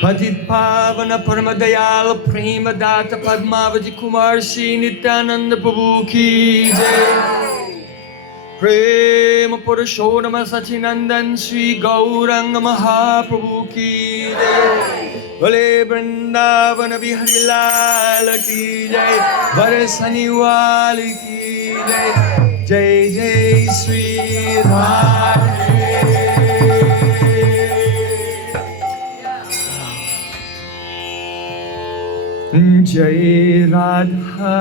Padit Pavana Paramadayala Prema Data Padmavati Kumar Shri Nityananda Prabhu Ki Jai. Prema Purushottama Sachinandan Sri Gauranga Mahaprabhu Ki Jai. Bole Vrindavana Bihari Lala Ki Jai. Varsani Wali Ki Jai. Jai Jai Sri Radhe. Jai Radha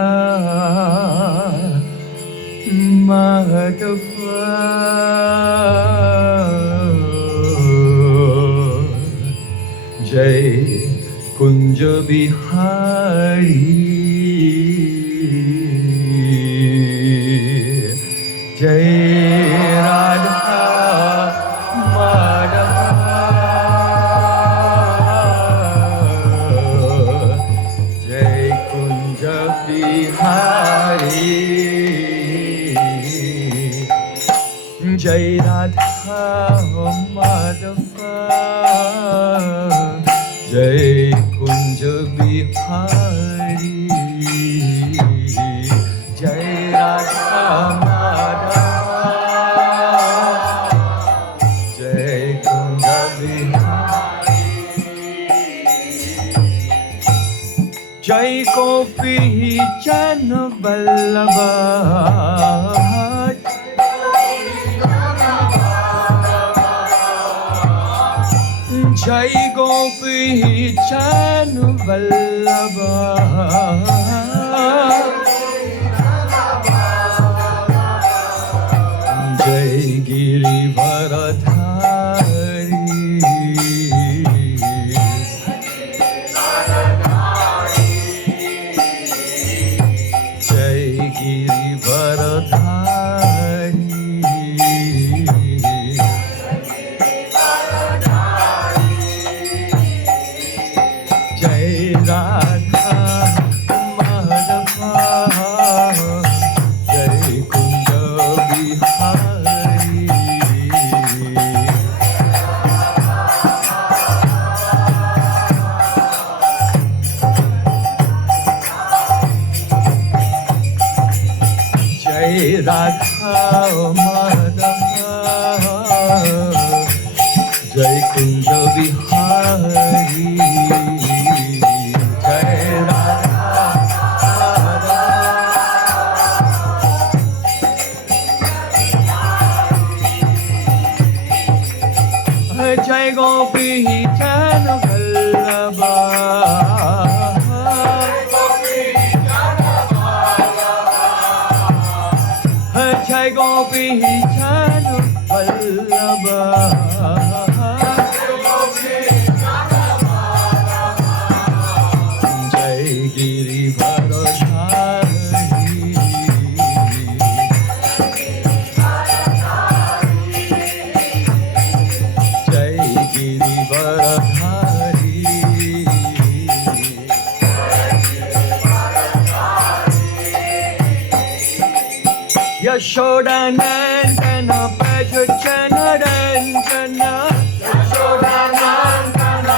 Madhava Jai Kunja Bihari Jai Radha Madhava Jai Kunja Bihari Jai Radha Madhava Jai Kunja Bihari Jai Radha Madhava Jai Kunja Bihari Jai Gopi Jana Vallabha Jai Gopi Jana Vallabha Jai Girivaradhari Jai Girivaradhari Jai Radha Madhava Jai Kunja Bihari Jai Radha Madhava Jai Kunja Bihari Jai Radha Madhava Jai Gopi Jana Vallabha Jai Gopi Jana Vallabha Jai Girivaradhari Jai Girivaradhari Yashodanandana Prajachana Ranjana Yashodanandana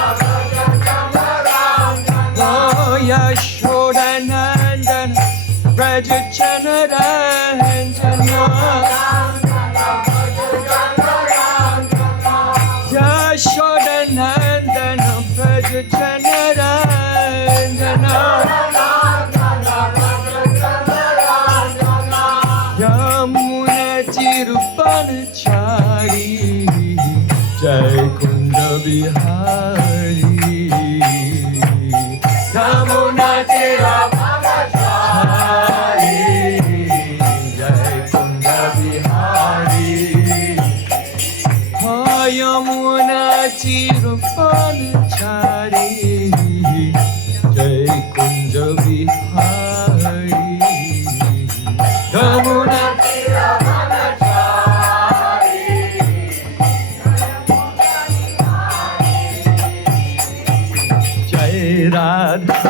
Oh Yashodanandana Prajachana Ranjana Yashodanandana Prajachana Ranjana Yamuna Tirupalachari Jai Kunja Bihari Yamuna Tirupalachari Jai Kunja Bihari Yamuna Tirupalachari Jai Kunja Bihari Yamuna Jai Radha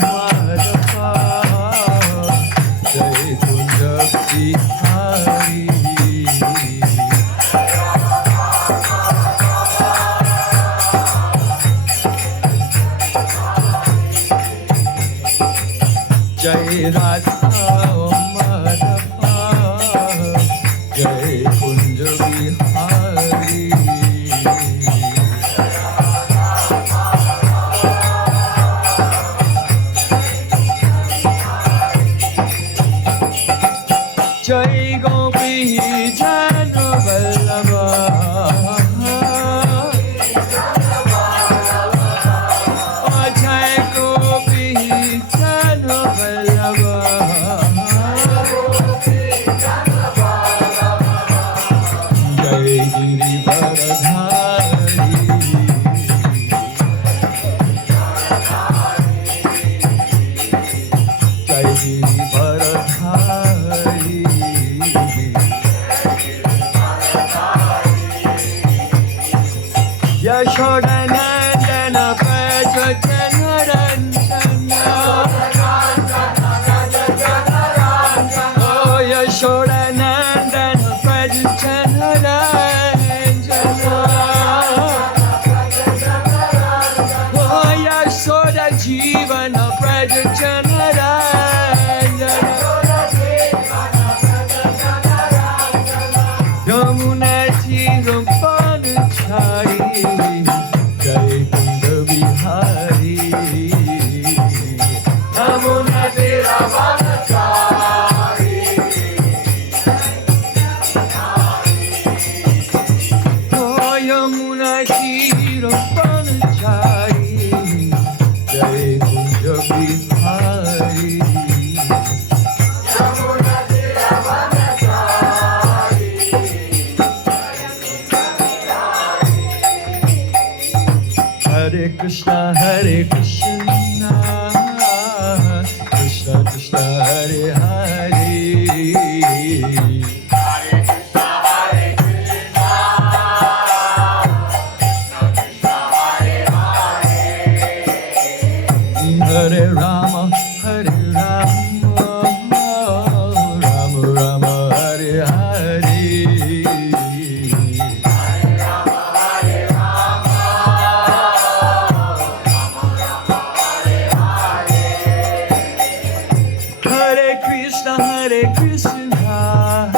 Madhava Jai Kunja Bihari Jano Vallabha Jai Gopi Jano Vallabha Jai Giri Varadhari Jai Giri Varadhari Yashoda Nandana Vraja Janaranjana Oh Yashoda Nandana Vraja Janaranjana Oh Yashoda Jivana Vraja Janaranjana Yamuna Tiram Panachari Jai Kunda Vihari Yamuna Tiram Panachari Oh Yamuna Tiram Panachari Jai Kunda Vihari Hare Krishna, Krishna Krishna, Hare Hare. Hare Rama, Hare Rama, Rama Rama, Hare Hare. Hare Krishna, Krishna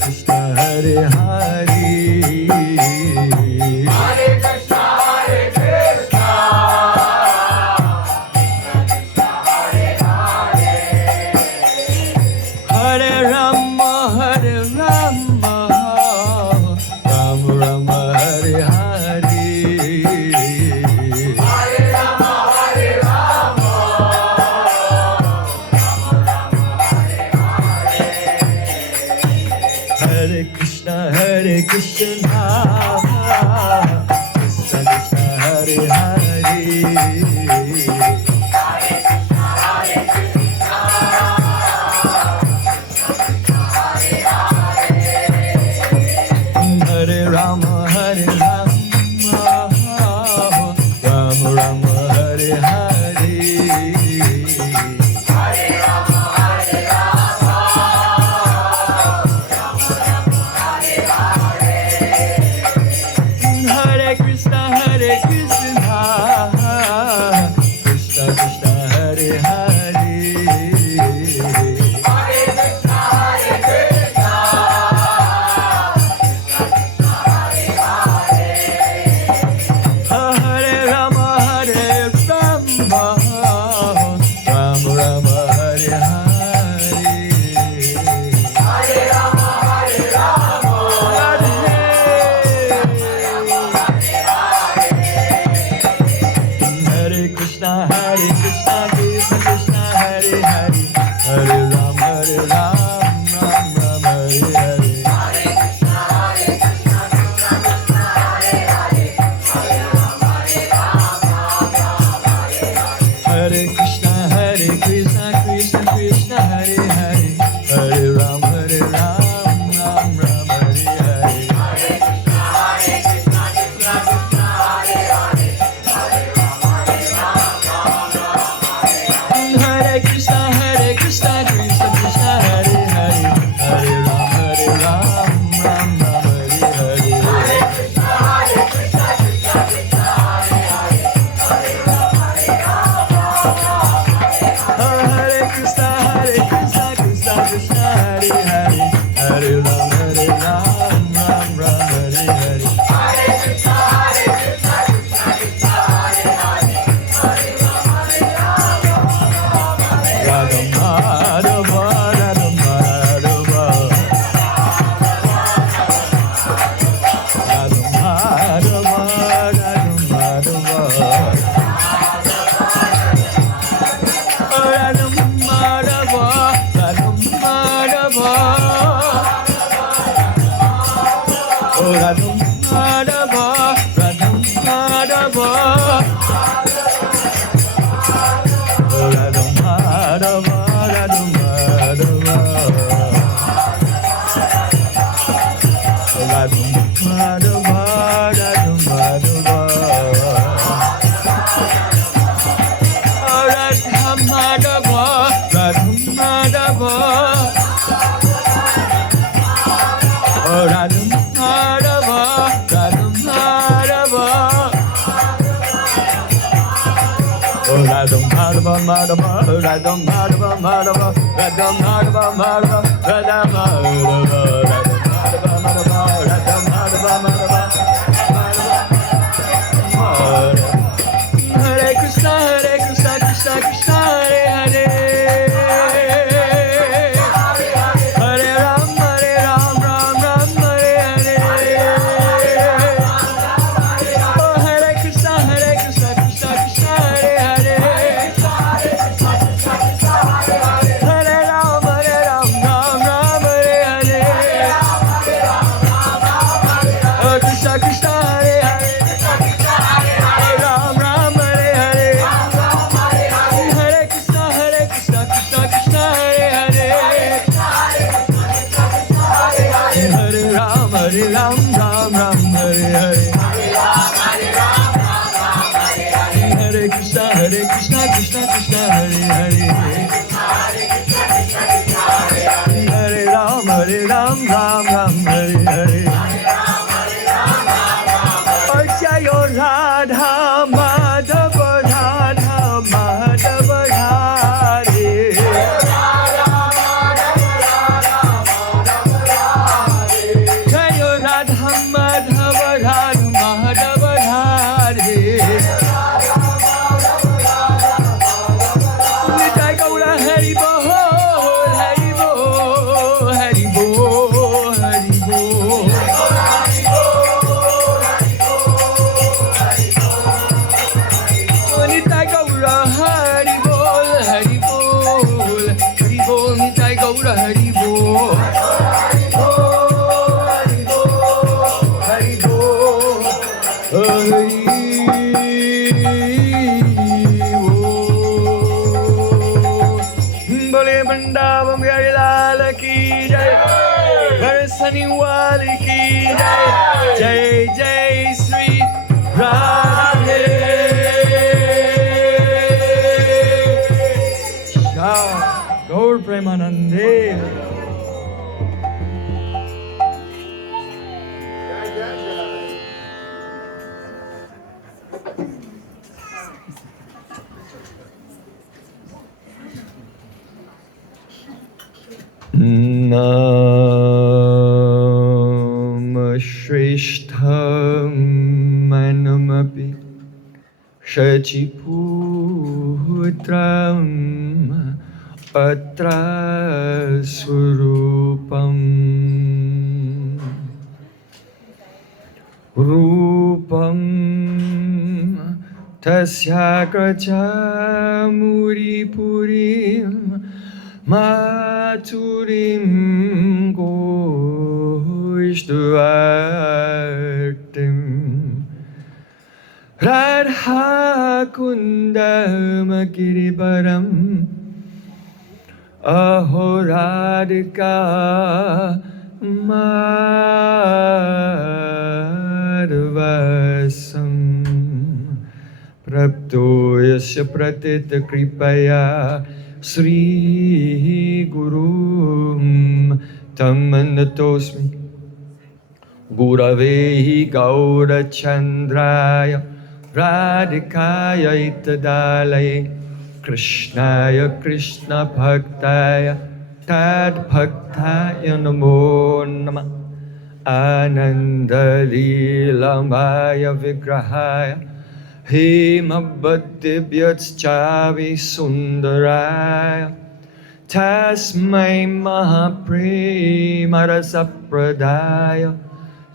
Krishna, Hare Hare. Hare Krishna, Hare Rama, Rama Rama, Hare Hare. Hare Krishna, Krishna Krishna, Hare Hare. Hare Rama, Rama Rama, Hare Hare. Hare Krishna, Krishna Radham Madhava, Radham Madhava, Radham Madhava, Radham Madhava, Radham Madhava, Radham Madhava, Radham Madhava, Radham Madhava, Radham Madhava, Radham Madhava, Radham Madhava, Madhava, Radham Madhava, Madhava, Radham Madhava, Madhava, Radham Madhava, Madhava, Radham Madhava, Madhava, Madhava. Hare Krishna, Krishna Krishna, Hare Hare. Hare Ram, Ram Ram, Hare Hare. Oh, Hare Krishna, Krishna Krishna, Hare Hare. Hare Ram, Ram Ram, Hare Hare. Oh, Krishna Krishna, Hare Hare. Ram Ram, Hare Hare. Hare Krishna, Krishna Krishna, Hare Hare. Hare Ram, Ram Ram, Hare Hare. Hare Krishna, Krishna Krishna, Hare Hare. Hare Ram, Ram Ram, Hare Hare. Jayo Radha Madhava, Radha Madhava, Radhe. Jayo Radha Madhava, Radha Madhava, Radhe. Nitai Gaura Hari Bol, Hari Bol, Hari Bol, Hari Bol. Nitai Gaura Hari Bol, Hari Bol, Hari Bol, Nitai Gaura Hari Bol. Hari Bol, Hari Bol, Hari Bol. Bole Vrindavan Bihari Lal ki jai, Varsani Wali ki jai, Jai Jai Sri Radhe. Gaur Premanande. Nama Shrishtham Manamapi Shachiputram Patra Surupam Rupam Tasyagraja Muripurim Maturim Goishtuartim Radha Kundam Giribaram Ahoradika Madhvasam Prapto Yasya Pratita Kripaya Sri Gurum Tamanatosmi Guravehi Gaura Chandraya Radhikaya Itadalaye Krishnaya Krishna Bhaktaya Tad Bhaktaya Namo Namah Ananda Lila Maya Vigrahaya Himabhadivyatschavi Sundaraya Tasmai Mahapremarasapradaya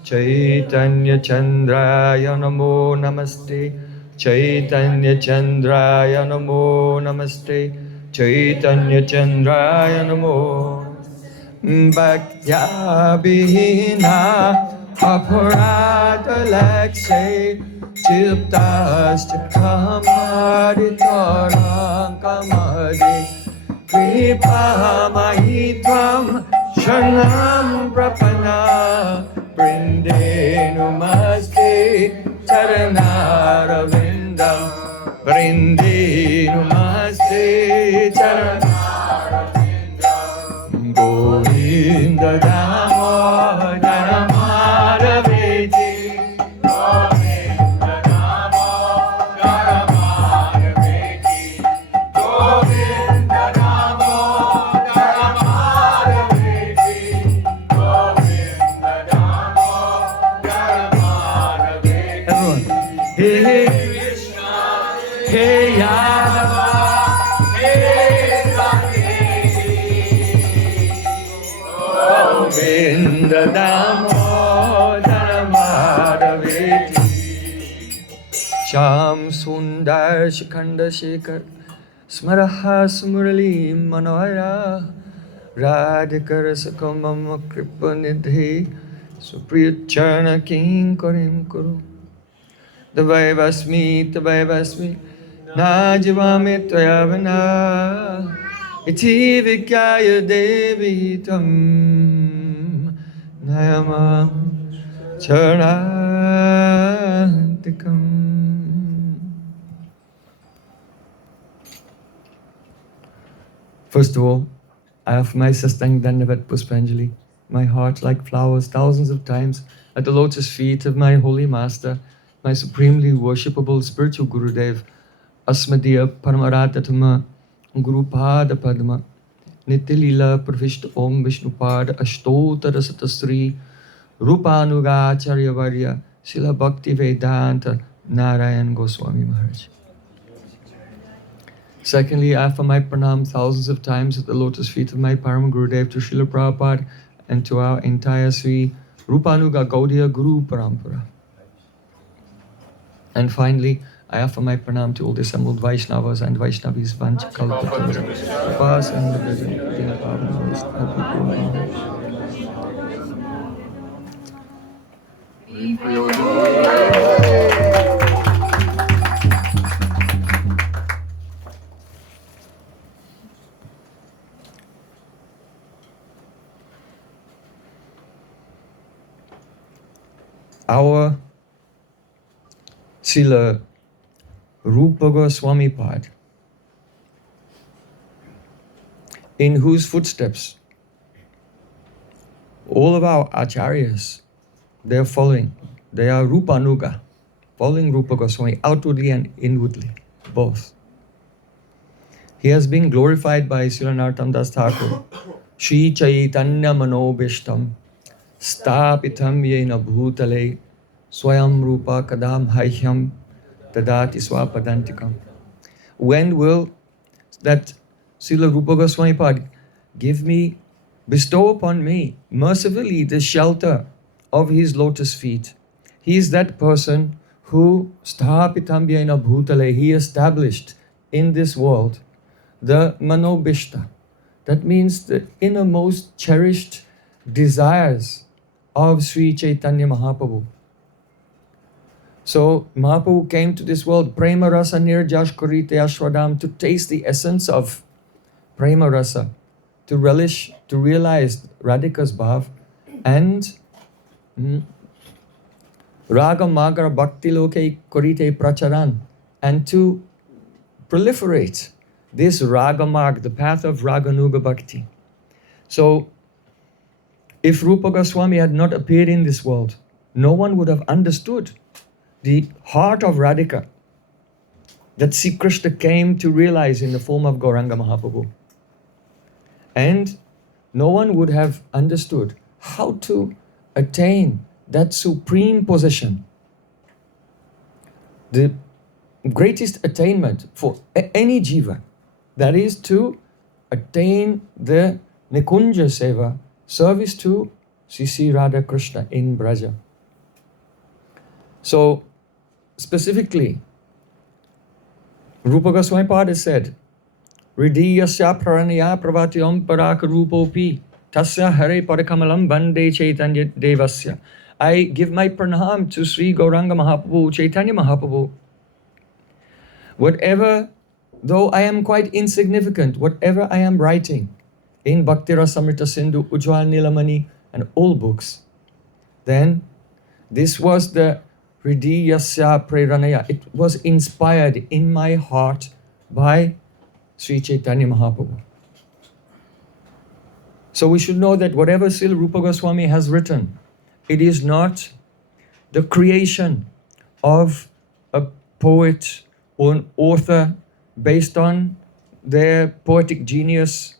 Chaitanya Chandraya Namo Namaste Chaitanya Chandraya Namo Namaste Chaitanya Chandraya Namo Bhaktya Bhina Aparata lakshe chiptascha kamaditoram kamadi kripa mahitvam shanam prapana brinde numaste charanaravindam brinde numaste charanaravindam govinda damodara madhaveti govinda damodara madhaveti govinda damodara madhaveti govinda damodara madhaveti. Everyone, hey Krishna, hey Yadava, hey Govinda Damodara Madhaveti. Sham Sundar Shikhanda Shekhar Smaraha Smurali Manohara Radhikar Sakamam Kripanidhi Supriyacharna King Karim Kuru Tavai Vasmi Najivami Tvayavana Iti Vikyaya Devi Tam Nayamam Charantikam. First of all, I offer my Sastang Dandavat Puspanjali, my heart like flowers thousands of times at the lotus feet of my holy master, my supremely worshipable spiritual Gurudev, Asmadiya Paramaratma Guru Pada Padma, Nitya Lila Pravishta Om Vishnupad Ashtotara Satasri Rupanuga Acharya Varya Sila Bhakti Vedanta Narayan Goswami Maharaj. Secondly, I offer my pranam thousands of times at the lotus feet of my Param Gurudev to Srila Prabhupada and to our entire Sri Rupanuga Gaudiya Guru Parampara. And finally, I offer my pranam to all the assembled Vaishnavas and Vaishnavis Vanchakalpatarus, Upas and the Our Srila Rupa Goswami Pad, in whose footsteps all of our acharyas, they are following. They are Rupanuga, following Rupa Goswami outwardly and inwardly, both. He has been glorified by Srila Narottam Das Thakur, Shri Chaitanya Manobishtam, Stapitam Yena Bhutale, Swayam Rupa Kadam Haihyam, Tadati Swapadantikam. When will that Srila Rupa Goswami Pad bestow upon me mercifully the shelter of his lotus feet? He is that person who Stapitam Yena Bhutale, he established in this world the Manobishta. That means the innermost cherished desires of Sri Chaitanya Mahaprabhu. So Mahaprabhu came to this world, Prema Rasa Nirjash Kurite Ashwadam, to taste the essence of Prema Rasa, to relish, to realize Radhika's bhav, and Raga Magar Bhakti Loke Kurite Pracharan, and to proliferate this Raga Marg, the path of Raganuga Bhakti. So, if Rupa Goswami had not appeared in this world, no one would have understood the heart of Radhika that Sri Krishna came to realize in the form of Gauranga Mahaprabhu. And no one would have understood how to attain that supreme position. The greatest attainment for any jiva, that is to attain the Nikunja Seva, service to Sri Radha Krishna in Vraja. So, specifically, Rupa Goswami Pada said, Ridiyasya pranaya pravatyam paraka rupopi tasya hare parakamalam bande chaitanya devasya I give my pranam to Sri Gauranga Mahaprabhu, Chaitanya Mahaprabhu. Whatever, though I am quite insignificant, whatever I am writing in Bhakti Rasamrita Sindhu, Ujjwal Nilamani, and all books, then this was the Hridiyasya Preranaya. It was inspired in my heart by Sri Chaitanya Mahaprabhu. So we should know that whatever Srila Rupa Goswami has written, it is not the creation of a poet or an author based on their poetic genius.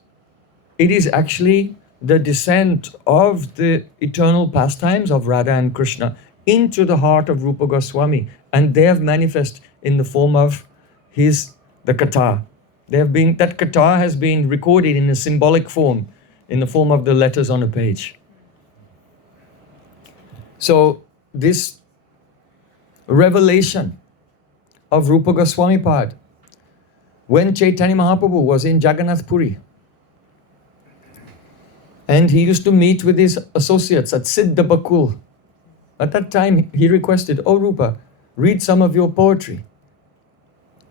It is actually the descent of the eternal pastimes of Radha and Krishna into the heart of Rupa Goswami, and they have manifest in the form of the katha. That katha has been recorded in a symbolic form, in the form of the letters on a page. So this revelation of Rupa Goswami Pad, when Chaitanya Mahaprabhu was in Jagannath Puri, and he used to meet with his associates at Siddha Bakul. At that time, he requested, "Oh Rupa, read some of your poetry."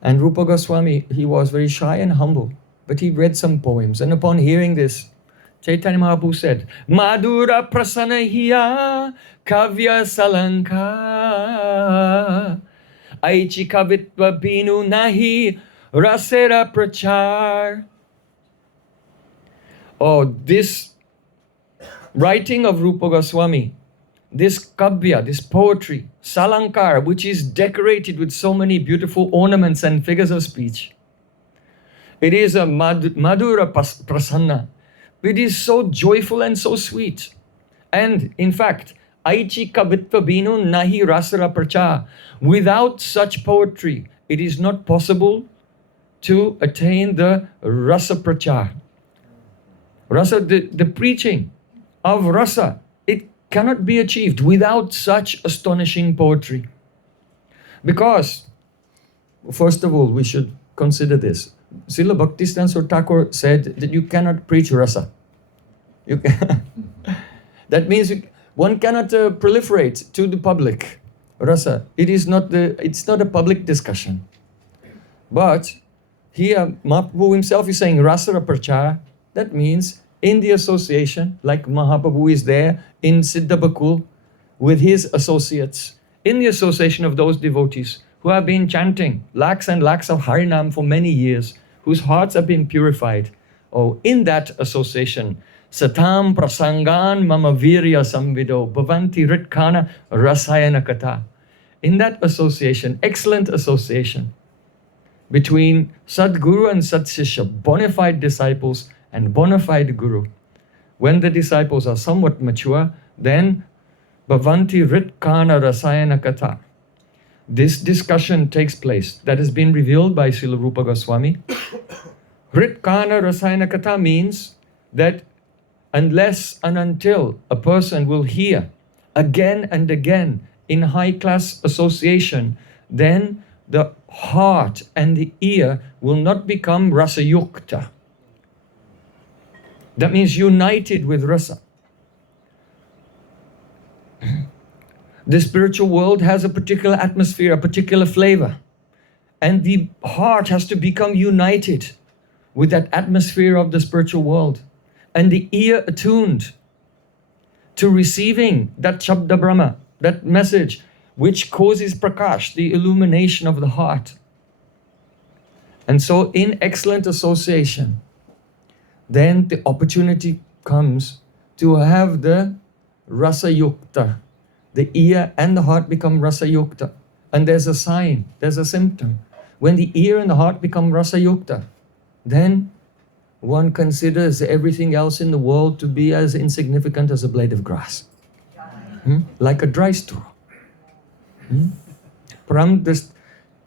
And Rupa Goswami, he was very shy and humble, but he read some poems. And upon hearing this, Chaitanya Mahaprabhu said, "Madhura prasanahya kavya salanka aichi kavitva binu nahi rasera prachar." Oh, this writing of Rupa Goswami, this kavya, this poetry, salankar, which is decorated with so many beautiful ornaments and figures of speech. It is a madhura prasanna. It is so joyful and so sweet. And in fact, aichi kavitva binu nahi rasara pracha. Without such poetry, it is not possible to attain the rasa prachar. Rasa, the preaching of rasa, it cannot be achieved without such astonishing poetry. Because, first of all, we should consider this. Srila Bhaktisiddhanta Thakur said that you cannot preach rasa. That means one cannot proliferate to the public. Rasa, it's not a public discussion. But here, Mahaprabhu himself is saying rasara prachara. That means in the association, like Mahaprabhu is there in Siddha Bakul with his associates, in the association of those devotees who have been chanting lakhs and lakhs of Harinam for many years, whose hearts have been purified. Oh, in that association, Satam prasangan mama virya samvido bhavanti ritkana rasayana kata. In that association, excellent association between Sadguru and Satsishya, bona fide disciples and bona fide Guru. When the disciples are somewhat mature, then bhavanti ritkana rasayana kata. This discussion takes place. That has been revealed by Srila Rupa Goswami. Ritkana rasayana kata means that unless and until a person will hear again and again in high-class association, then the heart and the ear will not become rasa-yukta. That means united with rasa. The spiritual world has a particular atmosphere, a particular flavor. And the heart has to become united with that atmosphere of the spiritual world. And the ear attuned to receiving that Shabda Brahma, that message, which causes prakash, the illumination of the heart. And so in excellent association, then the opportunity comes to have the rasa yukta. The ear and the heart become rasa yukta. And there's a sign, there's a symptom. When the ear and the heart become rasa yukta, then one considers everything else in the world to be as insignificant as a blade of grass. Like a dry straw. Param drishtvā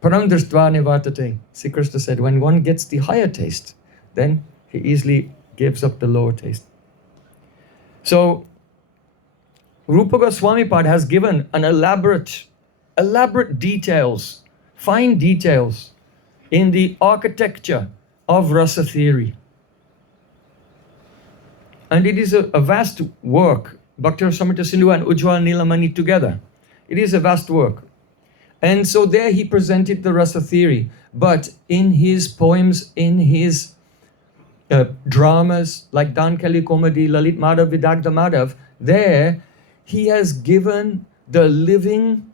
nivartate. Sri Krishna said, when one gets the higher taste, then he easily gives up the lower taste. So, Rupa Goswami Pad has given an elaborate details, fine details in the architecture of rasa theory. And it is a vast work Bhakti Rasamrita Sindhu and Ujjwal Nilamani together. It is a vast work. And so there he presented the rasa theory. But in his poems, in his dramas like Dankali Komedi, Lalit Madhav, Vidagdha Madhav, there he has given the living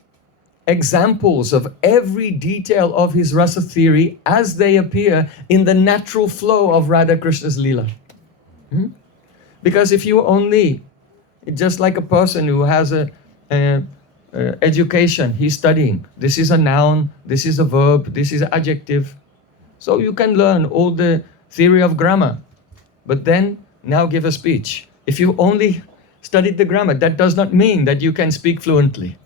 examples of every detail of his rasa theory as they appear in the natural flow of Radha Krishna's Lila. Because if you only, just like a person who has a education, he's studying, this is a noun, this is a verb, this is an adjective. So you can learn all the theory of grammar, but then now give a speech. If you only studied the grammar, that does not mean that you can speak fluently.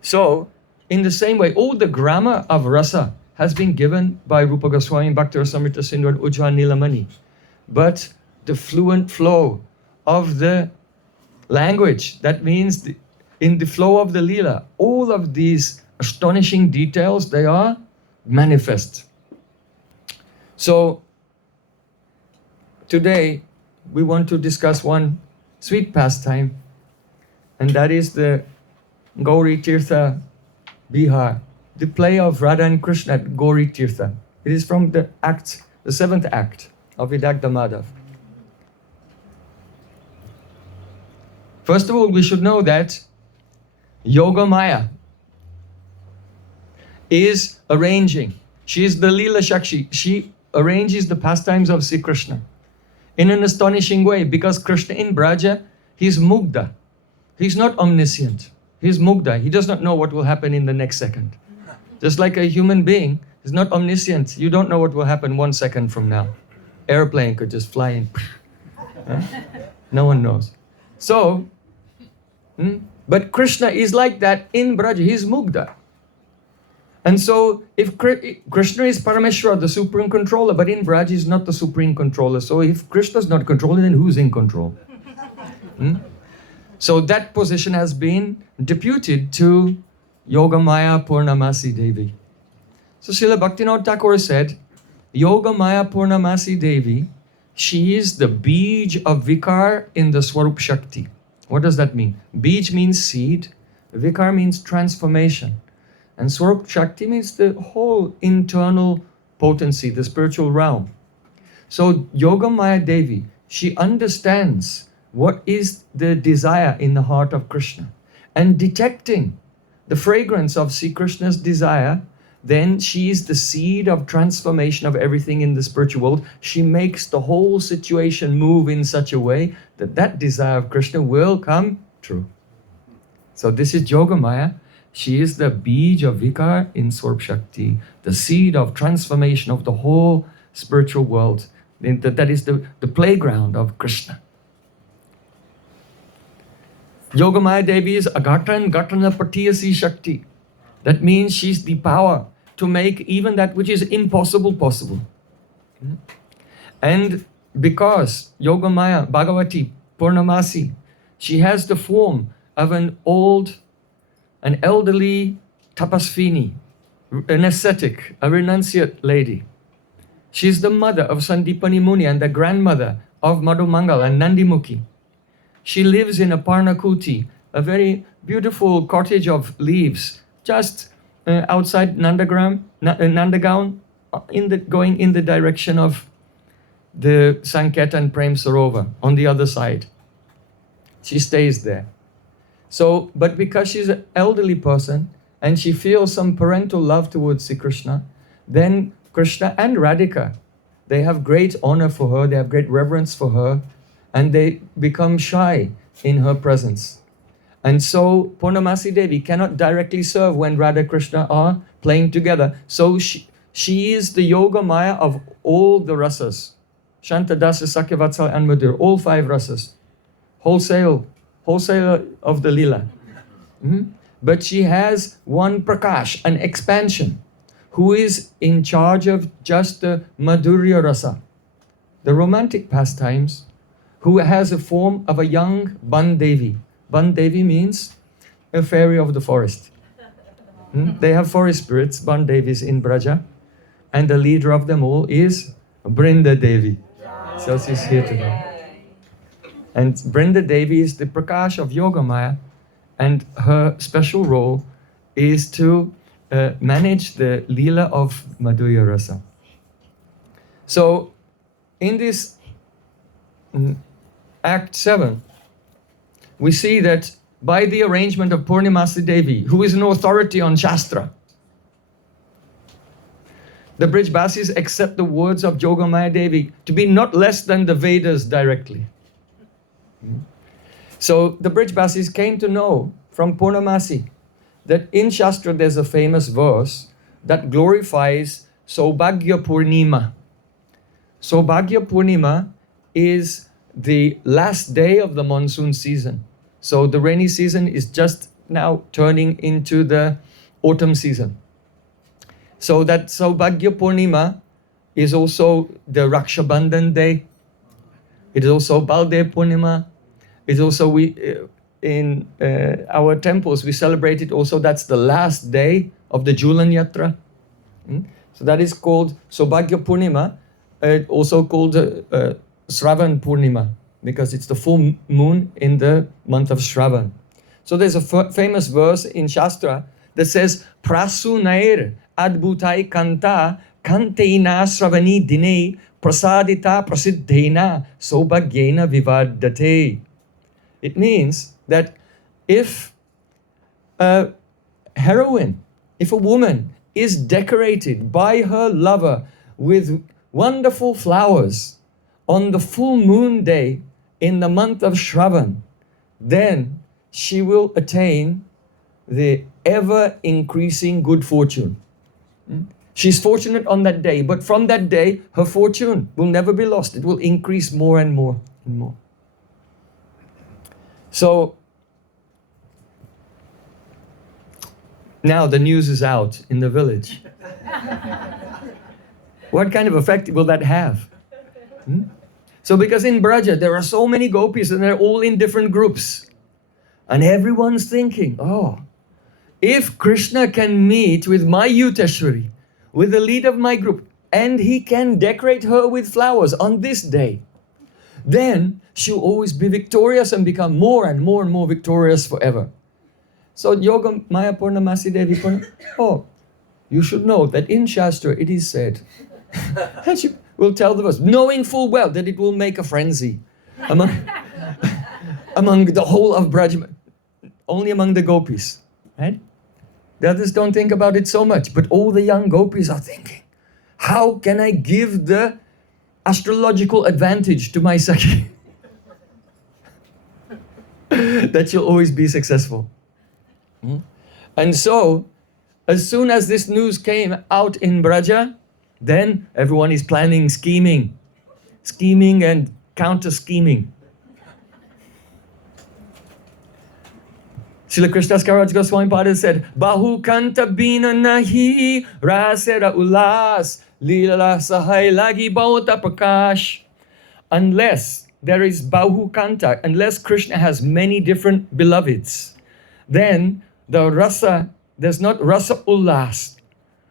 So, in the same way, all the grammar of rasa has been given by Rupa Goswami, Bhakti Rasamrita Sindhu and Ujjwal Nilamani. But the fluent flow of the language, that means in the flow of the Lila, all of these astonishing details, they are manifest. So, today we want to discuss one sweet pastime, and that is the Gauri Tirtha Bihar, the play of Radha and Krishna at Gauri Tirtha. It is from the act, the 7th act of Vidagdha Madhav. First of all, we should know that Yoga Maya is arranging. She is the Lila Shakshi. She arranges the pastimes of Sri Krishna in an astonishing way, because Krishna in Vraja, he's Mugdha. He's not omniscient. He's Mugdha. He does not know what will happen in the next second. Just like a human being is not omniscient. You don't know what will happen 1 second from now. Airplane could just fly in. No one knows. So, but Krishna is like that in Vraja. He's Mugdha. And so, if Krishna is Parameshwara, the supreme controller, but in Vraja is not the supreme controller. So if Krishna is not controlling, then who's in control? So that position has been deputed to Yogamaya Purnamasi Devi. So Srila Bhaktivinoda Thakur said, Yogamaya Purnamasi Devi, she is the bij of Vikar in the Swarup Shakti. What does that mean? Bij means seed, Vikar means transformation. And Swarup Shakti means the whole internal potency, the spiritual realm. So Yogamaya Devi, she understands what is the desire in the heart of Krishna. And detecting the fragrance of Sri Krishna's desire, then she is the seed of transformation of everything in the spiritual world. She makes the whole situation move in such a way that that desire of Krishna will come true. So this is Yogamaya. She is the bij of Vikar in Swarup Shakti, the seed of transformation of the whole spiritual world. That is the playground of Krishna. Yogamaya Devi is Agatan Gatana Patiyasi Shakti. That means she's the power to make even that which is impossible possible. And because Yogamaya Bhagavati Purnamasi, she has the form of an elderly tapasvini, an ascetic, a renunciate lady. She's the mother of Sandipani Muni and the grandmother of Madhumangal and Nandimukhi. She lives in a Parnakuti, a very beautiful cottage of leaves, just outside Nandagaon, going in the direction of the Sankirtan Prem Sarovar, on the other side. She stays there. So, but because she's an elderly person and she feels some parental love towards Sri Krishna, then Krishna and Radhika, they have great honor for her, they have great reverence for her, and they become shy in her presence. And so Purnamasi Devi cannot directly serve when Radha Krishna are playing together. So she is the Yoga Maya of all the rasas. Shanta, Dasa, Sakyavatsal and Madhur, all 5 rasas. Wholesale of the Lila. But she has one Prakash, an expansion, who is in charge of just the Madhurya Rasa, the romantic pastimes, who has a form of a young Bandevi. Bandevi means a fairy of the forest. They have forest spirits, Bandevis in Vraja, and the leader of them all is Brinda Devi. So she's here today. And Brinda Devi is the Prakash of Yogamaya, and her special role is to manage the Lila of Madhurya Rasa. So, in this Act 7, we see that by the arrangement of Purnimasi Devi, who is an authority on Shastra, the Brijbasis accept the words of Yogamaya Devi to be not less than the Vedas directly. So the Brijbasis came to know from Purnamasi that in Shastra there's a famous verse that glorifies Saubhagya Purnima. Saubhagya Purnima is the last day of the monsoon season. So the rainy season is just now turning into the autumn season. So that Saubhagya Purnima is also the Raksha Bandhan day. It is also Baldev Purnima. It's also in our temples we celebrate it also. That's the last day of the Julan Yatra. So that is called Saubhagya Purnima, also called Shravan Purnima, because it's the full moon in the month of Shravan. So there's a famous verse in Shastra that says, Prasunair adbhutai kanta kanteina sravani dine prasadita prasiddhena saubhagyena vivadate. It means that if a heroine, if a woman is decorated by her lover with wonderful flowers on the full moon day in the month of Shravan, then she will attain the ever increasing good fortune. She's fortunate on that day, but from that day, her fortune will never be lost. It will increase more and more and more. So now the news is out in the village. What kind of effect will that have? So because in Vraja there are so many gopis and they're all in different groups. And everyone's thinking, oh, if Krishna can meet with my Yuteshwari, with the lead of my group, and he can decorate her with flowers on this day, then she'll always be victorious and become more and more and more victorious forever. So Yogamaya Purnamasi Devi Purnamasi, oh, you should know that in Shastra it is said, and she will tell the verse, knowing full well that it will make a frenzy among the whole of Vraja, only among the gopis, right? The others don't think about it so much, but all the young gopis are thinking, how can I give the astrological advantage to my Sakhi? That she'll always be successful. And so, as soon as this news came out in Vraja, then everyone is planning scheming and counter-scheming. Srila Krishnadas Kaviraj Goswami Pada said, Bahu kanta bina nahi rasera ulas lila sahai lagi bauta prakash. Unless there is Bahu kanta, unless Krishna has many different beloveds, then the rasa, there's not rasa ullas.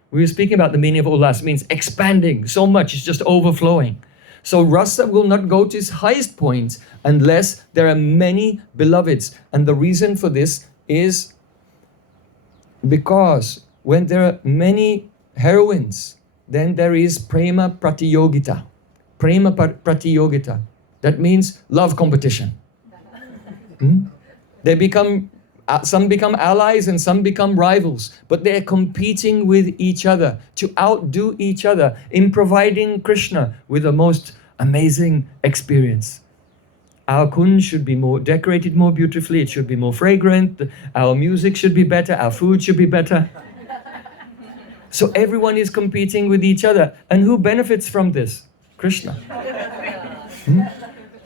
We were speaking about the meaning of ullas. It means expanding so much, it's just overflowing. So rasa will not go to its highest point unless there are many beloveds. And the reason for this is because when there are many heroines, then there is Prema Pratiyogita. Prema Pratiyogita. That means love competition. They become, some become allies and some become rivals, but they're competing with each other to outdo each other in providing Krishna with the most amazing experience. Our kunj should be more decorated more beautifully, it should be more fragrant, our music should be better, our food should be better. So everyone is competing with each other. And who benefits from this? Krishna.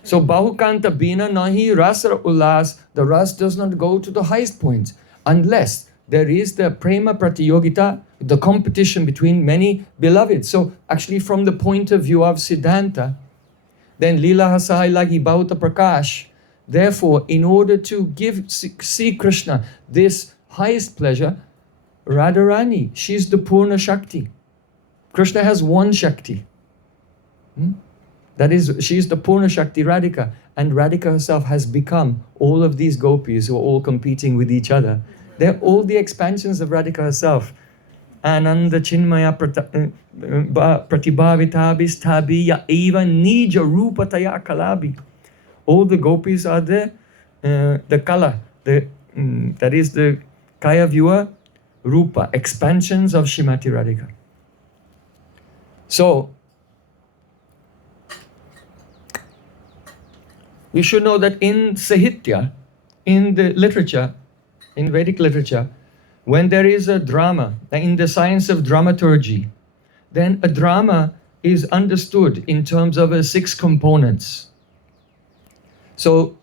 So Bahukanta Bina Nahi Rasa Ulas, the ras does not go to the highest point unless there is the Prema Pratiyogita, the competition between many beloveds. So actually from the point of view of Siddhanta, then Lila Hasai Lagi Bauta Prakash, therefore in order to see Krishna this highest pleasure, Radharani, she's the Purna Shakti. Krishna has one Shakti. That is, she's the Purna Shakti Radhika. And Radhika herself has become all of these gopis who are all competing with each other. They're all the expansions of Radhika herself. Ananda Chinmaya Pratibhavitabis Tabiya Eva Nija Rupataya Kalabi. All the gopis are the kala, that is the Kaya Vyuha Rupa, expansions of Srimati Radhika. So, we should know that in Sahitya, in the literature, in Vedic literature, when there is a drama, in the science of dramaturgy, then a drama is understood in terms of 6 components. So,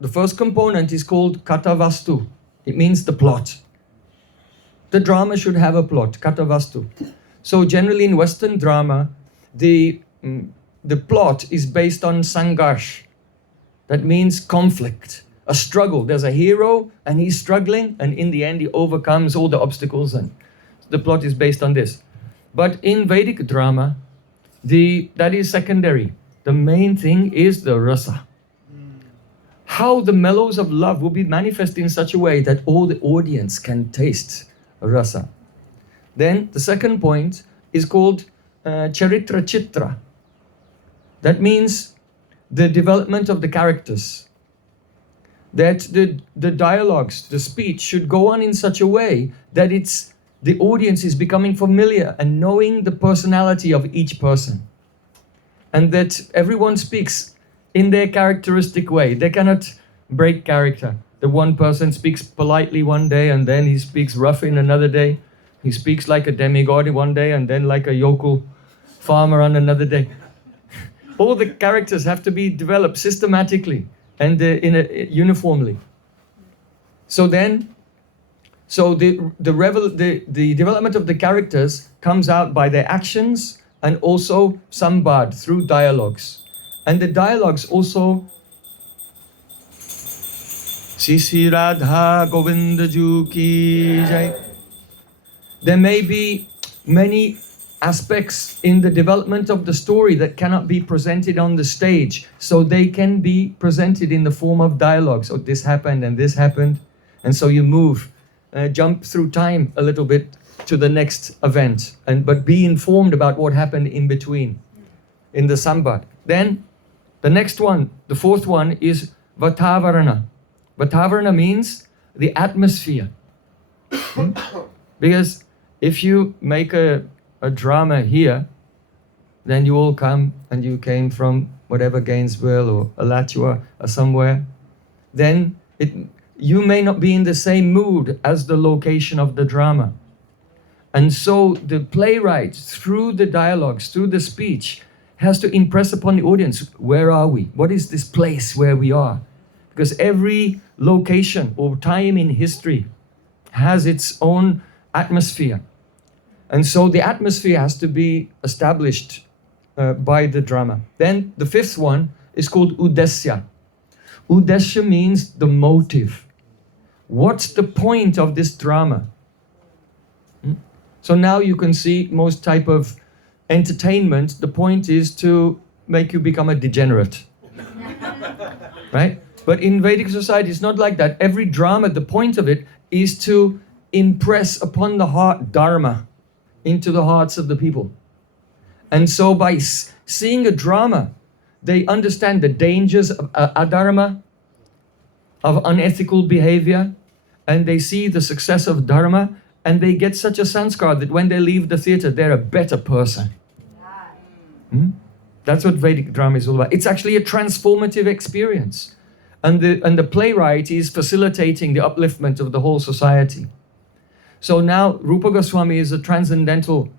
the first component is called Katavastu. It means the plot. The drama should have a plot, Katavastu. So generally in Western drama, the plot is based on Sangarsh. That means conflict, a struggle. There's a hero and he's struggling, and in the end he overcomes all the obstacles, and the plot is based on this. But in Vedic drama, that is secondary. The main thing is the rasa. How the mellows of love will be manifest in such a way that all the audience can taste rasa. Then the second point is called Charitra Chitra. That means the development of the characters. That the dialogues, the speech should go on in such a way that the audience is becoming familiar and knowing the personality of each person. And that everyone speaks in their characteristic way. They cannot break character. The one person speaks politely one day and then he speaks rough in another day. He speaks like a demigod one day and then like a yokel farmer on another day. All the characters have to be developed systematically and uniformly. So the development of the characters comes out by their actions and also sambad, through dialogues. And the dialogues also, Sisi Radha Govinda Ju Ki Jai. There may be many aspects in the development of the story that cannot be presented on the stage, so they can be presented in the form of dialogues. So this happened and this happened, and so you jump through time a little bit to the next event, but be informed about what happened in between, in the sambad. Then the next one, the fourth one, is Vatavarana. Vatavarana means the atmosphere. Because if you make a drama here, then you all come and you came from whatever, Gainesville or Alachua or somewhere, then you may not be in the same mood as the location of the drama. And so the playwright, through the dialogues, through the speech, has to impress upon the audience, where are we? What is this place where we are? Because every location or time in history has its own atmosphere. And so the atmosphere has to be established by the drama. Then the fifth one is called Uddesya. Uddesya means the motive. What's the point of this drama? So now you can see most type of entertainment, the point is to make you become a degenerate. Right? But in Vedic society, it's not like that. Every drama, the point of it is to impress upon the heart dharma into the hearts of the people. And so by seeing a drama, they understand the dangers of adharma, of unethical behavior, and they see the success of dharma, and they get such a sanskar that when they leave the theater, they're a better person. That's what Vedic drama is all about. It's actually a transformative experience. And the playwright is facilitating the upliftment of the whole society. So now Rupa Goswami is a transcendental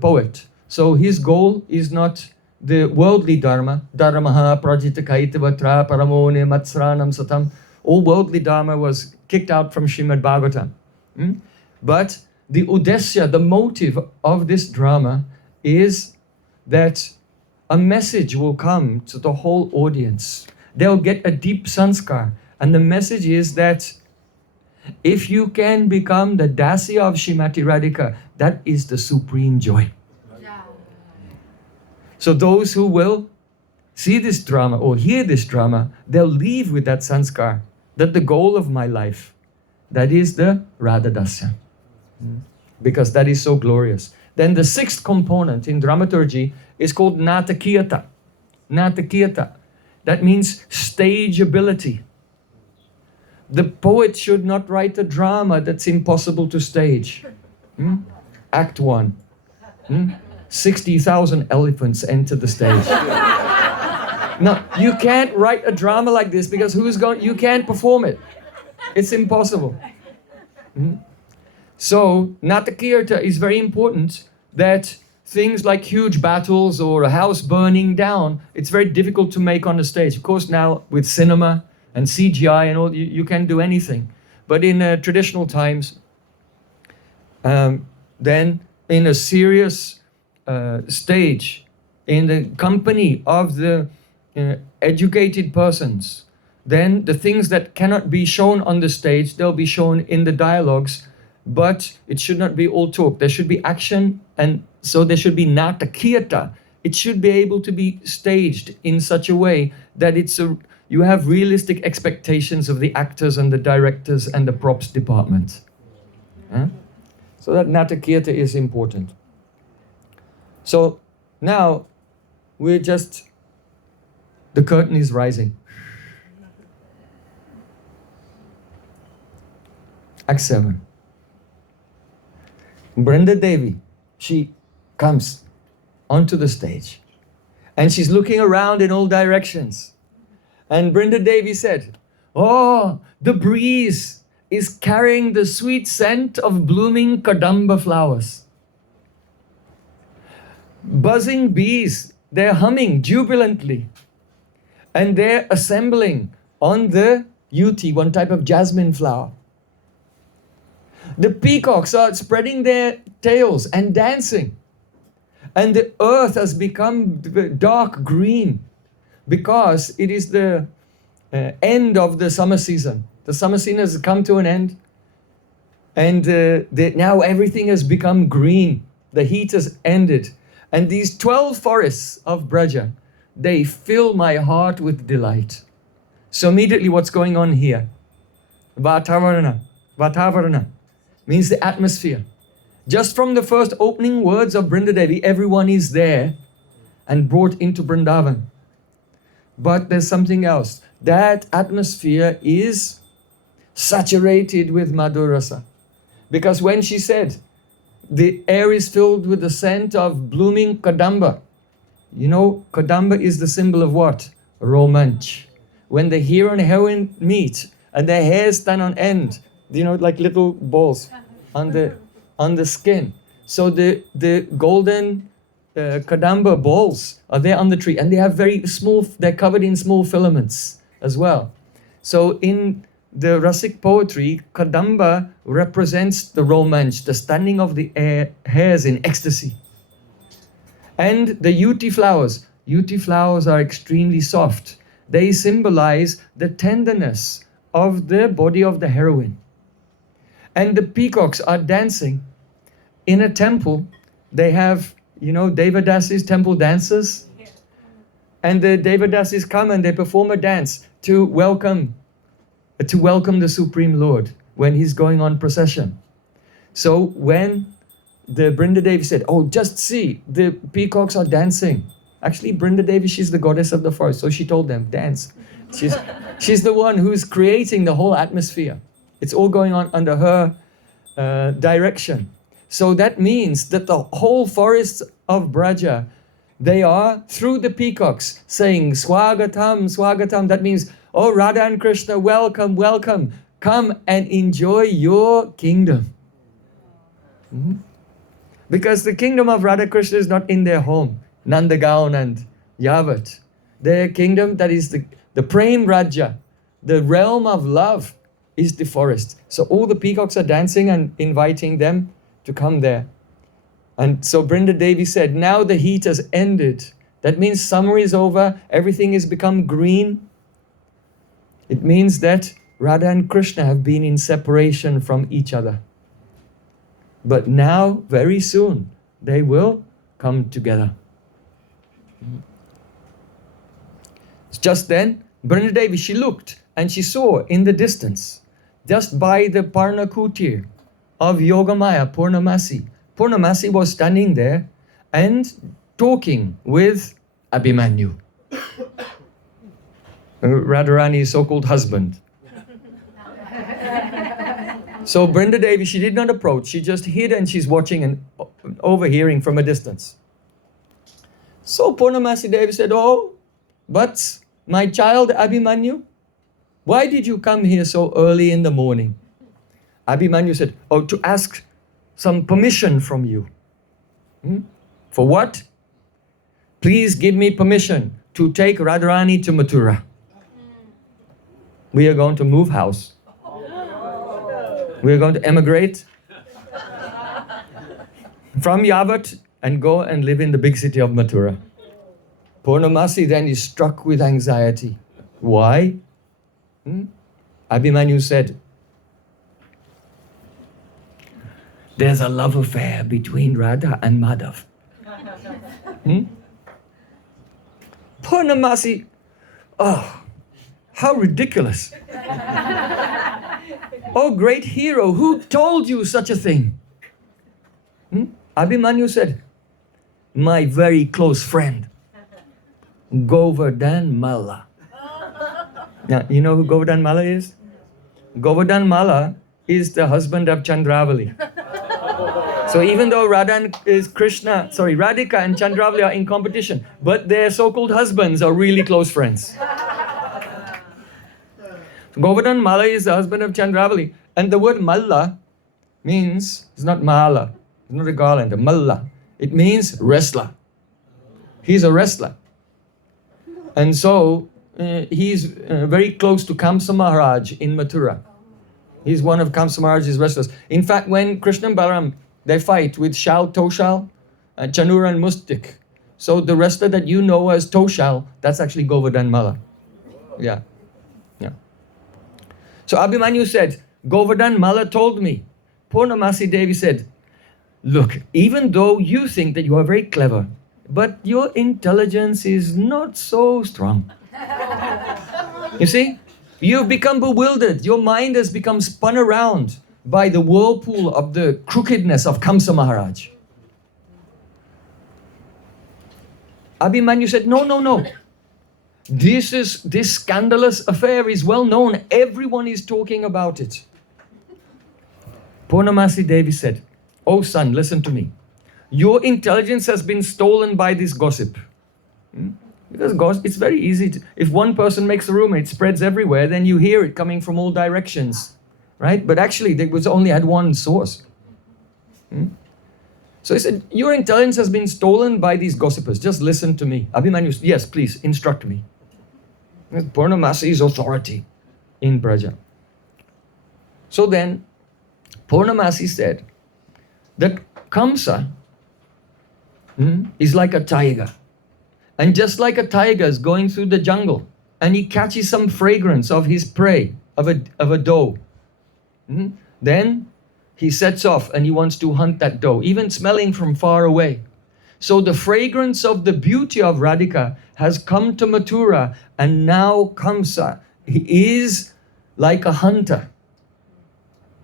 poet. So his goal is not the worldly dharma, dharmaha prajita kaitavatra paramone matsranam satam. All worldly dharma was kicked out from Srimad Bhagavatam. But the uddesya, the motive of this drama is that a message will come to the whole audience. They'll get a deep sanskar. And the message is that if you can become the dasya of Srimati Radhika, that is the supreme joy. So those who will see this drama or hear this drama, they'll leave with that sanskar, that the goal of my life, that is the Radha Dasya. Because that is so glorious. Then the sixth component in dramaturgy is called natakiyata. Natakiyata. That means stage ability. The poet should not write a drama that's impossible to stage. Act 1. 60,000 elephants enter the stage. No, you can't write a drama like this because you can't perform it. It's impossible. So, natakirta is very important, that things like huge battles or a house burning down, it's very difficult to make on the stage. Of course, now with cinema and CGI and all, you can do anything. But in traditional times, then in a serious stage, in the company of the educated persons, then the things that cannot be shown on the stage, they'll be shown in the dialogues, but it should not be all talk. There should be action, and so there should be natakiyata. It should be able to be staged in such a way that you have realistic expectations of the actors and the directors and the props department. So that natakiyata is important. So now the curtain is rising. Act 7. Brinda Devi, she comes onto the stage and she's looking around in all directions. And Brinda Devi said, "Oh, the breeze is carrying the sweet scent of blooming kadamba flowers. Buzzing bees, they're humming jubilantly. And they're assembling on the yuti, one type of jasmine flower. The peacocks are spreading their tails and dancing. And the earth has become dark green because it is the end of the summer season. The summer season has come to an end. And now everything has become green. The heat has ended. And these 12 forests of Vraja, they fill my heart with delight." So immediately what's going on here? Vatavarana. Vatavarana means the atmosphere. Just from the first opening words of Brinda Devi, everyone is there and brought into Vrindavan. But there's something else. That atmosphere is saturated with Madhurasa. Because when she said, the air is filled with the scent of blooming kadamba. You know, kadamba is the symbol of what? Romance. When the hero and heroine meet and their hairs stand on end, you know, like little balls on the skin. So the golden kadamba balls are there on the tree, and they have very small, they're covered in small filaments as well. So in the Rasik poetry, kadamba represents the romance, the standing of the hairs in ecstasy. And the yuti flowers are extremely soft. They symbolize the tenderness of the body of the heroine. And the peacocks are dancing in a temple. They have, you know, Devadasis, temple dancers. And the Devadasis come and they perform a dance to welcome the Supreme Lord when he's going on procession. So when the Brinda Devi said, "Oh, just see, the peacocks are dancing." Actually, Brinda Devi, she's the goddess of the forest, so she told them, dance. She's the one who's creating the whole atmosphere. It's all going on under her direction. So that means that the whole forests of Vraja, they are, through the peacocks, saying, "Swagatam, Swagatam." That means, "Oh, Radha and Krishna, welcome, welcome. Come and enjoy your kingdom." Because the kingdom of Radha Krishna is not in their home, Nandagaon and Yavat. Their kingdom, that is the Prem Raja, the realm of love, is the forest. So all the peacocks are dancing and inviting them to come there. And so Brinda Devi said, now the heat has ended. That means summer is over, everything has become green. It means that Radha and Krishna have been in separation from each other. But now, very soon, they will come together. Just then, Brindadevi, she looked and she saw in the distance, just by the Parnakutir of Yogamaya, Purnamasi. Purnamasi was standing there and talking with Abhimanyu, Radharani's so-called husband. So Brindadevi, she did not approach. She just hid and she's watching and overhearing from a distance. So Purnamasi Devi said, "Oh, but my child Abhimanyu, why did you come here so early in the morning?" Abhimanyu said, "Oh, to ask some permission from you." For what? "Please give me permission to take Radharani to Mathura. We are going to move house. We are going to emigrate from Yavat and go and live in the big city of Mathura." Purnamasi then is struck with anxiety. Why? Abhimanyu said, "There's a love affair between Radha and Madhav." Purnamasi, oh, how ridiculous. "Oh, great hero, who told you such a thing?" Abhimanyu said, "My very close friend, Govardhan Malla." Now, you know who Govardhan Malla is? Govardhan Malla is the husband of Chandravali. So even though Radhika and Chandravali are in competition, but their so-called husbands are really close friends. Govardhan Malla is the husband of Chandravali. And the word Malla means, it's not Mala, it's not a garland, Malla. It means wrestler. He's a wrestler. And so he's very close to Kamsa Maharaj in Mathura. He's one of Kamsa Maharaj's wrestlers. In fact, when Krishna and Balaram, they fight with Shal, Toshal, Chanura and Mustik. So the wrestler that you know as Toshal, that's actually Govardhan Malla. Yeah. So Abhimanyu said, "Govardhan Malla told me." Purnamasi Devi said, "Look, even though you think that you are very clever, but your intelligence is not so strong." You see, you've become bewildered. Your mind has become spun around by the whirlpool of the crookedness of Kamsa Maharaj. Abhimanyu said, No. This scandalous affair is well known. Everyone is talking about it. Purnamasi Devi said, "Oh son, listen to me. Your intelligence has been stolen by this gossip." Because it's very easy. If one person makes a rumor, it spreads everywhere, then you hear it coming from all directions. Right? But actually, there was only had one source. So he said, "Your intelligence has been stolen by these gossipers. Just listen to me." Abhimanyu said, "Yes, please, instruct me." Purnamasi's authority in Vraja. So then, Purnamasi said that Kamsa is like a tiger. And just like a tiger is going through the jungle and he catches some fragrance of his prey, of a doe, then he sets off and he wants to hunt that doe, even smelling from far away. So the fragrance of the beauty of Radhika has come to Mathura, and now Kamsa, he is like a hunter.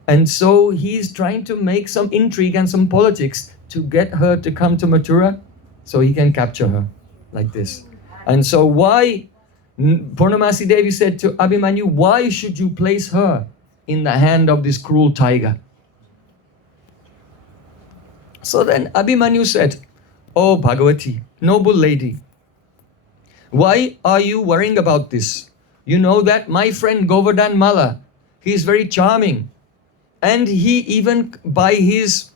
And so he's trying to make some intrigue and some politics to get her to come to Mathura so he can capture her like this. And so Purnamasi Devi said to Abhimanyu, "Why should you place her in the hand of this cruel tiger?" So then Abhimanyu said, "Oh Bhagavati, noble lady, why are you worrying about this? You know that my friend Govardhan Malla, he is very charming. And he even by his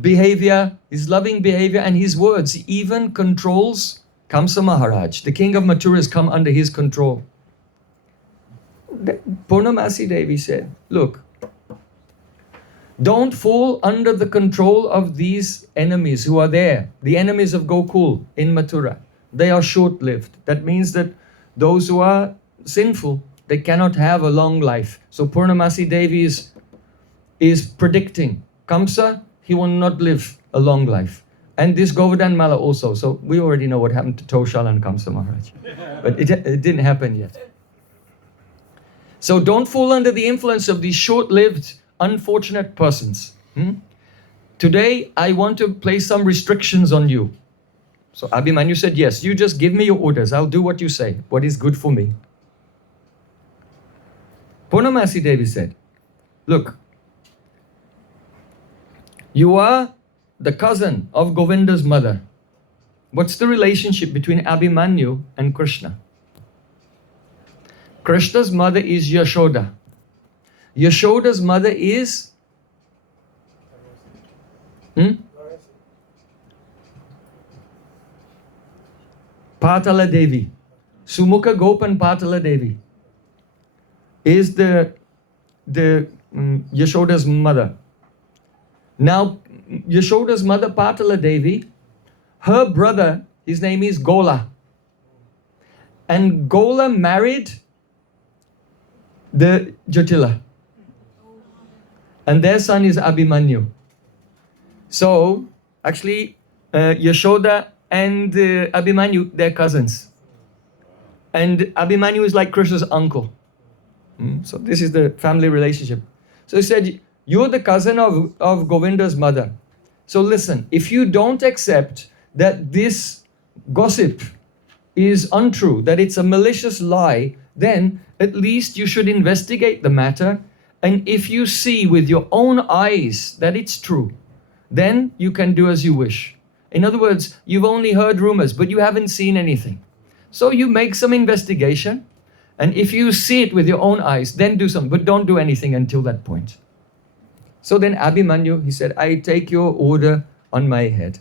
behavior, his loving behavior and his words, he even controls Kamsa Maharaj. The king of Mathura has come under his control." Purnamasi Devi said, "Look, don't fall under the control of these enemies who are there, the enemies of Gokul in Mathura. They are short-lived. That means that those who are sinful, they cannot have a long life." So Purnamasi Devi is predicting Kamsa, he will not live a long life. And this Govardhan Mala also. So we already know what happened to Toshal and Kamsa Maharaj. But it didn't happen yet. So don't fall under the influence of these short-lived, unfortunate persons. Today, I want to place some restrictions on you. So Abhimanyu said, yes, you just give me your orders. I'll do what you say, what is good for me. Purnamasi Devi said, look, you are the cousin of Govinda's mother. What's the relationship between Abhimanyu and Krishna? Krishna's mother is Yashoda. Yashoda's mother is Patala Devi. Sumukha Gopan Patala Devi is the Yashoda's mother. Now, Yashoda's mother Patala Devi, her brother, his name is Gola. And Gola married the Jatila. And their son is Abhimanyu. So, actually, Yashoda and Abhimanyu, they're cousins. And Abhimanyu is like Krishna's uncle. So this is the family relationship. So he said, you're the cousin of Govinda's mother. So listen, if you don't accept that this gossip is untrue, that it's a malicious lie, then at least you should investigate the matter. And if you see with your own eyes that it's true, then you can do as you wish. In other words, you've only heard rumors, but you haven't seen anything. So you make some investigation, and if you see it with your own eyes, then do something, but don't do anything until that point. So then Abhimanyu, he said, I take your order on my head.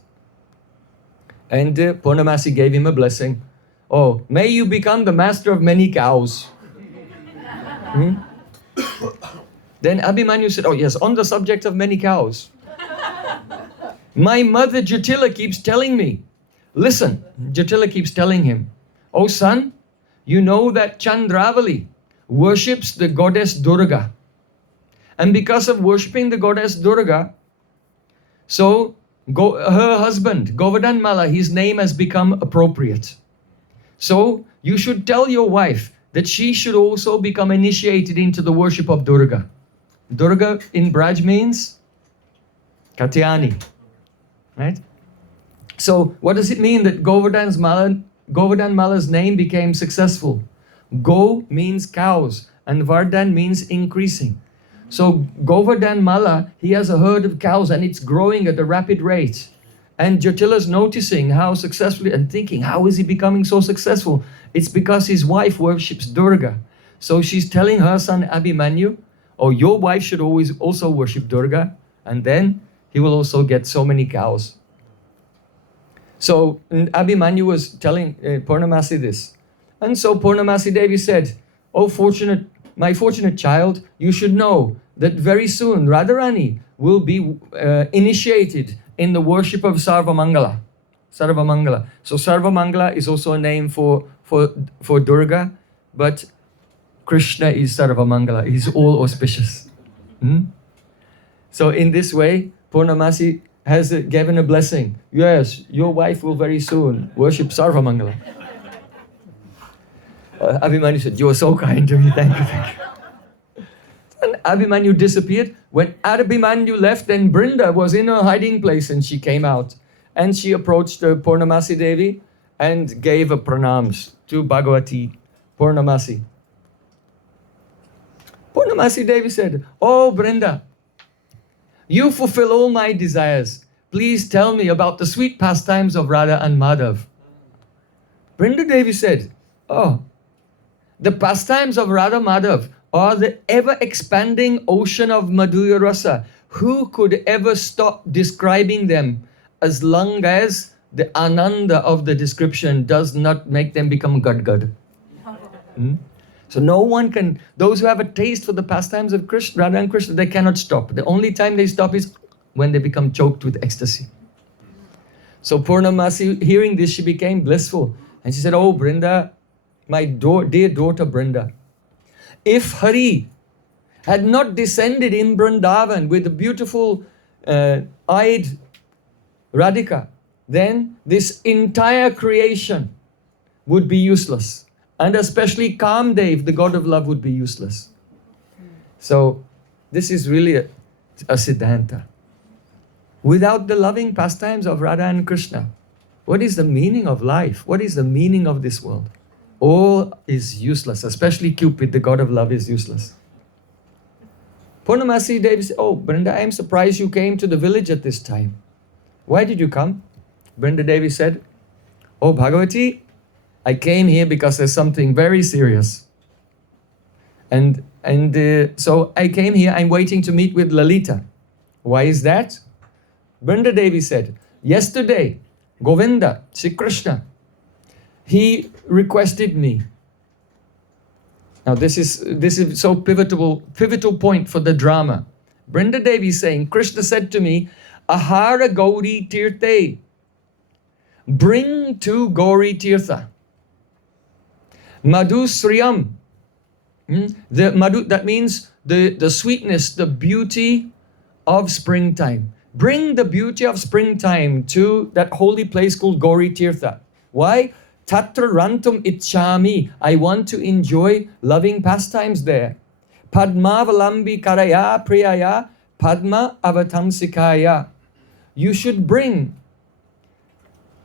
And Purnamasi gave him a blessing. Oh, may you become the master of many cows. Then Abhimanyu said, oh yes, on the subject of many cows. My mother Jatila keeps telling me, listen, Jatila keeps telling him, oh son, you know that Chandravali worships the goddess Durga. And because of worshipping the goddess Durga, so her husband, Govardhan Mala, his name has become appropriate. So you should tell your wife that she should also become initiated into the worship of Durga. Durga in Braj means Katyani. Right? So what does it mean that Govardhan Mala's name became successful? Go means cows and Vardhan means increasing. So Govardhan Mala, he has a herd of cows and it's growing at a rapid rate. And Jatila's noticing how successfully and thinking, how is he becoming so successful? It's because his wife worships Durga. So she's telling her son Abhimanyu, oh, your wife should always also worship Durga, and then he will also get so many cows. So Abhimanyu was telling Purnamasi this. And so Purnamasi Devi said, oh, my fortunate child, you should know that very soon Radharani will be initiated in the worship of Sarvamangala. Sarvamangala. So Sarvamangala is also a name for Durga, but Krishna is Sarvamangala. He's all auspicious. So in this way, Purnamasi has given a blessing. Yes, your wife will very soon worship Sarvamangala. Abhimanyu said, you are so kind to me, thank you. And Abhimanyu disappeared. When Abhimanyu left, then Brinda was in her hiding place and she came out. And she approached Purnamasi Devi and gave a pranams to Bhagavati Purnamasi. Purnamasi Devi said, oh Brinda, you fulfill all my desires. Please tell me about the sweet pastimes of Radha and Madhav. Brinda Devi said, oh, the pastimes of Radha Madhav are the ever-expanding ocean of Madhurya Rasa. Who could ever stop describing them as long as the ananda of the description does not make them become gad-gad? So no one can, those who have a taste for the pastimes of Krishna, Radha and Krishna, they cannot stop. The only time they stop is when they become choked with ecstasy. So Purnamasi, hearing this, she became blissful. And she said, oh Brinda, my dear daughter Brinda, if Hari had not descended in Vrindavan with the beautiful eyed Radhika, then this entire creation would be useless. And especially Kamdev, the god of love, would be useless. So this is really a Siddhanta. Without the loving pastimes of Radha and Krishna, what is the meaning of life? What is the meaning of this world? All is useless, especially Cupid, the god of love, is useless. Purnamasi Devi said, "Oh, Brinda, I am surprised you came to the village at this time. Why did you come?" Brinda Devi said, "Oh, Bhagavati, I came here because there's something very serious. So I came here, I'm waiting to meet with Lalita." "Why is that?" Brinda Devi said, "Yesterday, Govinda, Sri Krishna, he requested me." Now this is so pivotal point for the drama. Brinda Devi is saying, Krishna said to me, "Ahara Gauri Tirthe, bring to Gauri Tirtha Madhu Sriyam." The Madhu, that means the sweetness, the beauty of springtime. Bring the beauty of springtime to that holy place called Gauri Tirtha. Why? Tatra rantum ichchami. I want to enjoy loving pastimes there. Padmavalambi karaya priyaya padma avatamsikaya. You should bring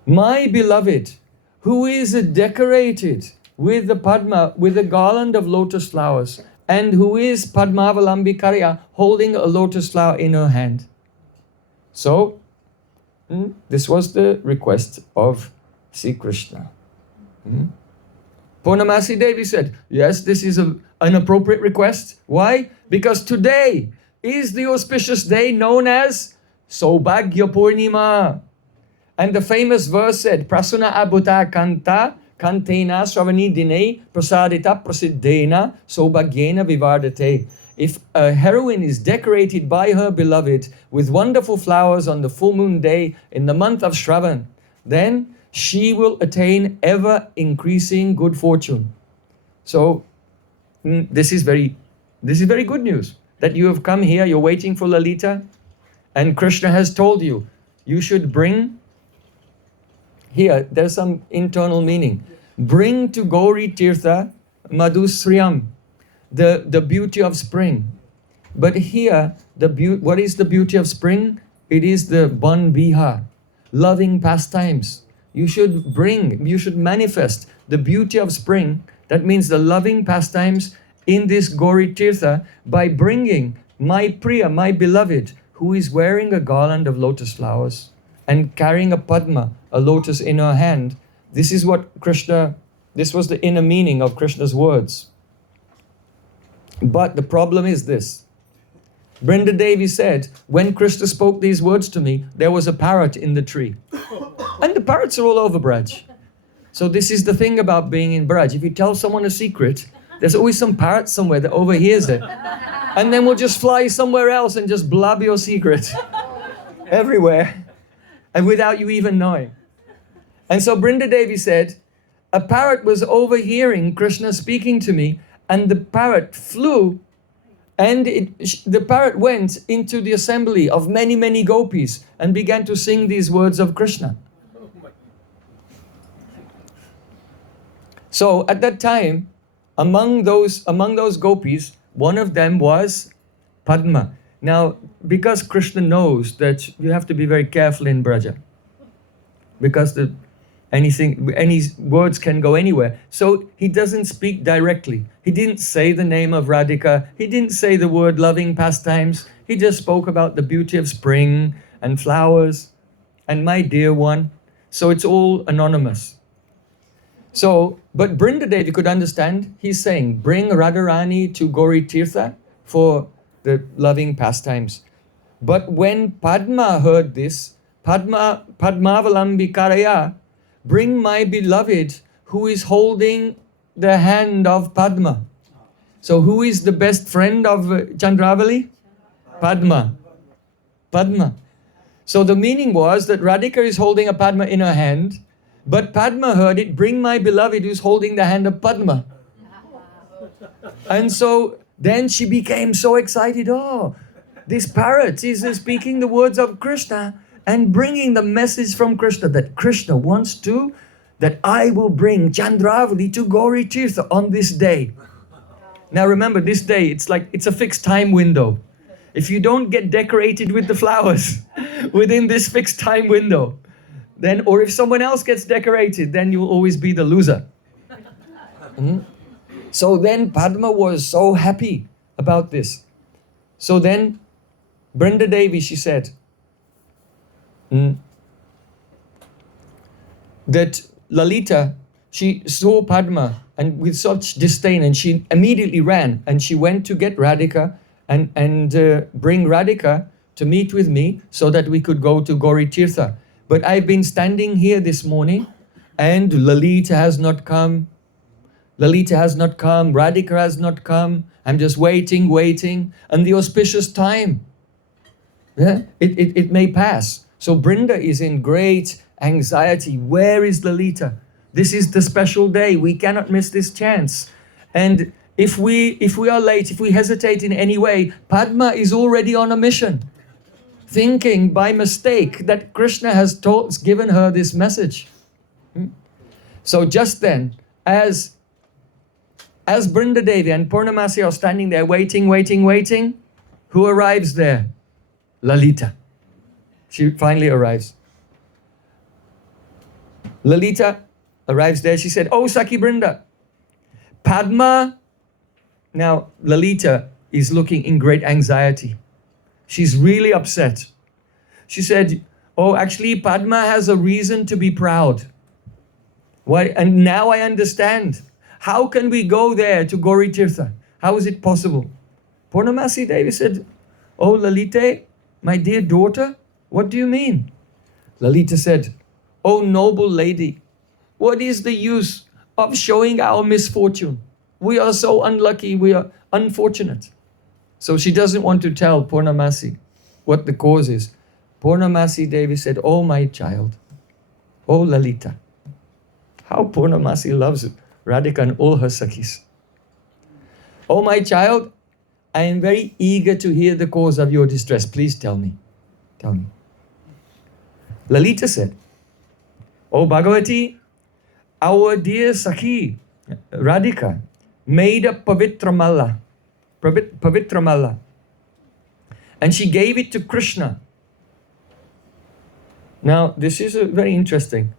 my beloved, who is decorated with the Padma, with a garland of lotus flowers, and who is Padmavalambi karaya, holding a lotus flower in her hand. So, this was the request of Sri Krishna. Purnamasi Devi said, yes, this is an appropriate request. Why? Because today is the auspicious day known as Saubhagya Purnima. And the famous verse said, Prasuna Abhuta Kanta Kantena Sravani Dine Prasadita Prasiddhena Saubhagyena Vivardate. If a heroine is decorated by her beloved with wonderful flowers on the full moon day in the month of Shravan, then she will attain ever increasing good fortune. So this is very good news that you have come here, you're waiting for Lalita, and Krishna has told you, you should bring, here there's some internal meaning, bring to Gauri Tirtha Madhusriyam, the beauty of spring. But here, what is the beauty of spring? It is the Ban Biha, loving pastimes. You should manifest the beauty of spring, that means the loving pastimes in this Gauri Tirtha, by bringing my Priya, my beloved, who is wearing a garland of lotus flowers and carrying a Padma, a lotus in her hand. This is what Krishna, this was the inner meaning of Krishna's words. But the problem is this. Brinda Devi said, when Krishna spoke these words to me, there was a parrot in the tree. And the parrots are all over Braj. So this is the thing about being in Braj. If you tell someone a secret, there's always some parrot somewhere that overhears it. And then we'll just fly somewhere else and just blab your secret everywhere, and without you even knowing. And so Brinda Devi said, a parrot was overhearing Krishna speaking to me, and the parrot flew, and the parrot went into the assembly of many, many gopis and began to sing these words of Krishna. So at that time, among those gopis, one of them was Padma. Now, because Krishna knows that you have to be very careful in Vraja, because any words can go anywhere. So he doesn't speak directly. He didn't say the name of Radhika. He didn't say the word loving pastimes. He just spoke about the beauty of spring and flowers and my dear one. So it's all anonymous. So, but Brinda Devi could understand. He's saying, bring Radharani to Gauri Tirtha for the loving pastimes. But when Padma heard this, Padmavalambi Karaya, bring my beloved who is holding the hand of Padma. So who is the best friend of Chandravali? Padma. Padma. So the meaning was that Radhika is holding a Padma in her hand, but Padma heard it, bring my beloved who's holding the hand of Padma. And so then she became so excited. Oh, this parrot is speaking the words of Krishna, and bringing the message from Krishna that Krishna wants to, that I will bring Chandravali to Gauri Tirtha on this day. Now remember, this day, it's a fixed time window. If you don't get decorated with the flowers within this fixed time window, then, or if someone else gets decorated, then you'll always be the loser. So then Padma was so happy about this. So then Brinda Devi, she said that Lalita, she saw Padma and with such disdain, and she immediately ran and she went to get Radhika and bring Radhika to meet with me so that we could go to Gauri Tirtha. But I've been standing here this morning and Lalita has not come. Lalita has not come, Radhika has not come. I'm just waiting, and the auspicious time, it may pass. So Brinda is in great anxiety. Where is Lalita? This is the special day. We cannot miss this chance. And if we are late, if we hesitate in any way, Padma is already on a mission, thinking by mistake that Krishna has given her this message. So just then, as Brinda Devi and Purnamasi are standing there waiting, who arrives there? Lalita. She finally arrives. Lalita arrives there. She said, "Oh, Saki Brinda, Padma." Now, Lalita is looking in great anxiety. She's really upset. She said, "Oh, actually, Padma has a reason to be proud. Why? And now I understand. How can we go there to Gauri Tirtha? How is it possible?" Purnamasi Devi said, "Oh, Lalita, my dear daughter, what do you mean?" Lalita said, "Oh, noble lady, what is the use of showing our misfortune? We are so unlucky, we are unfortunate." So she doesn't want to tell Purnamasi what the cause is. Purnamasi Devi said, "Oh, my child, oh, Lalita," how Purnamasi loves Radhika and all her Sakhis. "Oh, my child, I am very eager to hear the cause of your distress. Please tell me. Tell me." Lalita said, "Oh, Bhagavati, our dear Sakhi, Radhika, made a Pavitramala. And she gave it to Krishna." Now, this is very interesting.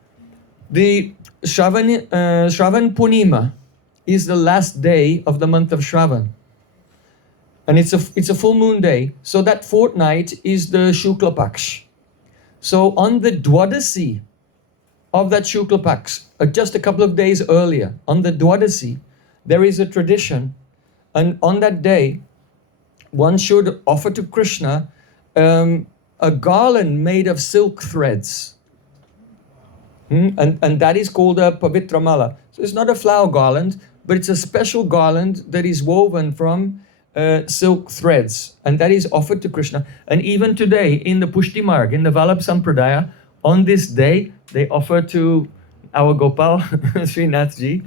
The Shravan Punima is the last day of the month of Shravan. And it's a full moon day. So that fortnight is the Shukla Paksh. So on the Dwadasi of that Shukla Paksh, just a couple of days earlier, on the Dwadasi, there is a tradition. And on that day, one should offer to Krishna a garland made of silk threads. And that is called a Pavitramala. So it's not a flower garland, but it's a special garland that is woven from silk threads. And that is offered to Krishna. And even today, in the Pushti Marg, in the Vallabh Sampradaya, on this day, they offer to our Gopal, Srinathji,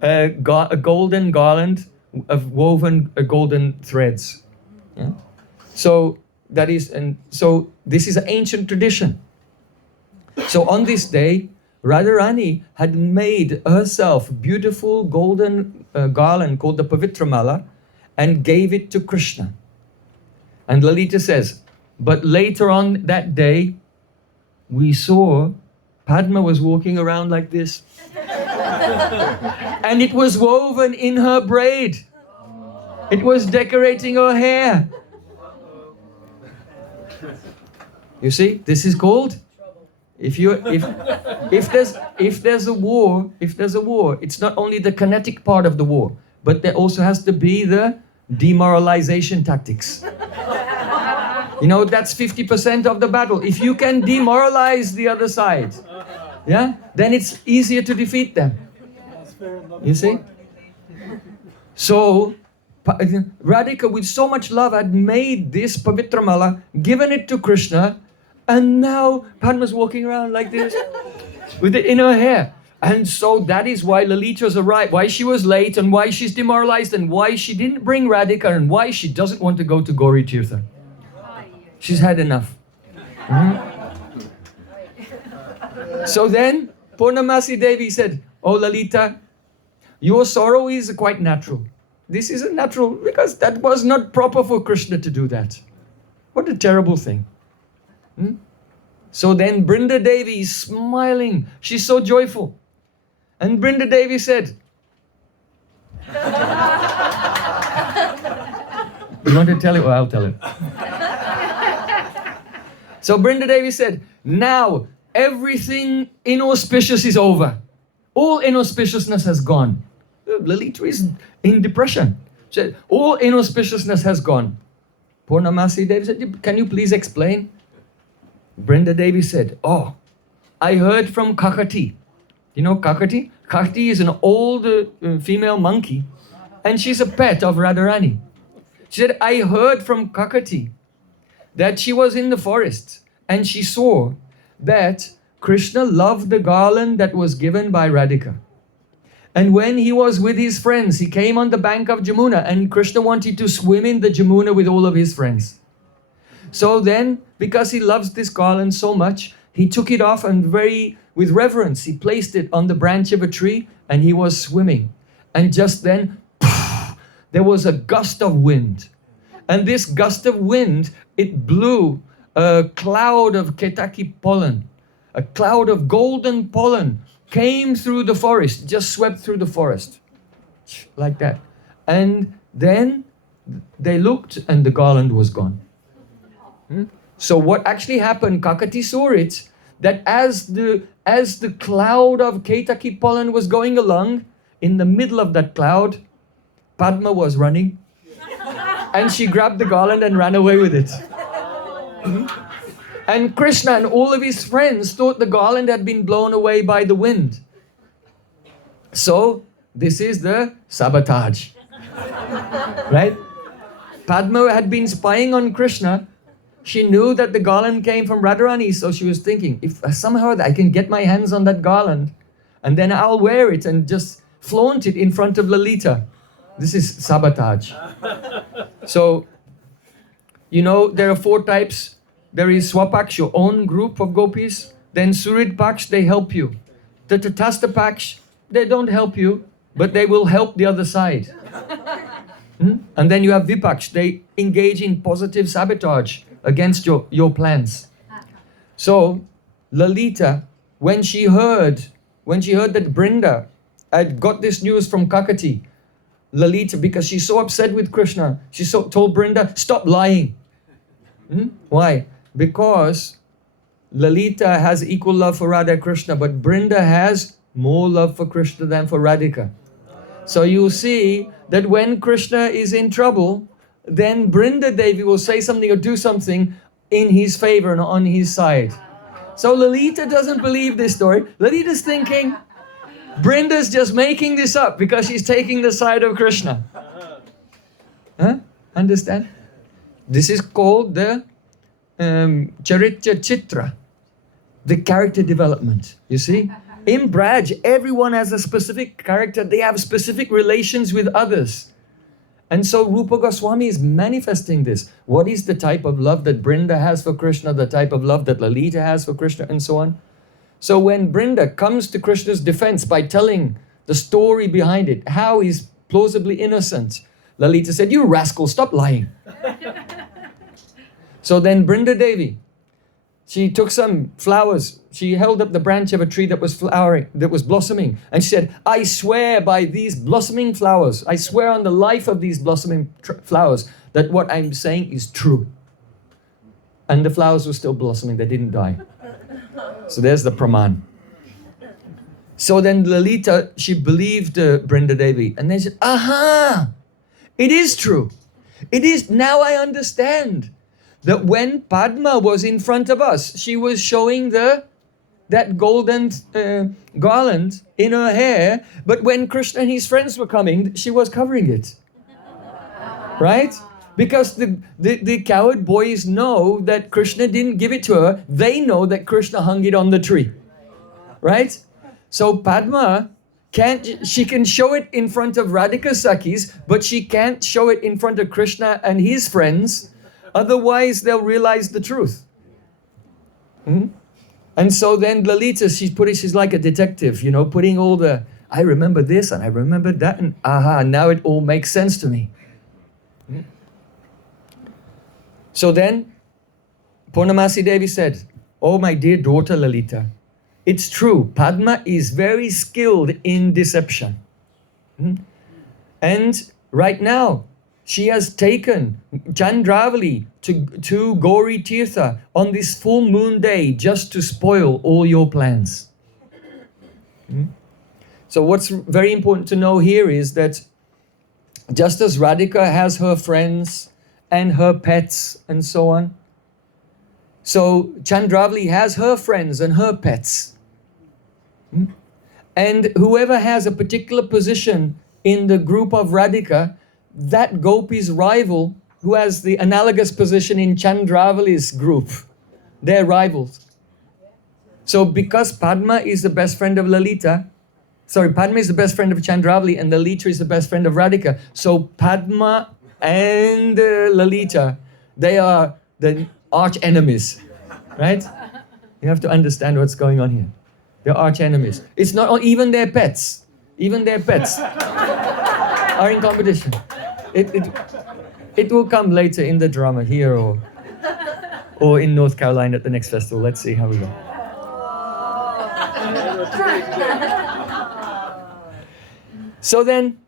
a golden garland of woven golden threads. Yeah? So that is, and so this is an ancient tradition. So on this day, Radharani had made herself beautiful golden garland called the Pavitramala and gave it to Krishna. And Lalita says, but later on that day, we saw Padma was walking around like this. And it was woven in her braid. It was decorating her hair. You see, this is called, if there's a war, it's not only the kinetic part of the war, but there also has to be the demoralization tactics. You know, that's 50% of the battle. If you can demoralize the other side, yeah, then it's easier to defeat them. You see? So, Radhika with so much love had made this Pavitramala, given it to Krishna, and now Padma's walking around like this with it in her hair. And so that is why Lalita's arrived, why she was late, and why she's demoralized, and why she didn't bring Radhika, and why she doesn't want to go to Gauri Tirtha. She's had enough. Mm-hmm. So then Purnamasi Devi said, "Oh Lalita, your sorrow is quite natural. This is a natural, because that was not proper for Krishna to do that. What a terrible thing." So then Brinda Devi is smiling. She's so joyful. And Brinda Devi said, "You want to tell it or I'll tell it?" So Brinda Devi said, "Now everything inauspicious is over. All inauspiciousness has gone." Lalita is in depression. She said, "All inauspiciousness has gone." Purnamasi Devi said, "Can you please explain?" Brinda Devi said, "Oh, I heard from Kakati." You know Kakati? Kakati is an old female monkey, and she's a pet of Radharani. She said, "I heard from Kakati that she was in the forest and she saw that Krishna loved the garland that was given by Radhika. And when he was with his friends, he came on the bank of Jamuna, and Krishna wanted to swim in the Jamuna with all of his friends. So then, because he loves this garland so much, he took it off and with reverence, he placed it on the branch of a tree, and he was swimming. And just then, there was a gust of wind. And this gust of wind, it blew a cloud of Ketaki pollen, a cloud of golden pollen came through the forest, just swept through the forest, like that. And then they looked and the garland was gone. So what actually happened, Kakati saw it, that as the cloud of Ketaki pollen was going along, in the middle of that cloud, Padma was running. And she grabbed the garland and ran away with it. And Krishna and all of his friends thought the garland had been blown away by the wind. So this is the sabotage. Right? Padma had been spying on Krishna. She knew that the garland came from Radharani, so she was thinking, if somehow I can get my hands on that garland, and then I'll wear it and just flaunt it in front of Lalita. This is sabotage. So, you know, there are 4 types. There is Swapaksh, your own group of gopis. Then Surid Paksh, they help you. The Tatastha Paksh, they don't help you, but they will help the other side. And then you have Vipaksh, they engage in positive sabotage against your plans. So, Lalita, when she heard that Brinda had got this news from Kakati, Lalita, because she's so upset with Krishna, she told Brinda, "Stop lying." Why? Because Lalita has equal love for Radha Krishna, but Brinda has more love for Krishna than for Radhika. So you see that when Krishna is in trouble, then Brinda Devi will say something or do something in his favor and on his side. So Lalita doesn't believe this story. Lalita's thinking, Brinda's just making this up because she's taking the side of Krishna. Understand? This is called the Charitya Chitra, the character development. You see? In Braj, everyone has a specific character. They have specific relations with others. And so Rupa Goswami is manifesting this. What is the type of love that Brinda has for Krishna, the type of love that Lalita has for Krishna, and so on? So when Brinda comes to Krishna's defense by telling the story behind it, how he's plausibly innocent, Lalita said, "You rascal, stop lying." So then Brinda Devi, she took some flowers. She held up the branch of a tree that was flowering, that was blossoming. And she said, "I swear by these blossoming flowers, I swear on the life of these blossoming flowers, that what I'm saying is true." And the flowers were still blossoming, they didn't die. So there's the praman. So then Lalita, she believed Brinda Devi. And then she said, "Aha! It is true. It is, now I understand that when Padma was in front of us, she was showing that golden garland in her hair, but when Krishna and his friends were coming, she was covering it." Right? Because the coward boys know that Krishna didn't give it to her. They know that Krishna hung it on the tree. Right? So Padma, she can show it in front of Radhika Sakhis, but she can't show it in front of Krishna and his friends. Otherwise, they'll realize the truth. And so then Lalita, she's like a detective, putting all I remember this and I remember that, and now it all makes sense to me. So then Purnamasi Devi said, "Oh, my dear daughter Lalita, it's true, Padma is very skilled in deception. And right now, she has taken Chandravali to Gauri Tirtha on this full moon day just to spoil all your plans." So what's very important to know here is that just as Radhika has her friends and her pets and so on, so Chandravali has her friends and her pets. And whoever has a particular position in the group of Radhika, that Gopi's rival who has the analogous position in Chandravali's group, they're rivals. So because Padma is the best friend of Padma is the best friend of Chandravali and Lalita is the best friend of Radhika. So Padma and Lalita, they are the arch enemies, right? You have to understand what's going on here. They're arch enemies. It's not even their pets. Even their pets are in competition. It will come later in the drama here or in North Carolina at the next festival. Let's see how we go. So then,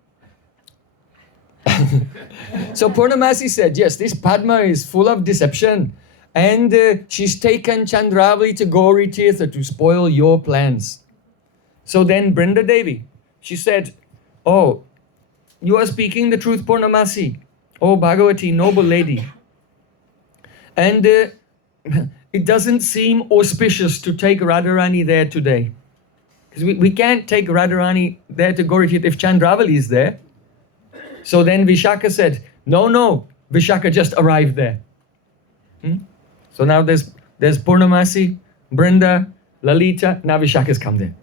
so Purnamasi said, yes, this Padma is full of deception and she's taken Chandravali to Gauri Tirtha to spoil your plans. So then Brinda Devi, she said, "Oh, you are speaking the truth, Purnamasi. Oh, Bhagavati, noble lady. And it doesn't seem auspicious to take Radharani there today. Because we can't take Radharani there to Gauri Tirtha if Chandravali is there." So then Vishaka said, no, Vishaka just arrived there. So now there's Purnamasi, Brinda, Lalita, now Vishaka's come there.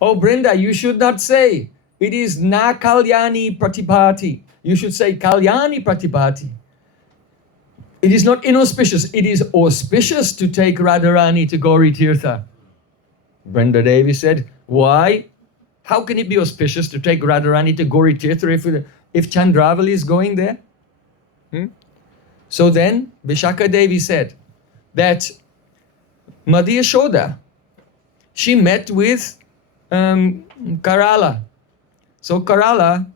"Oh, Brinda, you should not say, it is na Kalyani Pratipati. You should say Kalyani Pratipati. It is not inauspicious, it is auspicious to take Radharani to Gauri Tirtha." Brinda Devi said, "Why? How can it be auspicious to take Radharani to Gauri Tirtha if Chandravali is going there?" So then Vishaka Devi said that Madhya Yashoda, she met with Karala. So Karala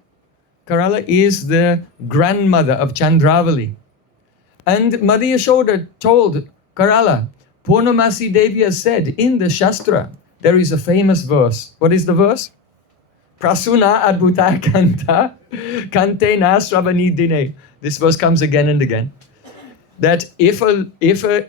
is the grandmother of Chandravali. And Madhya Yashoda told Karala, Purnamasi Devi has said in the Shastra, there is a famous verse. What is the verse? Prasuna adbhuta kanta kantena sravani dine. This verse comes again and again. That if a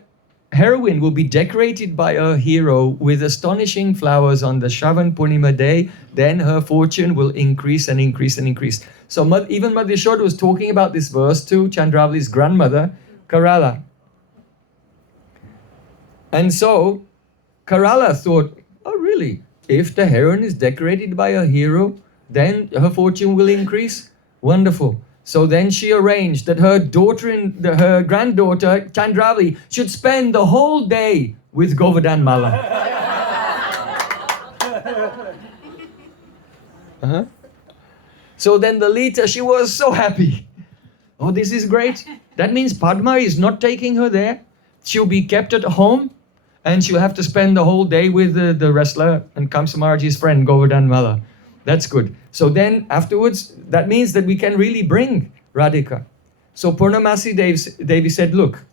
heroine will be decorated by a hero with astonishing flowers on the Shravan Purnima day, then her fortune will increase and increase and increase. So even Madhya Yashoda was talking about this verse to Chandravali's grandmother, Karala. And so Karala thought, oh really? If the heroine is decorated by a hero, then her fortune will increase? Wonderful. So then she arranged that her granddaughter, Chandravali, should spend the whole day with Govardhan Mala. So then Lalita, she was so happy. Oh, this is great. That means Padma is not taking her there. She'll be kept at home and she'll have to spend the whole day with the wrestler and Kamsamarji's friend, Govardhan Mala. That's good. So then afterwards, that means that we can really bring Radhika. So Purnamasi Devi said, look,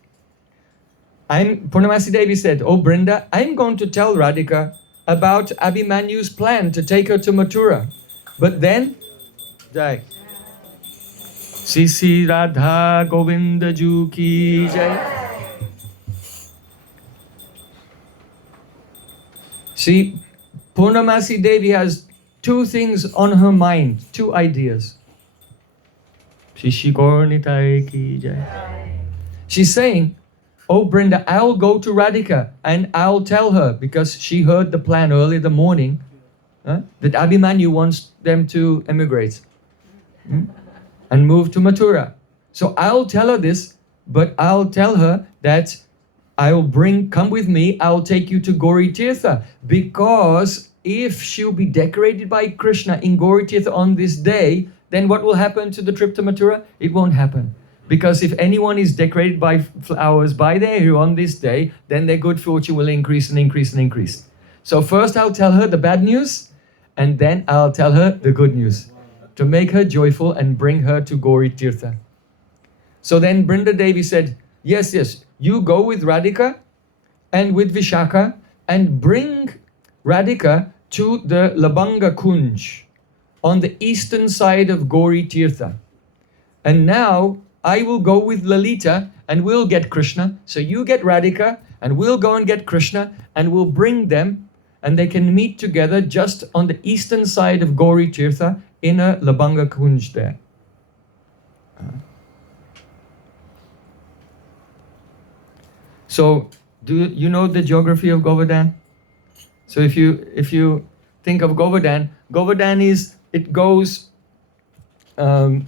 Purnamasi Devi said, oh Brinda, I'm going to tell Radhika about Abhimanyu's plan to take her to Mathura. But then, Jai. Sisi Radha Govinda Ju Ki Jai. See, Purnamasi Devi has two things on her mind, two ideas. She's saying, oh Brinda, I'll go to Radhika and I'll tell her, because she heard the plan early in the morning, that Abhimanyu wants them to emigrate and move to Mathura. So I'll tell her this, but I'll tell her that come with me, I'll take you to Gauri Tirtha. Because if she'll be decorated by Krishna in Gauri Tirtha on this day, then what will happen to the trip to Mathura? It won't happen. Because if anyone is decorated by flowers by their hero on this day, then their good fortune will increase and increase and increase. So first I'll tell her the bad news, and then I'll tell her the good news, to make her joyful and bring her to Gauri Tirtha. So then Brinda Devi said, yes, you go with Radhika and with Vishaka and bring Radhika to the Labanga Kunj on the eastern side of Gauri Tirtha. And now I will go with Lalita and we'll get Krishna. So you get Radhika and we'll go and get Krishna and we'll bring them, and they can meet together just on the eastern side of Gauri Tirtha in a Labanga Kunj there. So, do you know the geography of Govardhan? So if you think of Govardhan, it goes kind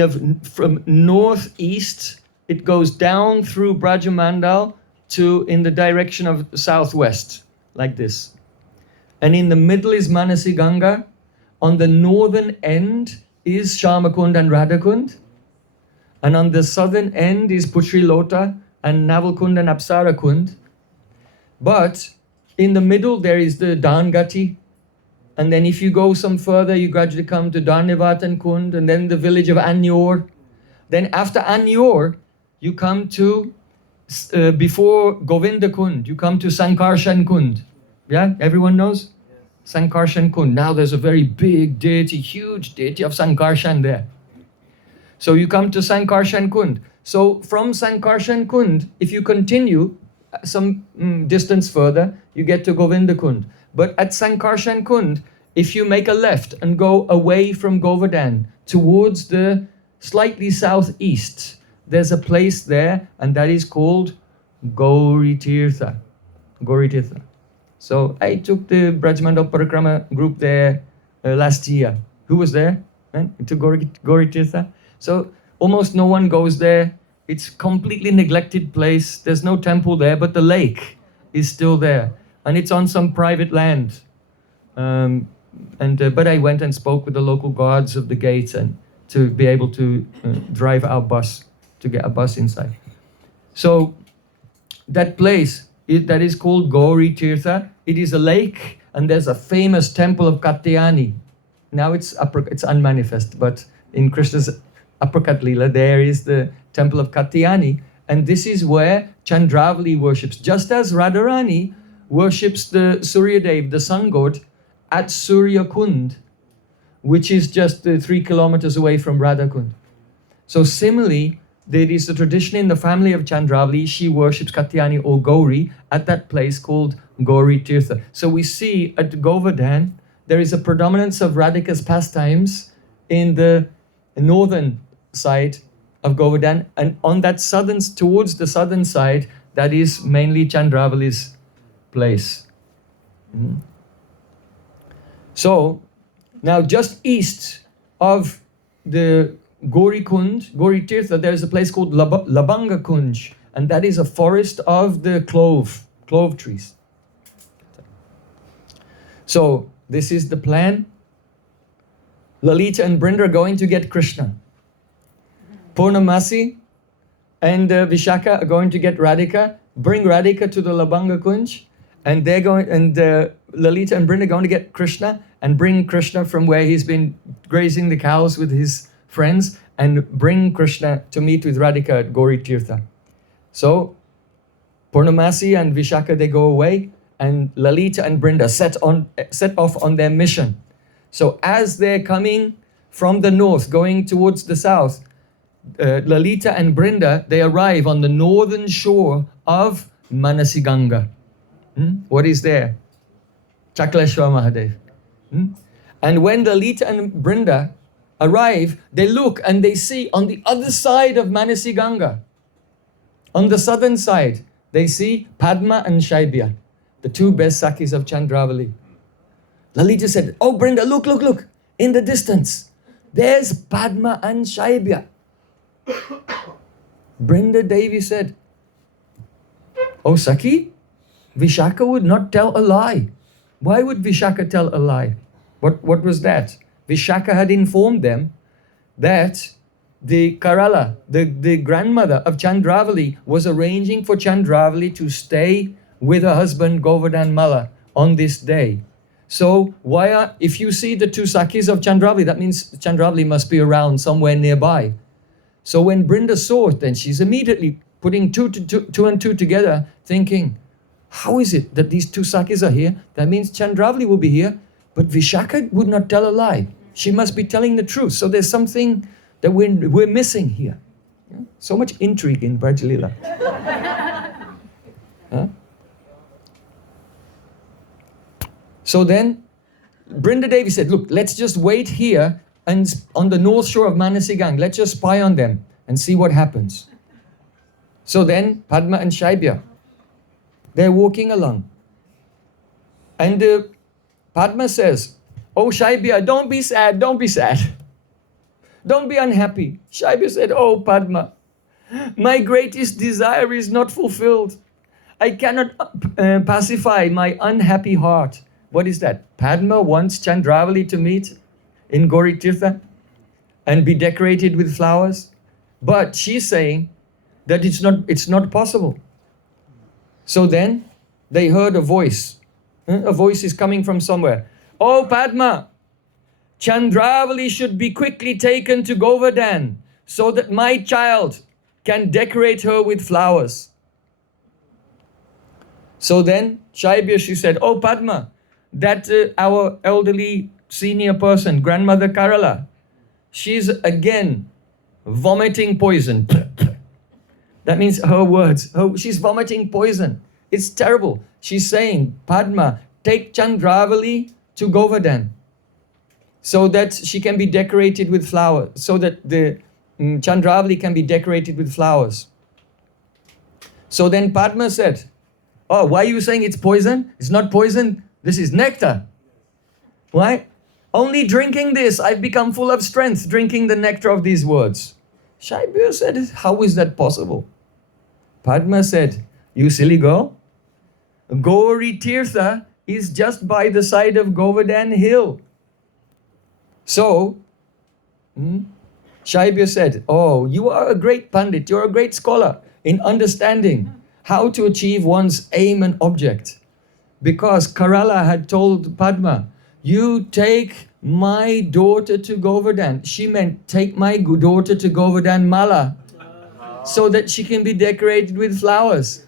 of from northeast, it goes down through Brajamandal to in the direction of southwest, like this. And in the middle is Manasi Ganga. On the northern end is Shamakund and Radhakund. And on the southern end is Pushri Lota and Navalkund and Apsarakund. But in the middle there is the Dangati. And then if you go some further, you gradually come to Darnivatan Kund and then the village of Anyor. Then after Anyor, you come to, before Govinda Kund, you come to Sankarshan Kund. Yeah, everyone knows? Sankarshan Kund. Now there's a very big deity, huge deity of Sankarshan there. So you come to Sankarshan Kund. So from Sankarshan Kund, if you continue some distance further, you get to Govinda Kund. But at Sankarshan Kund, if you make a left and go away from Govardhan towards the slightly southeast, there's a place there, and that is called Gauri Tirtha. Gauri Tirtha. So I took the Brajmandal Parikrama group there last year. Who was there? To Gauri Tirtha. So almost no one goes there. It's completely neglected place. There's no temple there, but the lake is still there. And it's on some private land. But I went and spoke with the local guards of the gates and to be able to drive our bus, to get a bus inside. So that place, that is called Gauri Tirtha. It is a lake, and there's a famous temple of Katyayani. Now it's unmanifest, but in Krishna's Uppercut Lila, there is the temple of Katyayani, and this is where Chandravali worships, just as Radharani worships the Suryadev, the sun god, at Surya Kund, which is just 3 kilometers away from Radha Kund. So similarly, there is a tradition in the family of Chandravali. She worships Katyayani or Gauri at that place called Gauri Tirtha. So we see at Govardhan, there is a predominance of Radhika's pastimes in the northern side of Govardhan, and on that towards the southern side, that is mainly Chandravali's place. So now just east of the Gauri Tirtha, there is a place called Labanga Kunj, and that is a forest of the clove trees. So this is the plan. Lalita and Brinda are going to get Krishna. Purnamasi and Vishaka are going to get Radhika, bring Radhika to the Labanga Kunj, and they're going, and Lalita and Brinda are going to get Krishna and bring Krishna from where he's been grazing the cows with his friends, and bring Krishna to meet with Radhika at Gauri Tirtha. So Purnamasi and Vishaka, they go away, and Lalita and Brinda set off on their mission. So as they're coming from the north, going towards the south, Lalita and Brinda, they arrive on the northern shore of Manasi Ganga. What is there? Chakleshwar Mahadev. And when Lalita and Brinda arrive, they look and they see on the other side of Manasi Ganga, on the southern side, they see Padma and Shaibya, the two best Sakis of Chandravali. Lalita said, "Oh Brinda, look, in the distance, there's Padma and Shaibya. Brinda Devi said, "Oh Saki, Vishaka would not tell a lie." Why would Vishaka tell a lie? What was that? Vishaka had informed them that the Karala, the grandmother of Chandravali, was arranging for Chandravali to stay with her husband Govardhan Malla on this day. So if you see the two Sakis of Chandravali, that means Chandravali must be around somewhere nearby. So when Brinda saw it, then she's immediately putting two and two together, thinking, how is it that these two Sakis are here? That means Chandravali will be here, but Vishaka would not tell a lie. She must be telling the truth. So there's something that we're missing here. Yeah? So much intrigue in Vraja Lila. Huh? So then Brinda Devi said, look, let's just wait here and on the north shore of Manasigang. Let's just spy on them and see what happens. So then Padma and Shaibya, they're walking along. And Padma says, "Oh Shaibya, don't be sad, don't be sad. Don't be unhappy." Shaibya said, "Oh Padma, my greatest desire is not fulfilled. I cannot pacify my unhappy heart." What is that? Padma wants Chandravali to meet in Gauri Tirtha and be decorated with flowers. But she's saying that it's not possible. So then they heard a voice. A voice is coming from somewhere. "Oh Padma, Chandravali should be quickly taken to Govardhan so that my child can decorate her with flowers." So then Shaibya, she said, "Oh Padma, that our elderly senior person, Grandmother Karala, she's again vomiting poison." That means her words. She's vomiting poison. It's terrible. She's saying, "Padma, take Chandravali to Govardhan so that she can be decorated with flowers, so that the Chandravali can be decorated with flowers." So then Padma said, "Oh, why are you saying it's poison? It's not poison. This is nectar. Why? Only drinking this, I've become full of strength, drinking the nectar of these words." Shaibya said, "How is that possible?" Padma said, "You silly girl, Gauri Tirtha is just by the side of Govardhan Hill." So, Shaibya said, "Oh, you are a great Pandit, you're a great scholar in understanding how to achieve one's aim and object. Because Karala had told Padma, you take my daughter to Govardhan." She meant take my daughter to Govardhan Mala so that she can be decorated with flowers.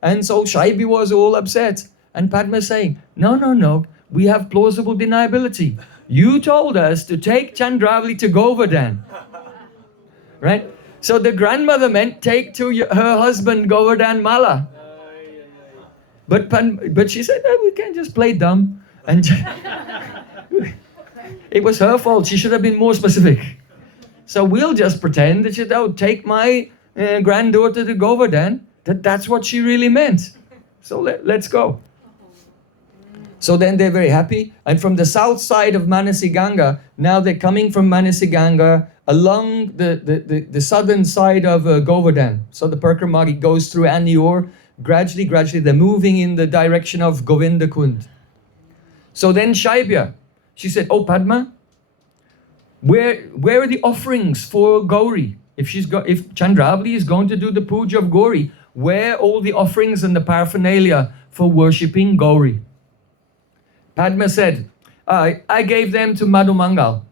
And so Shaibya was all upset. And Padma saying, no, we have plausible deniability. You told us to take Chandravali to Govardhan. Right? So the grandmother meant take to her husband Govardhan Mala. But she said, we can't just play dumb. And it was her fault. She should have been more specific. So we'll just pretend that she take my granddaughter to Govardhan. That's what she really meant. So let's go. So then they're very happy. And from the south side of Manasiganga, now they're coming from Manasiganga along the southern side of Govardhan. So the Perkramagi goes through Aniur. Gradually, they're moving in the direction of Govinda Kund. So then Shaibya, she said, "Oh Padma, where are the offerings for Gauri? If Chandravali is going to do the puja of Gauri, where are all the offerings and the paraphernalia for worshipping Gauri?" Padma said, I gave them to Madhu Mangal."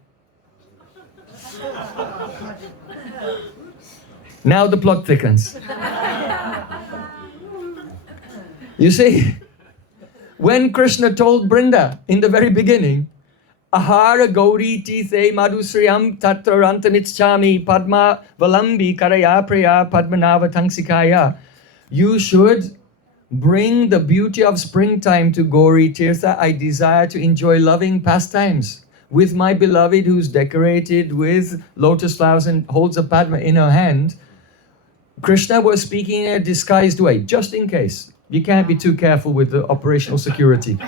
Now the plot thickens. You see, when Krishna told Brinda in the very beginning, "Ahara Gauri Tithe Madhusriyam Tatra Rantanitschami Padma Valambi Karaya Preya Padmanava Tangsikaya," you should bring the beauty of springtime to Gauri Tirtha. I desire to enjoy loving pastimes with my beloved who's decorated with lotus flowers and holds a Padma in her hand. Krishna was speaking in a disguised way, just in case. You can't be too careful with the operational security.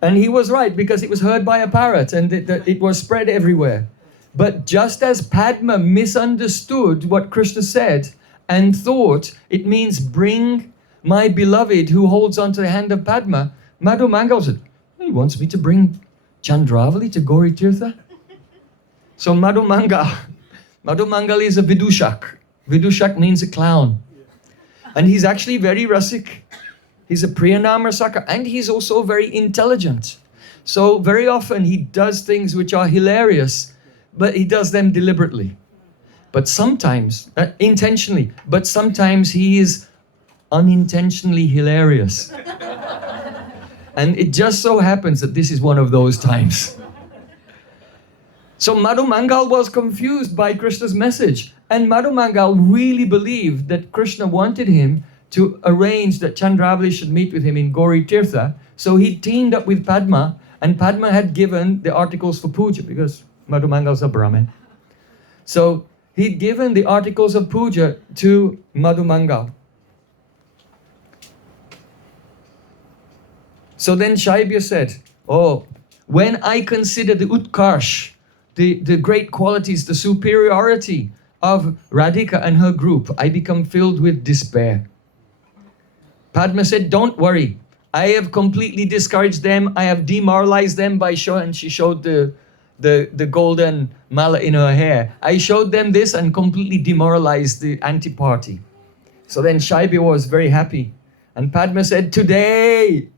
And he was right, because it was heard by a parrot and it was spread everywhere. But just as Padma misunderstood what Krishna said and thought it means bring my beloved who holds onto the hand of Padma, Madhu Mangal said, he wants me to bring Chandravali to Gauri Tirtha? So Madhu Mangal is a Vidushak. Vidushak means a clown. And he's actually very rasik. He's a Priyanama Saka, and he's also very intelligent. So very often he does things which are hilarious, but he does them deliberately. But sometimes, intentionally, but sometimes he is unintentionally hilarious. And it just so happens that this is one of those times. So Madhu Mangal was confused by Krishna's message. And Madhu Mangal really believed that Krishna wanted him to arrange that Chandravali should meet with him in Gauri Tirtha. So he teamed up with Padma, and Padma had given the articles for puja, because Madhu Mangal's a Brahmin. So he'd given the articles of puja to Madhu Mangal. So then Shaibya said, oh, when I consider the utkarsh, the great qualities, the superiority of Radhika and her group, I become filled with despair. Padma said, don't worry. I have completely discouraged them. I have demoralized them by showing, and she showed the golden mala in her hair. I showed them this and completely demoralized the anti-party. So then Shaibya was very happy. And Padma said, today,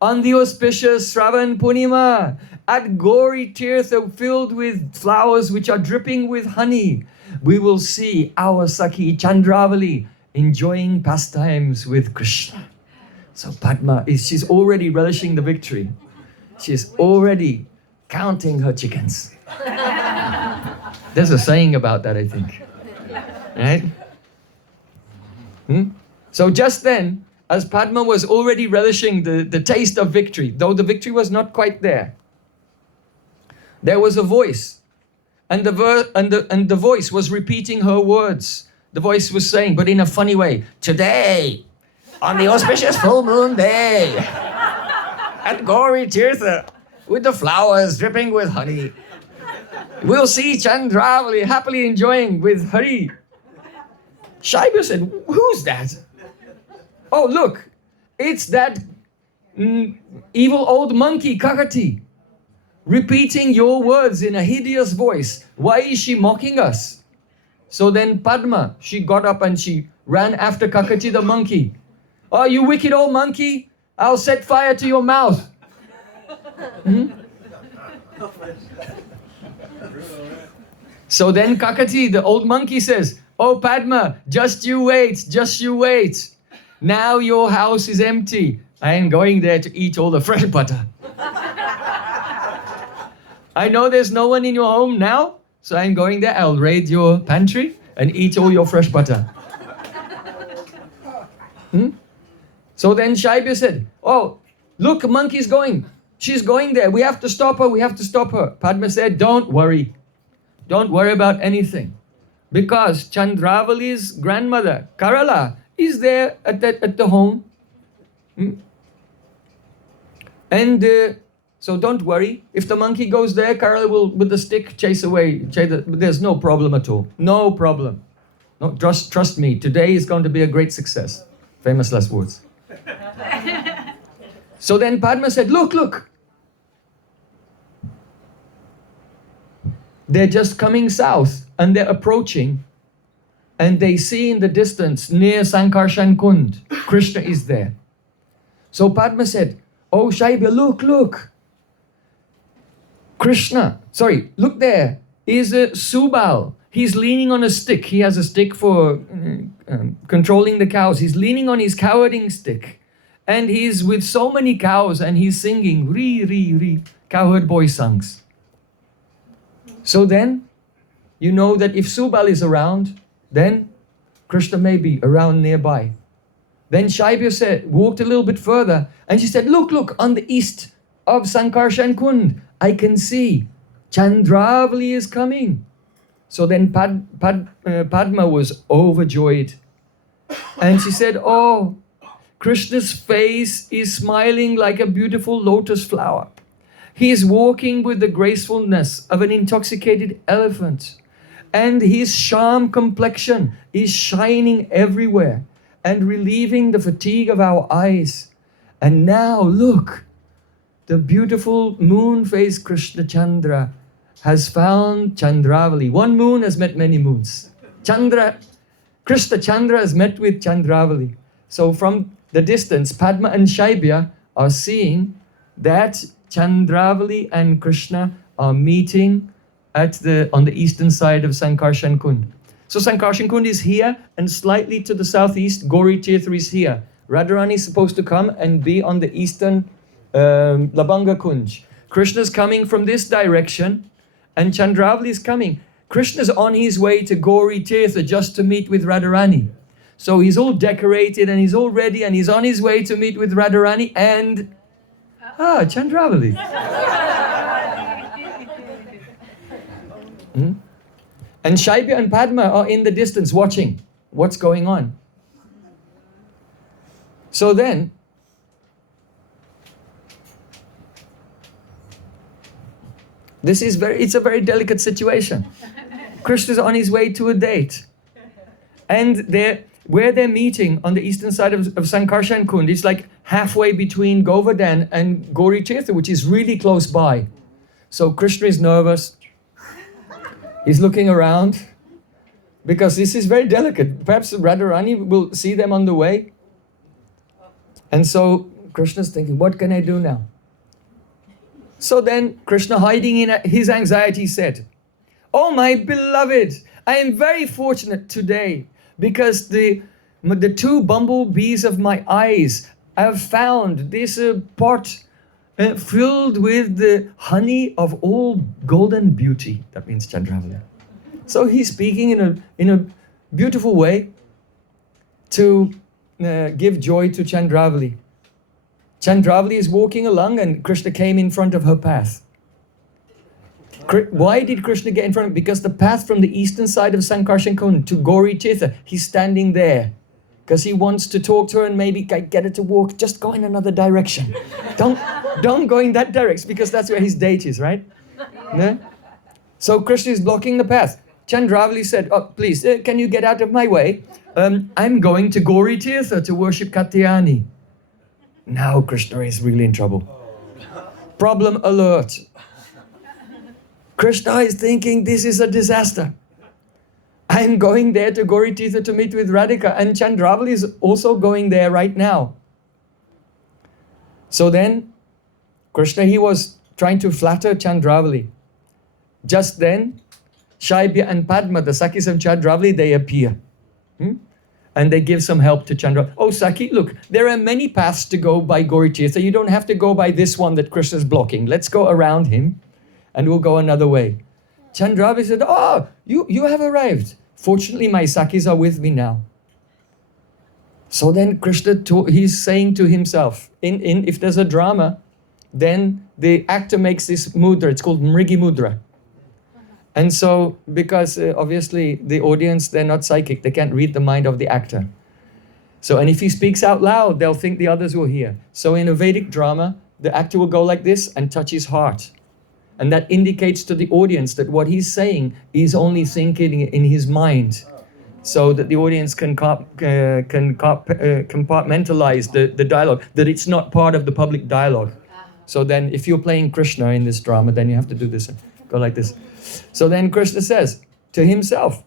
on the auspicious Shravan Punima, at Gauri Tirtha filled with flowers which are dripping with honey, we will see our Sakhi Chandravali enjoying pastimes with Krishna. So Padma, she's already relishing the victory. She's already counting her chickens. There's a saying about that, I think. Right? So just then, as Padma was already relishing the taste of victory, though the victory was not quite there, there was a voice. And the voice was repeating her words. The voice was saying, but in a funny way, today, on the auspicious full moon day, at Gauri Tirtha, with the flowers dripping with honey, we'll see Chandravali happily enjoying with Hari. Shaibya said, who's that? Oh, look, it's that evil old monkey, Kakati, repeating your words in a hideous voice. Why is she mocking us? So then Padma, she got up and she ran after Kakati the monkey. Oh, you wicked old monkey, I'll set fire to your mouth. So then Kakati, the old monkey, says, oh Padma, just you wait, just you wait. Now your house is empty. I am going there to eat all the fresh butter. I know there's no one in your home now, so I'm going there. I'll raid your pantry and eat all your fresh butter. So then Shaibya said, oh, look, a monkey's going. She's going there. We have to stop her. We have to stop her. Padma said, don't worry. Don't worry about anything. Because Chandravali's grandmother, Karala, is there at the home. And so don't worry. If the monkey goes there, Karala will, with the stick, chase away. There's no problem at all. No problem. No, trust me. Today is going to be a great success. Famous last words. So then Padma said, look. They're just coming south and they're approaching. And they see in the distance, near Sankarshan Kund, Krishna is there. So Padma said, oh Shaibya, look. Krishna, look there, is a Subal. He's leaning on a stick. He has a stick for controlling the cows. He's leaning on his cowherding stick. And he's with so many cows and he's singing, re, cowherd boy songs. So then, you know that if Subal is around, then Krishna may be around nearby. Then Shaibya walked a little bit further and she said, look, on the east of Sankarshan Kund, I can see Chandravali is coming. So then Padma was overjoyed. And she said, oh, Krishna's face is smiling like a beautiful lotus flower. He is walking with the gracefulness of an intoxicated elephant. And his charm complexion is shining everywhere and relieving the fatigue of our eyes. And now look, the beautiful moon-faced Krishna Chandra has found Chandravali. One moon has met many moons. Krishna Chandra has met with Chandravali. So from the distance, Padma and Shaibya are seeing that Chandravali and Krishna are meeting on the eastern side of Sankarshan Kund. So Sankarshan Kund is here, and slightly to the southeast, Gauri Tirtha is here. Radharani is supposed to come and be on the eastern Labanga Kunj. Krishna's coming from this direction, and Chandravali is coming. Krishna's on his way to Gauri Tirtha just to meet with Radharani. So he's all decorated and he's all ready and he's on his way to meet with Radharani and Chandravali. And Shaibya and Padma are in the distance watching what's going on. So then, it's a very delicate situation. Krishna's on his way to a date. And where they're meeting on the eastern side of Sankarshan Kund, it's like halfway between Govardhan and Gauri Tirtha, which is really close by. So Krishna is nervous. He's looking around because this is very delicate. Perhaps Radharani will see them on the way. And so Krishna's thinking, what can I do now? So then Krishna, hiding in his anxiety, said, "Oh, my beloved, I am very fortunate today because the two bumblebees of my eyes have found this pot filled with the honey of all golden beauty." That means Chandravali. So he's speaking in a beautiful way to give joy to Chandravali. Chandravali is walking along and Krishna came in front of her path. Why did Krishna get in front of? Because the path from the eastern side of Sankarshan Kund to Gauri Tirtha, he's standing there because he wants to talk to her and maybe get her to walk. Just go in another direction. Don't go in that direction because that's where his date is, right? Yeah? So Krishna is blocking the path. Chandravali said, "Oh, please, can you get out of my way? I'm going to Gauri Tirtha to worship Katyayani." Now Krishna is really in trouble. Problem alert. Krishna is thinking this is a disaster. I'm going there to Gauri Tirtha to meet with Radhika, and Chandravali is also going there right now. So then, Krishna, he was trying to flatter Chandravali. Just then, Shaibya and Padma, the Sakis of Chandravali, they appear. And they give some help to Chandravali. "Oh, Saki, look, there are many paths to go by Gauri Tirtha. You don't have to go by this one that Krishna's blocking. Let's go around him and we'll go another way." Chandravali said, "Oh, you have arrived. Fortunately, my Sakis are with me now." So then Krishna, he's saying to himself, if there's a drama, then the actor makes this mudra. It's called Mrigi Mudra. And so, because obviously the audience, they're not psychic, they can't read the mind of the actor. So, and if he speaks out loud, they'll think the others will hear. So in a Vedic drama, the actor will go like this and touch his heart. And that indicates to the audience that what he's saying is only thinking in his mind, so that the audience can compartmentalize the dialogue, that it's not part of the public dialogue. So then if you're playing Krishna in this drama, then you have to do this, go like this. So then Krishna says to himself,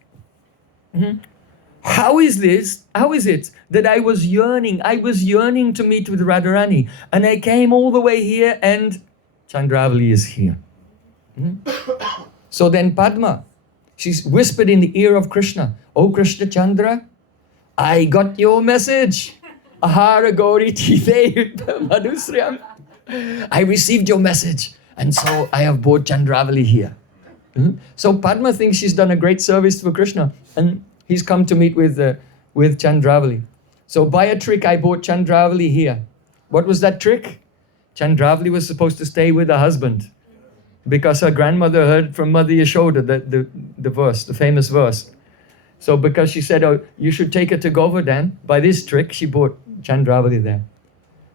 How is it that I was yearning to meet with Radharani, and I came all the way here and Chandravali is here. So then Padma, she's whispered in the ear of Krishna, "Oh Krishna Chandra, I got your message. Ahara Gauri Tithe Madhusriyam. I received your message, and so I have brought Chandravali here." So Padma thinks she's done a great service for Krishna, and he's come to meet with Chandravali. So by a trick, I brought Chandravali here. What was that trick? Chandravali was supposed to stay with her husband because her grandmother heard from Mother Yashoda the verse, the famous verse. So because she said, "Oh, you should take her to Govardhan," by this trick, she brought Chandravali there.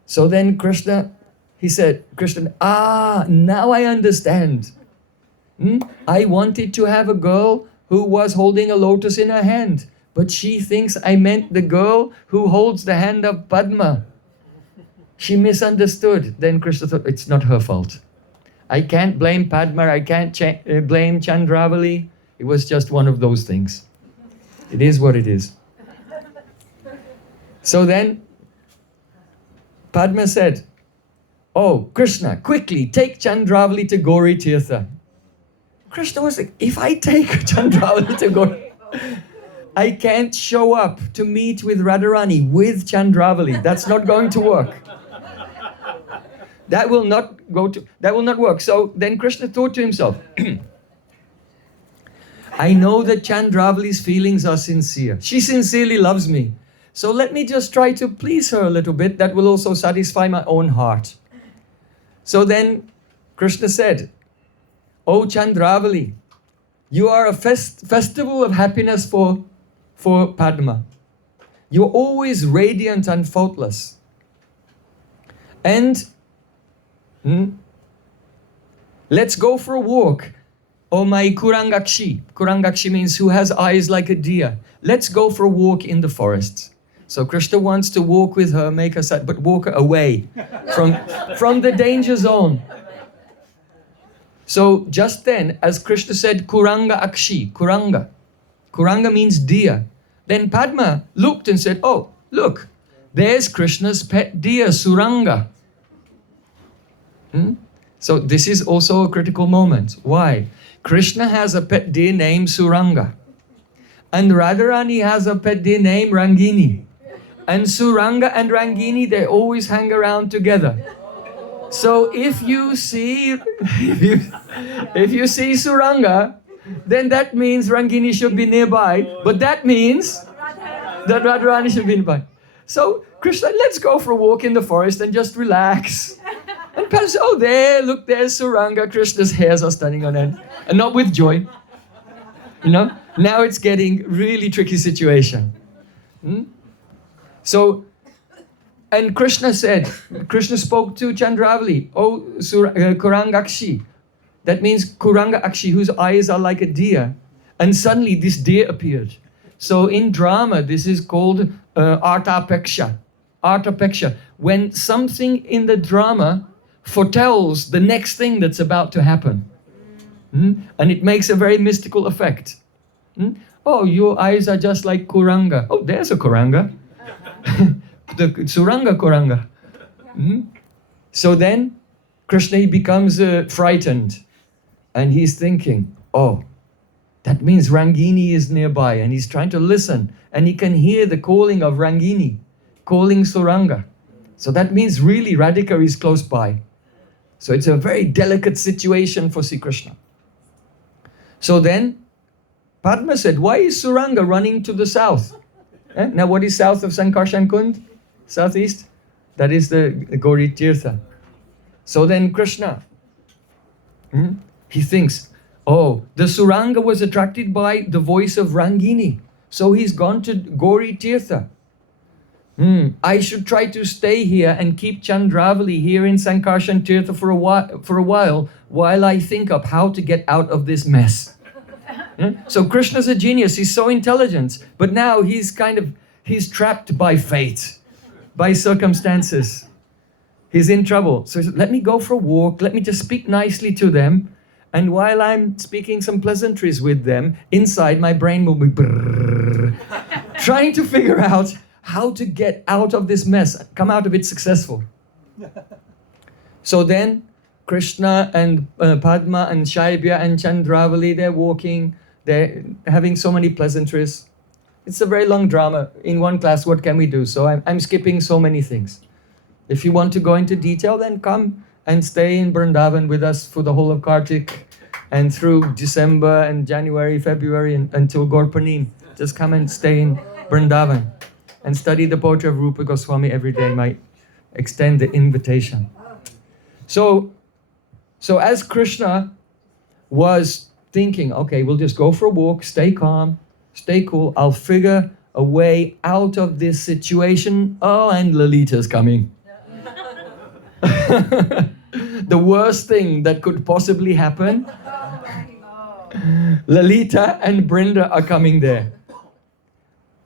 So then Krishna, he said, Krishna, now I understand. I wanted to have a girl who was holding a lotus in her hand, but she thinks I meant the girl who holds the hand of Padma. She misunderstood. Then Krishna thought, it's not her fault. I can't blame Padma, I can't blame Chandravali. It was just one of those things. It is what it is. So then Padma said, oh, Krishna, quickly take Chandravali to Gauri Tirtha. Krishna was like, if I take Chandravali to Gauri, I can't show up to meet with Radharani with Chandravali. That's not going to work. That will not work. So then Krishna thought to himself, I know that Chandravali's feelings are sincere. She sincerely loves me. So let me just try to please her a little bit. That will also satisfy my own heart. So then Krishna said, oh Chandravali, you are a festival of happiness for Padma. You're always radiant and faultless. And let's go for a walk. Oh my Kurangakshi. Kurangakshi means who has eyes like a deer. Let's go for a walk in the forest. So Krishna wants to walk with her, make her sad, but walk her away from the danger zone. So just then, as Krishna said, Kuranga Akshi, Kuranga. Kuranga means deer. Then Padma looked and said, oh, look, there's Krishna's pet deer, Suranga. So this is also a critical moment. Why? Krishna has a pet deer named Suranga. And Radharani has a pet deer named Rangini. And Suranga and Rangini, they always hang around together. So if you see Suranga, then that means Rangini should be nearby. But that means that Radharani should be nearby. So Krishna, let's go for a walk in the forest and just relax. And Padma said, oh, look, there's Suranga. Krishna's hairs are standing on end. And not with joy. You know, now it's getting really tricky situation. So, and Krishna spoke to Chandravali, oh, Kurangakshi. That means Kuranga Akshi, whose eyes are like a deer. And suddenly this deer appeared. So in drama, this is called Artapeksha. Artapeksha. When something in the drama foretells the next thing that's about to happen. And it makes a very mystical effect. Oh, your eyes are just like Kuranga. Oh, there's a Kuranga. The Suranga Kuranga. So then Krishna becomes frightened. And he's thinking, oh, that means Rangini is nearby. And he's trying to listen. And he can hear the calling of Rangini, calling Suranga. So that means really Radhika is close by. So it's a very delicate situation for Sri Krishna. So then Padma said, why is Suranga running to the south? Now what is south of Sankarshan Kund? Southeast? That is the Gauri Tirtha. So then Krishna, he thinks, oh, the Suranga was attracted by the voice of Rangini. So he's gone to Gauri Tirtha. I should try to stay here and keep Chandravali here in Sankarshan Tirtha for a while I think of how to get out of this mess. So Krishna's a genius, he's so intelligent, but now he's trapped by fate, by circumstances. He's in trouble. So he said, let me go for a walk, let me just speak nicely to them, and while I'm speaking some pleasantries with them, inside my brain will be trying to figure out how to get out of this mess, come out of it successful. So then Krishna and Padma and Shaibya and Chandravali, they're walking, they're having so many pleasantries. It's a very long drama. In one class, what can we do? So I'm skipping so many things. If you want to go into detail, then come and stay in Vrindavan with us for the whole of Kartik and through December and January, February until Gaurpanim. Just come and stay in Vrindavan and study the poetry of Rupa Goswami every day. Might extend the invitation. So as Krishna was thinking, okay, we'll just go for a walk, stay calm, stay cool, I'll figure a way out of this situation. Oh, and Lalita's coming. The worst thing that could possibly happen, Lalita and Brinda are coming there.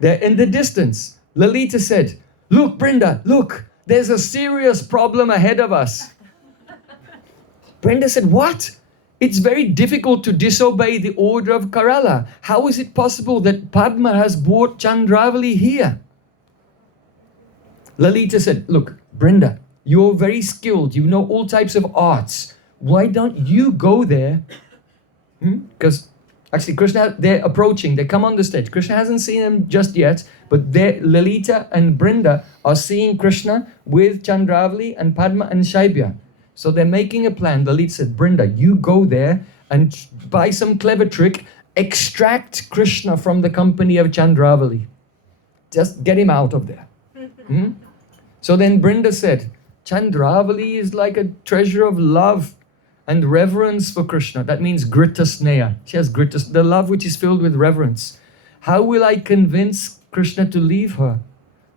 They're in the distance. Lalita said, "Look, Brinda, look, there's a serious problem ahead of us." Brinda said, "What? It's very difficult to disobey the order of Kerala. How is it possible that Padma has brought Chandravali here?" Lalita said, "Look, Brinda, you're very skilled. You know all types of arts. Why don't you go there?" Because actually, Krishna, they're approaching. They come on the stage. Krishna hasn't seen them just yet, but Lalita and Brinda are seeing Krishna with Chandravali and Padma and Shaibya. So they're making a plan. Lalita said, "Brinda, you go there and by some clever trick, extract Krishna from the company of Chandravali. Just get him out of there." So then Brinda said, "Chandravali is like a treasure of love and reverence for Krishna." That means Grita Sneha. She has Grita, the love which is filled with reverence. "How will I convince Krishna to leave her?"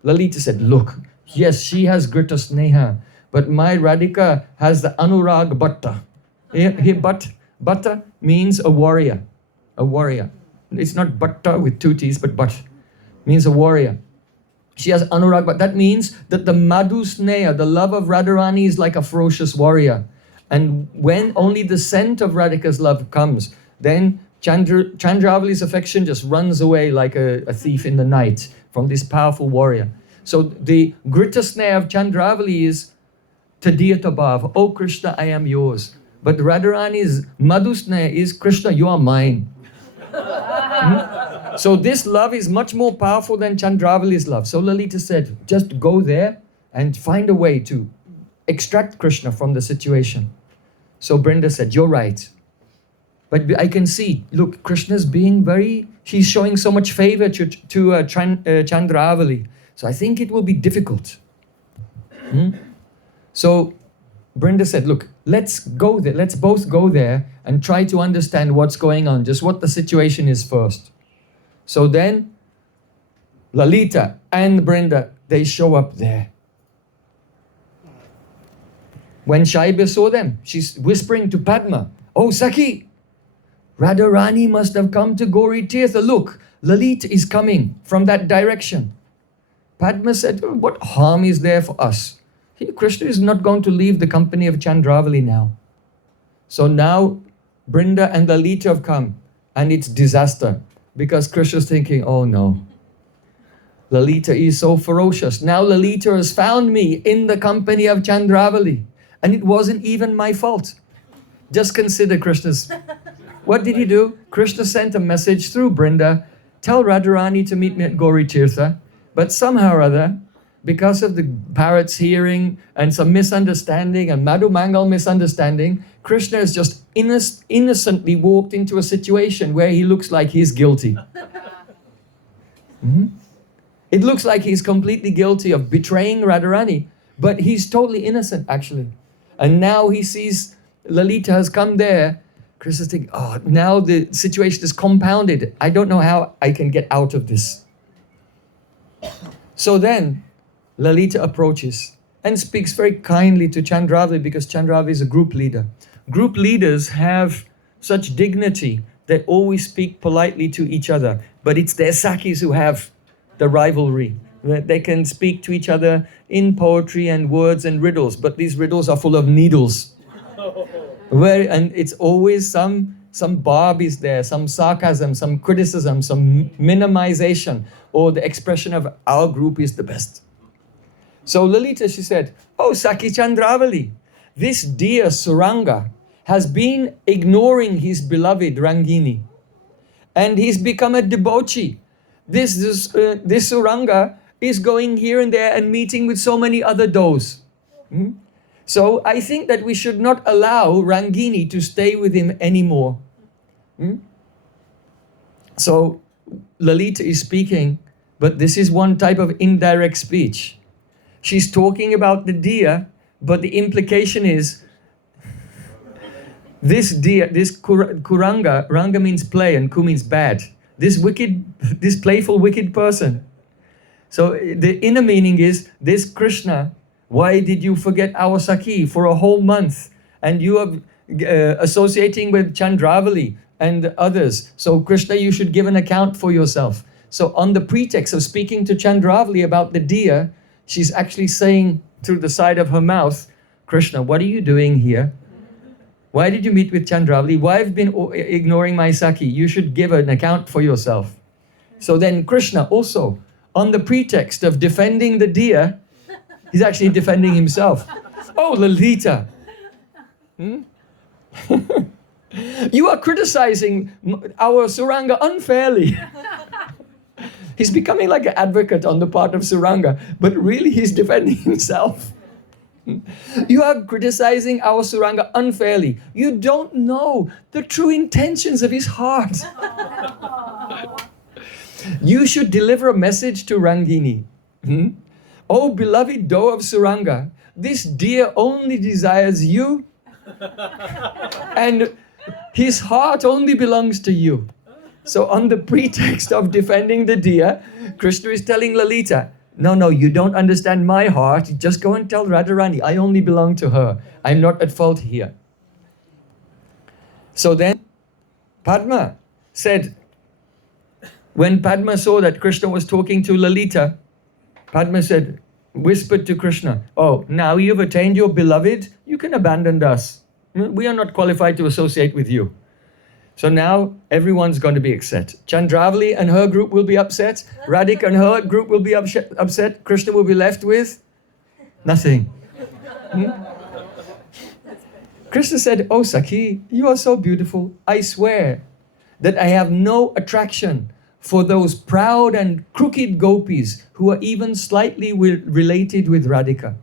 Lalita said, "Look, yes, she has Grita Sneha, but my Radhika has the Anurag Bhatta." Bhatta means a warrior. A warrior. It's not Bhatta with two T's, but Bhatt means a warrior. She has Anurag, but that means that the Madhu Sneha, the love of Radharani, is like a ferocious warrior. And when only the scent of Radhika's love comes, then Chandravali's affection just runs away like a thief in the night from this powerful warrior. So the Grita Sneha of Chandravali is Tadiyata Bhav, "Oh Krishna, I am yours." But Radharani's Madhu Sneha is, "Krishna, you are mine." So this love is much more powerful than Chandravali's love. So Lalita said, "Just go there and find a way to extract Krishna from the situation." So Brinda said, "You're right. But I can see, look, Krishna's being he's showing so much favor to Chandravali. So I think it will be difficult." So Brinda said, "Look, let's go there. Let's both go there and try to understand what's going on, just what the situation is first." So then Lalita and Brinda, they show up there. When Shaibya saw them, she's whispering to Padma, "Oh Sakhi, Radharani must have come to Gauri Tirtha. Look, Lalita is coming from that direction." Padma said, "Oh, what harm is there for us? Krishna is not going to leave the company of Chandravali now." So now Brinda and Lalita have come and it's disaster because Krishna's thinking, "Oh no, Lalita is so ferocious. Now Lalita has found me in the company of Chandravali and it wasn't even my fault." Just consider Krishna's... What did he do? Krishna sent a message through Brinda, "Tell Radharani to meet me at Gauri Tirtha." But somehow or other, because of the parrot's hearing and some misunderstanding and Madhu Mangal misunderstanding, Krishna has just innocently walked into a situation where he looks like he's guilty. It looks like he's completely guilty of betraying Radharani, but he's totally innocent actually. And now he sees Lalita has come there. Krishna's thinking, "Oh, now the situation is compounded. I don't know how I can get out of this." So then Lalita approaches and speaks very kindly to Chandravali because Chandravali is a group leader. Group leaders have such dignity. They always speak politely to each other, but it's their Sakhis who have the rivalry. They can speak to each other in poetry and words and riddles, but these riddles are full of needles. And it's always some barb is there, some sarcasm, some criticism, some minimization, or the expression of our group is the best. So Lalita, she said, "Oh Sakhi Chandravali, this dear Suranga has been ignoring his beloved Rangini and he's become a debauchee. This Suranga is going here and there and meeting with so many other does. So I think that we should not allow Rangini to stay with him anymore." So Lalita is speaking, but this is one type of indirect speech. She's talking about the deer, but the implication is this deer, this Kuranga, Ranga means play and Ku means bad. This playful wicked person. So the inner meaning is this Krishna Why did you forget our Sakhi for a whole month? And you are associating with Chandravali and others. So Krishna, you should give an account for yourself. So on the pretext of speaking to Chandravali about the deer, she's actually saying through the side of her mouth, Krishna, what are you doing here? Why did you meet with Chandravali? Why have you been ignoring my Sakhi? You should give an account for yourself. So then Krishna also, on the pretext of defending the deer, he's actually defending himself. Oh, Lalita. You are criticizing our Suranga unfairly. He's becoming like an advocate on the part of Suranga, but really he's defending himself. You are criticizing our Suranga unfairly. You don't know the true intentions of his heart. You should deliver a message to Rangini. Oh, beloved doe of Suranga, this deer only desires you, and his heart only belongs to you. So on the pretext of defending the deer, Krishna is telling Lalita, no, you don't understand my heart. Just go and tell Radharani, I only belong to her. I'm not at fault here. So then Padma said, when Padma saw that Krishna was talking to Lalita, Padma said, whispered to Krishna, oh, now you've attained your beloved, you can abandon us. We are not qualified to associate with you. So now everyone's going to be upset. Chandravali and her group will be upset. Radhika and her group will be upset. Krishna will be left with nothing. Krishna said, oh Sakhi, you are so beautiful. I swear that I have no attraction for those proud and crooked gopis who are even slightly related with Radhika.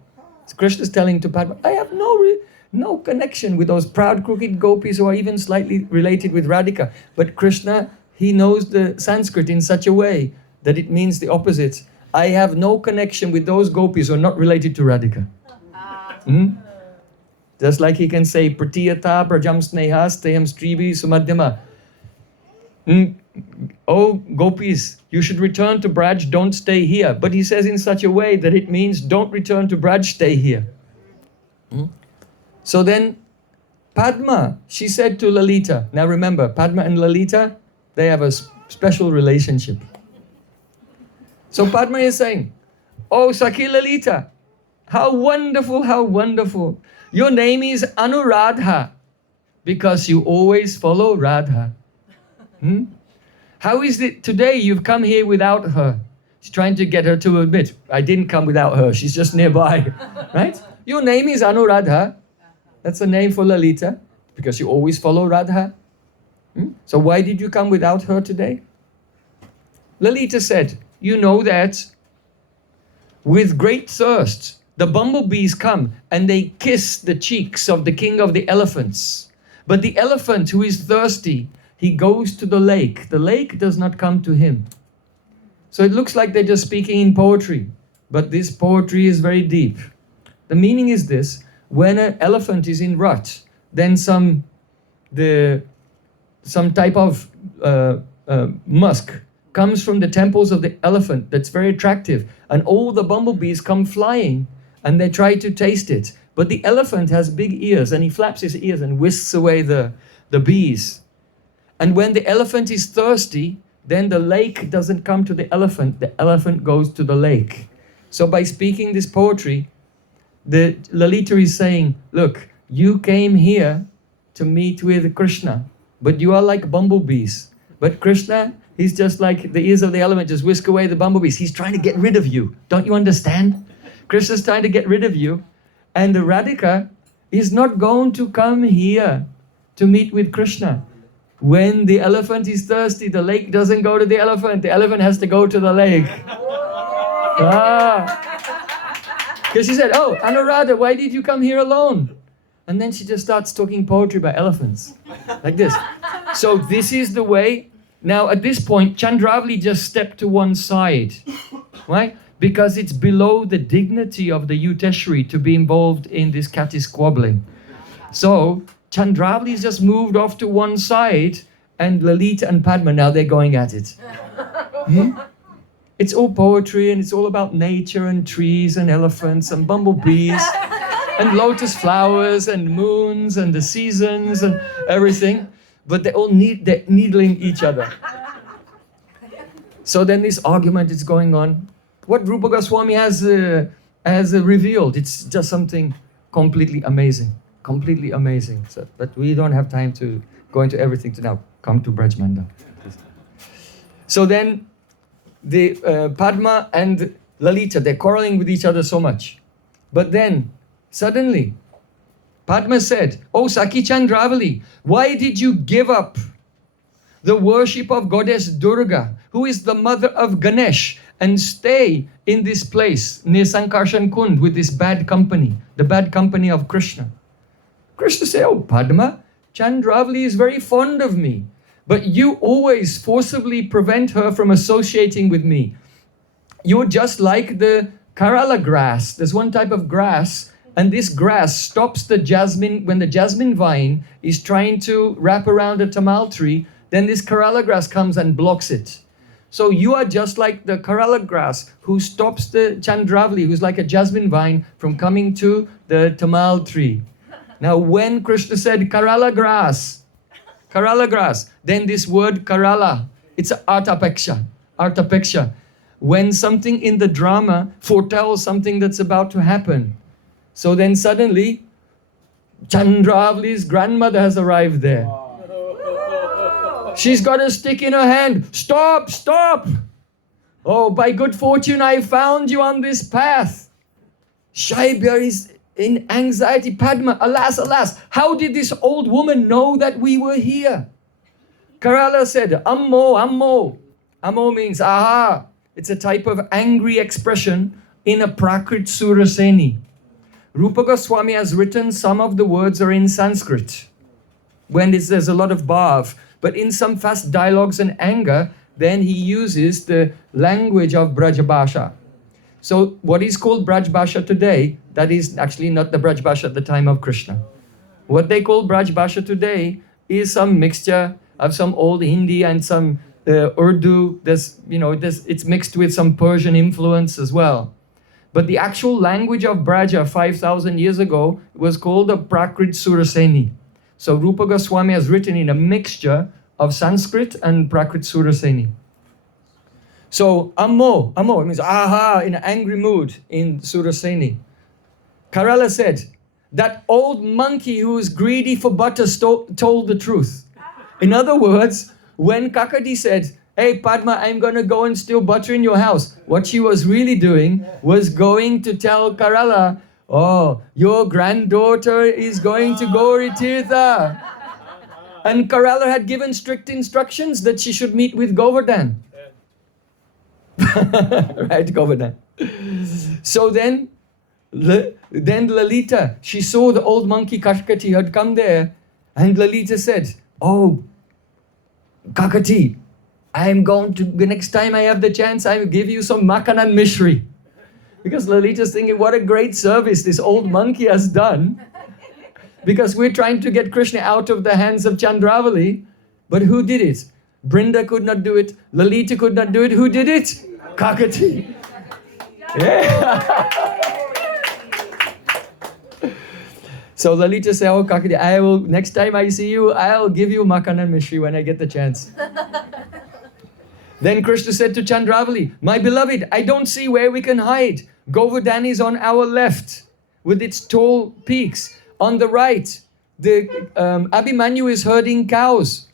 So Krishna is telling to Padma, I have no connection with those proud crooked gopis who are even slightly related with Radhika. But Krishna, he knows the Sanskrit in such a way that it means the opposite. I have no connection with those gopis who are not related to Radhika. Just like he can say, Pratiyata prajam snehas teham stribi sumadhyama. Oh, gopis, you should return to Braj, don't stay here. But he says in such a way that it means don't return to Braj, stay here. So then Padma, she said to Lalita, now remember, Padma and Lalita, they have a special relationship. So Padma is saying, oh Sakhi Lalita, how wonderful, how wonderful. Your name is Anuradha because you always follow Radha. How is it today you've come here without her? She's trying to get her to admit, I didn't come without her, she's just nearby, right? Your name is Anuradha. That's a name for Lalita, because you always follow Radha. So why did you come without her today? Lalita said, you know that with great thirst, the bumblebees come and they kiss the cheeks of the king of the elephants. But the elephant who is thirsty, he goes to the lake. The lake does not come to him. So it looks like they're just speaking in poetry, but this poetry is very deep. The meaning is this: when an elephant is in rut, then some type of musk comes from the temples of the elephant that's very attractive, and all the bumblebees come flying and they try to taste it. But the elephant has big ears and he flaps his ears and whisks away the bees. And when the elephant is thirsty, then the lake doesn't come to the elephant goes to the lake. So by speaking this poetry, the Lalita is saying, look, you came here to meet with Krishna, but you are like bumblebees. But Krishna, he's just like the ears of the elephant, just whisk away the bumblebees. He's trying to get rid of you. Don't you understand? Krishna's trying to get rid of you. And the Radhika is not going to come here to meet with Krishna. When the elephant is thirsty, the lake doesn't go to the elephant has to go to the lake. Because she said, oh, Anuradha, why did you come here alone? And then she just starts talking poetry about elephants, like this. So this is the way. Now at this point, Chandravali just stepped to one side, right? Because it's below the dignity of the Yuteshwari to be involved in this catty squabbling. So Chandravali's just moved off to one side, and Lalita and Padma, now they're going at it. It's all poetry and it's all about nature and trees and elephants and bumblebees and lotus flowers and moons and the seasons and everything. But they're needling each other. So then this argument is going on. What Rupa Goswami has revealed, it's just something completely amazing. Completely amazing. So, but we don't have time to go into everything to now. Come to Brajmanda. So then the Padma and Lalita, they're quarreling with each other so much. But then, suddenly, Padma said, "Oh, Sakhi Chandravali, why did you give up the worship of goddess Durga, who is the mother of Ganesh, and stay in this place near Sankarshan Kund with this bad company, the bad company of Krishna?" Krishna said, "Oh, Padma, Chandravali is very fond of me, but you always forcibly prevent her from associating with me. You're just like the Kerala grass. There's one type of grass, and this grass stops the jasmine. When the jasmine vine is trying to wrap around a tamal tree, then this Kerala grass comes and blocks it. So you are just like the Kerala grass who stops the Chandravali, who's like a jasmine vine, from coming to the tamal tree." Now, when Krishna said Kerala grass, then this word Kerala, it's artapeksha. When something in the drama foretells something that's about to happen. So then suddenly, Chandravali's grandmother has arrived there. She's got a stick in her hand. "Stop, stop! Oh, by good fortune, I found you on this path." Shaibya is in anxiety. "Padma, alas, alas, how did this old woman know that we were here?" Kerala said, "Ammo, ammo." Ammo means aha. It's a type of angry expression in a Prakrit Suraseni. Rupa Goswami has written some of the words are in Sanskrit, when there's a lot of bhav. But in some fast dialogues and anger, then he uses the language of Brajabhasha. So what is called Brajbhasha today, that is actually not the Brajbhasha at the time of Krishna. What they call Brajbhasha today is some mixture of some old Hindi and some Urdu. It's mixed with some Persian influence as well. But the actual language of Braja 5,000 years ago was called the Prakrit Suraseni. So Rupa Goswami has written in a mixture of Sanskrit and Prakrit Suraseni. So ammo means aha, in an angry mood in Suraseni. Kerala said, "That old monkey who is greedy for butter told the truth." In other words, when Kakadi said, "Hey Padma, I'm going to go and steal butter in your house," what she was really doing was going to tell Kerala, "Oh, your granddaughter is going to Gauri Tirtha." And Kerala had given strict instructions that she should meet with Govardhan. Right, Govardhan. So then Lalita, she saw the old monkey Kakati had come there, and Lalita said, "Oh, Kakati, the next time I have the chance, I will give you some makanan mishri." Because Lalita's thinking, what a great service this old monkey has done. Because we're trying to get Krishna out of the hands of Chandravali. But who did it? Brinda could not do it. Lalita could not do it. Who did it? Kakati. Yeah. So Lalita said, "Oh Kakati, next time I see you, I'll give you makanan mishri when I get the chance." Then Krishna said to Chandravali, "My beloved, I don't see where we can hide. Govardhan is on our left with its tall peaks. On the right, the Abhimanyu is herding cows.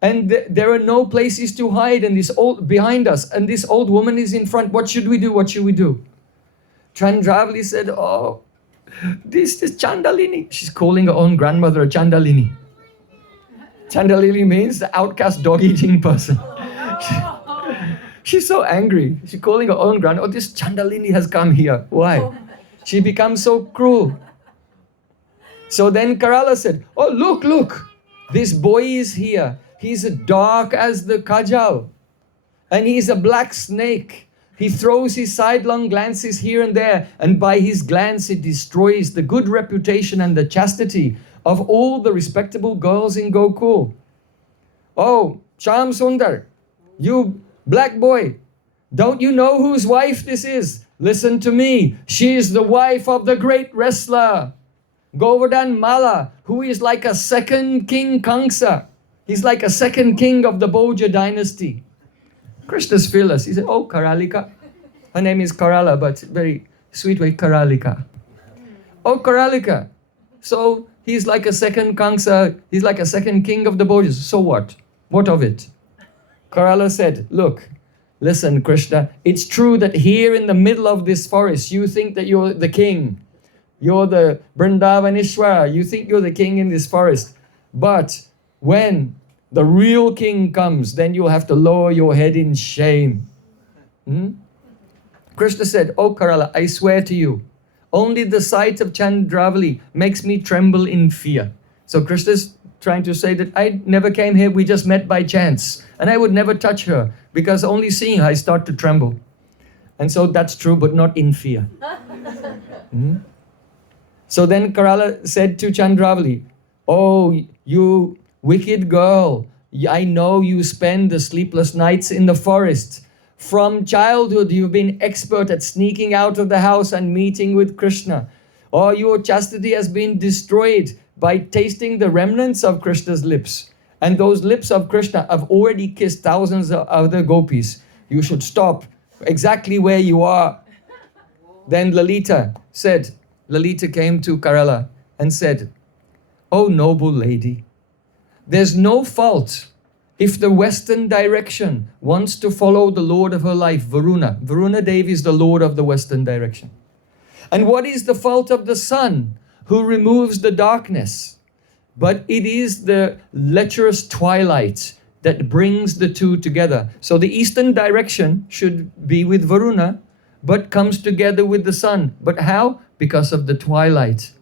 And there are no places to hide, and behind us, and this old woman is in front. What should we do? What should we do?" Chandravali said, "Oh, this is Chandalini." She's calling her own grandmother a Chandalini. Chandalini means the outcast dog-eating person. She's so angry. She's calling her own grandmother. "Oh, this Chandalini has come here." Why? She becomes so cruel. So then Kerala said, "Oh, look, this boy is here. He's dark as the kajal, and he's a black snake. He throws his sidelong glances here and there, and by his glance it destroys the good reputation and the chastity of all the respectable girls in Gokul. Oh, Sham Sundar, you black boy, Don't you know whose wife this is? Listen to me. She is the wife of the great wrestler, Govardhan Mala, who is like a second King Kamsa. He's like a second king of the Bhoja dynasty. Krishna's fearless. He said, oh, Karalika. Her name is Karala, but very sweet way, Karalika. Oh, Karalika. So he's like a second Kamsa. He's like a second king of the Bhojas. So what? What of it? Karala said, look, listen, Krishna, it's true that here in the middle of this forest, you think that you're the king. You're the Vrindavanishwara. You think you're the king in this forest. But when the real king comes, then you'll have to lower your head in shame. Krishna said, oh Karala, I swear to you, only the sight of Chandravali makes me tremble in fear. So Krishna's trying to say that I never came here, we just met by chance. And I would never touch her, because only seeing her I start to tremble. And so that's true, but not in fear. So then Karala said to Chandravali, oh, you wicked girl, I know you spend the sleepless nights in the forest. From childhood, you've been expert at sneaking out of the house and meeting with Krishna. Or your chastity has been destroyed by tasting the remnants of Krishna's lips. And those lips of Krishna have already kissed thousands of other gopis. You should stop exactly where you are. Then Lalita came to Karala and said, oh noble lady, there's no fault if the western direction wants to follow the lord of her life, Varuna. Varuna Devi is the lord of the western direction. And what is the fault of the sun who removes the darkness? But it is the lecherous twilight that brings the two together. So the eastern direction should be with Varuna, but comes together with the sun. But how? Because of the twilight.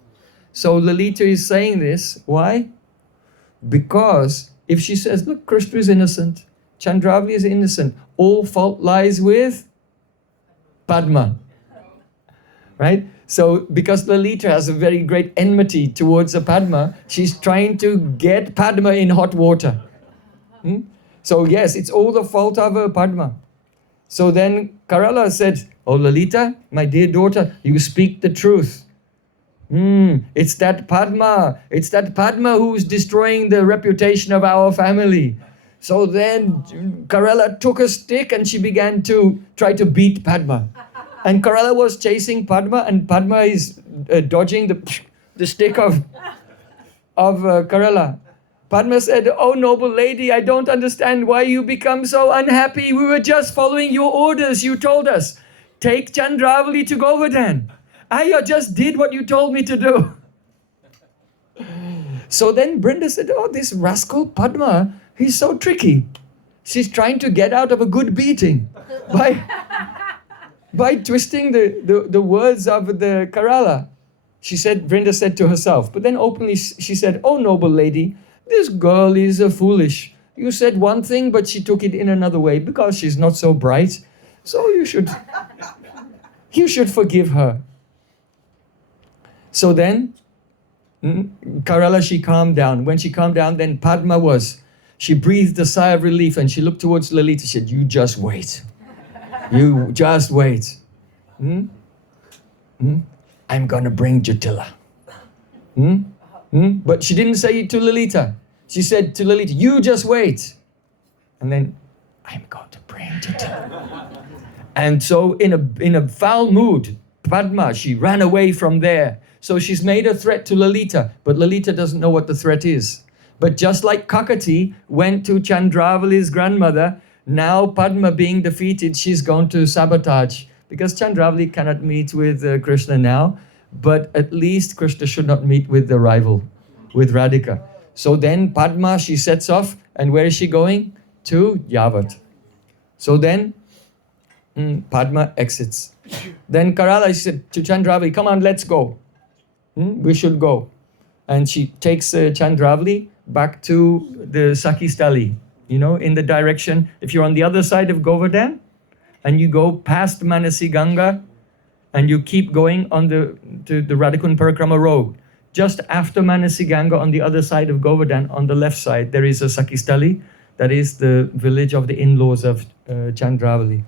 So Lalita is saying this. Why? Because if she says, look, Krishna is innocent, Chandravali is innocent, all fault lies with Padma. Right? So because Lalita has a very great enmity towards a Padma, she's trying to get Padma in hot water. So yes, it's all the fault of a Padma. So then Karala said, oh Lalita, my dear daughter, you speak the truth. It's that Padma who's destroying the reputation of our family. So then Karala took a stick and she began to try to beat Padma. And Karala was chasing Padma, and Padma is dodging the stick of Karala. Padma said, oh noble lady, I don't understand why you become so unhappy. We were just following your orders. You told us, take Chandravali to Govardhan. I just did what you told me to do. So then Brinda said, oh, this rascal Padma, he's so tricky. She's trying to get out of a good beating by twisting the words of the Karala. Brinda said to herself, but then openly she said, oh noble lady, this girl is foolish. You said one thing, but she took it in another way because she's not so bright. So you should forgive her. So then, Karala, she calmed down. When she calmed down, then she breathed a sigh of relief and she looked towards Lalita. She said, you just wait. You just wait. I'm going to bring Jatila. But she didn't say it to Lalita. She said to Lalita, you just wait. And then, I'm going to bring Jatila. And so in a foul mood, Padma, she ran away from there. So she's made a threat to Lalita, but Lalita doesn't know what the threat is. But just like Kakati went to Chandravali's grandmother, now Padma being defeated, she's going to sabotage. Because Chandravali cannot meet with Krishna now, but at least Krishna should not meet with the rival, with Radhika. So then Padma, she sets off, and where is she going? To Yavat. So then Padma exits. Then Karala said to Chandravali, come on, let's go. We should go. And she takes Chandravali back to the Sakistali, in the direction, if you're on the other side of Govardhan, and you go past Manasi Ganga, and you keep going to the Radhakund Parikrama road. Just after Manasi Ganga, on the other side of Govardhan, on the left side, there is a Sakistali, that is the village of the in-laws of Chandravali.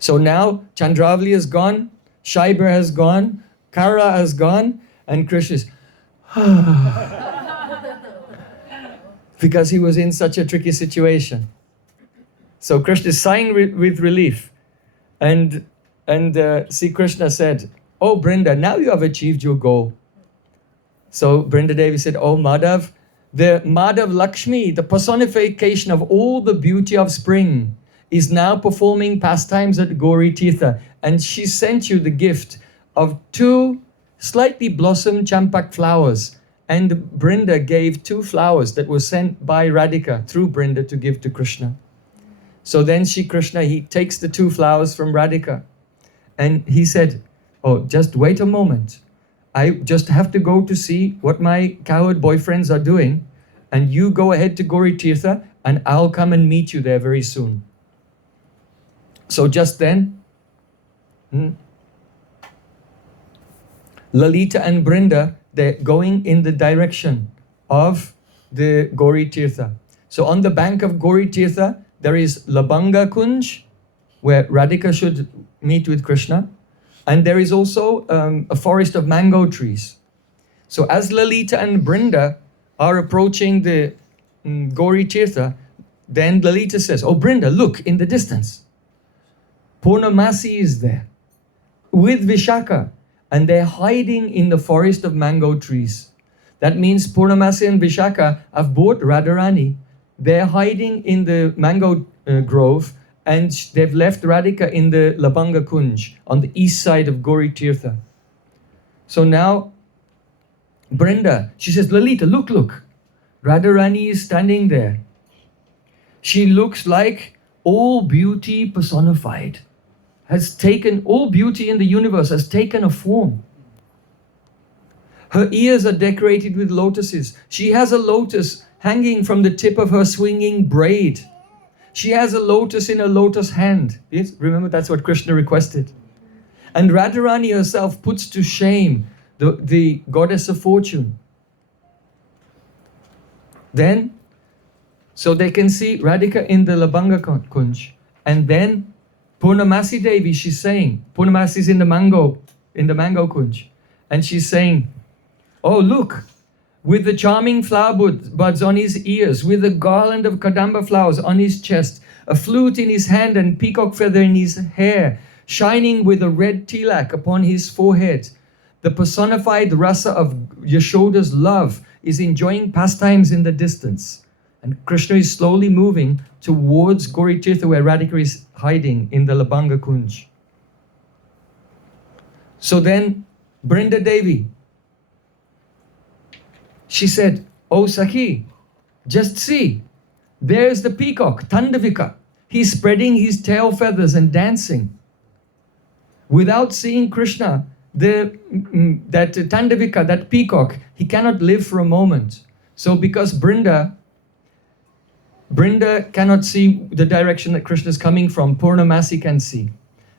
So now Chandravali is gone, Shaiber has gone, Kara has gone, and Krishna is because he was in such a tricky situation. So Krishna is sighing with relief. And Sri Krishna said, "Oh Brinda, now you have achieved your goal." So Brinda Devi said, "Oh Madhav, the Madhav Lakshmi, the personification of all the beauty of spring, is now performing pastimes at Gauri Tirtha, and she sent you the gift of 2 slightly blossomed champak flowers." And Brinda gave 2 flowers that were sent by Radhika through Brinda to give to Krishna. So then Shri Krishna, he takes the 2 flowers from Radhika and he said, "Oh, just wait a moment. I just have to go to see what my cowherd boyfriends are doing, and you go ahead to Gauri Tirtha and I'll come and meet you there very soon." So just then, Lalita and Brinda, they're going in the direction of the Gauri Tirtha. So on the bank of Gauri Tirtha, there is Labanga Kunj, where Radhika should meet with Krishna. And there is also a forest of mango trees. So as Lalita and Brinda are approaching the Gauri Tirtha, then Lalita says, "Oh Brinda, look in the distance. Purnamasi is there with Vishaka, and they're hiding in the forest of mango trees." That means Purnamasi and Vishaka have bought Radharani. They're hiding in the mango grove, and they've left Radhika in the Labanga Kunj on the east side of Gauri Tirtha. So now Brinda, she says, "Lalita, look. Radharani is standing there. She looks like all beauty personified. Has taken, all beauty in the universe has taken a form. Her ears are decorated with lotuses. She has a lotus hanging from the tip of her swinging braid. She has a lotus in a lotus hand." Yes, remember that's what Krishna requested. And Radharani herself puts to shame the goddess of fortune. Then, so they can see Radhika in the Labanga Kunj. And then Purnamasi Devi, she's saying, Purnamasi is in the mango Kunj. And she's saying, "Oh look, with the charming flower buds on his ears, with a garland of kadamba flowers on his chest, a flute in his hand and peacock feather in his hair, shining with a red tilak upon his forehead. The personified rasa of Yashoda's love is enjoying pastimes in the distance." And Krishna is slowly moving towards Gauri Tirtha, where Radhika is hiding in the Labanga Kunj. So then Brinda Devi, she said, "Oh Sakhi, just see, there's the peacock, Tandavika. He's spreading his tail feathers and dancing." Without seeing Krishna, that Tandavika, that peacock, he cannot live for a moment. So because Brinda cannot see the direction that Krishna is coming from, Purnamasi can see.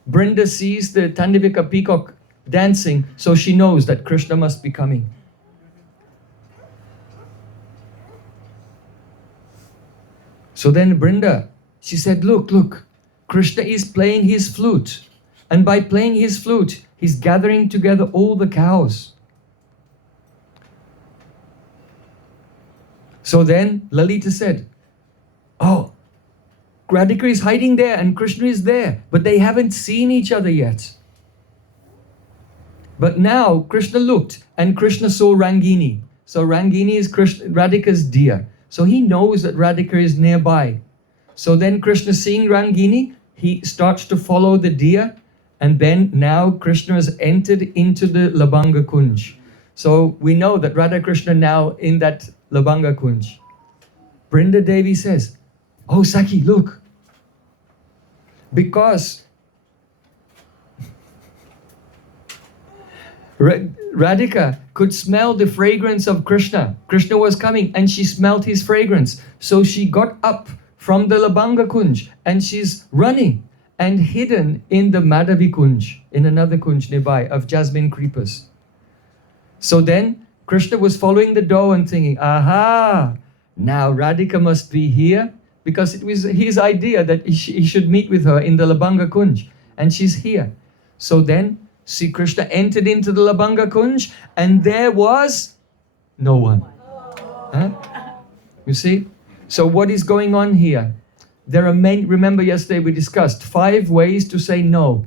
Brinda sees the Tandavika peacock dancing, so she knows that Krishna must be coming. So then Brinda, she said, look, Krishna is playing his flute. And by playing his flute, he's gathering together all the cows. So then Lalita said, "Oh, Radhika is hiding there and Krishna is there, but they haven't seen each other yet." But now Krishna looked and Krishna saw Rangini. So Rangini is Radhika's deer. So he knows that Radhika is nearby. So then Krishna, seeing Rangini, he starts to follow the deer, and then now Krishna has entered into the Labanga Kunj. So we know that Radha Krishna now in that Labanga Kunj. Brinda Devi says, "Oh Sakhi, look. Because Radhika could smell the fragrance of Krishna. Krishna was coming and she smelled his fragrance. So she got up from the Labanga Kunj and she's running and hidden in the Madhavi Kunj, in another Kunj nearby of jasmine creepers. So then Krishna was following the doe and thinking, aha, now Radhika must be here, because it was his idea that he should meet with her in the Labanga Kunj. and she's here. So then Sri Krishna entered into the Labanga Kunj, and there was no one. Huh? You see? So what is going on here? There are many, remember yesterday we discussed 5 ways to say no.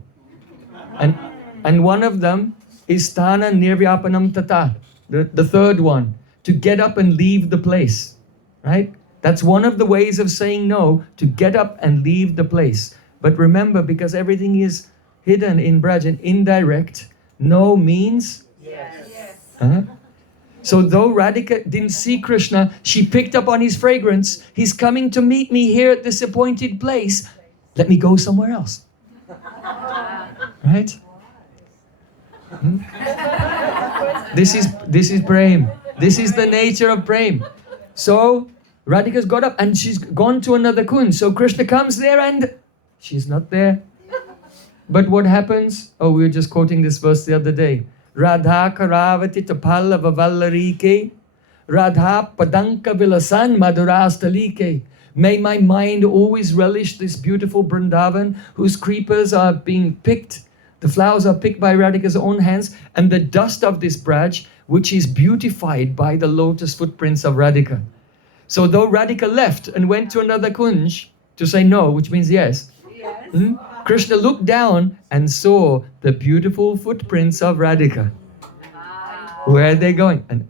And one of them is Sthana Nirvyapanam Tata, the third one, to get up and leave the place, right? That's one of the ways of saying no, to get up and leave the place. But remember, because everything is hidden in Braj and indirect, no means yes. Huh? So though Radhika didn't see Krishna, she picked up on his fragrance. He's coming to meet me here at this appointed place. Let me go somewhere else. Right? Hmm? This is Prem. This is the nature of Prem. So Radhika's got up and she's gone to another kunj. So Krishna comes there and she's not there. But what happens? Oh, we were just quoting this verse the other day. Radha Karavati Tapalla Vavallarike Radha Padanka Vilasan Madhurastalike. May my mind always relish this beautiful Vrindavan whose creepers are being picked. The flowers are picked by Radhika's own hands, and the dust of this Braj, which is beautified by the lotus footprints of Radhika. So though Radhika left and went to another kunj to say no, which means yes, Krishna looked down and saw the beautiful footprints of Radhika. Where are they going? And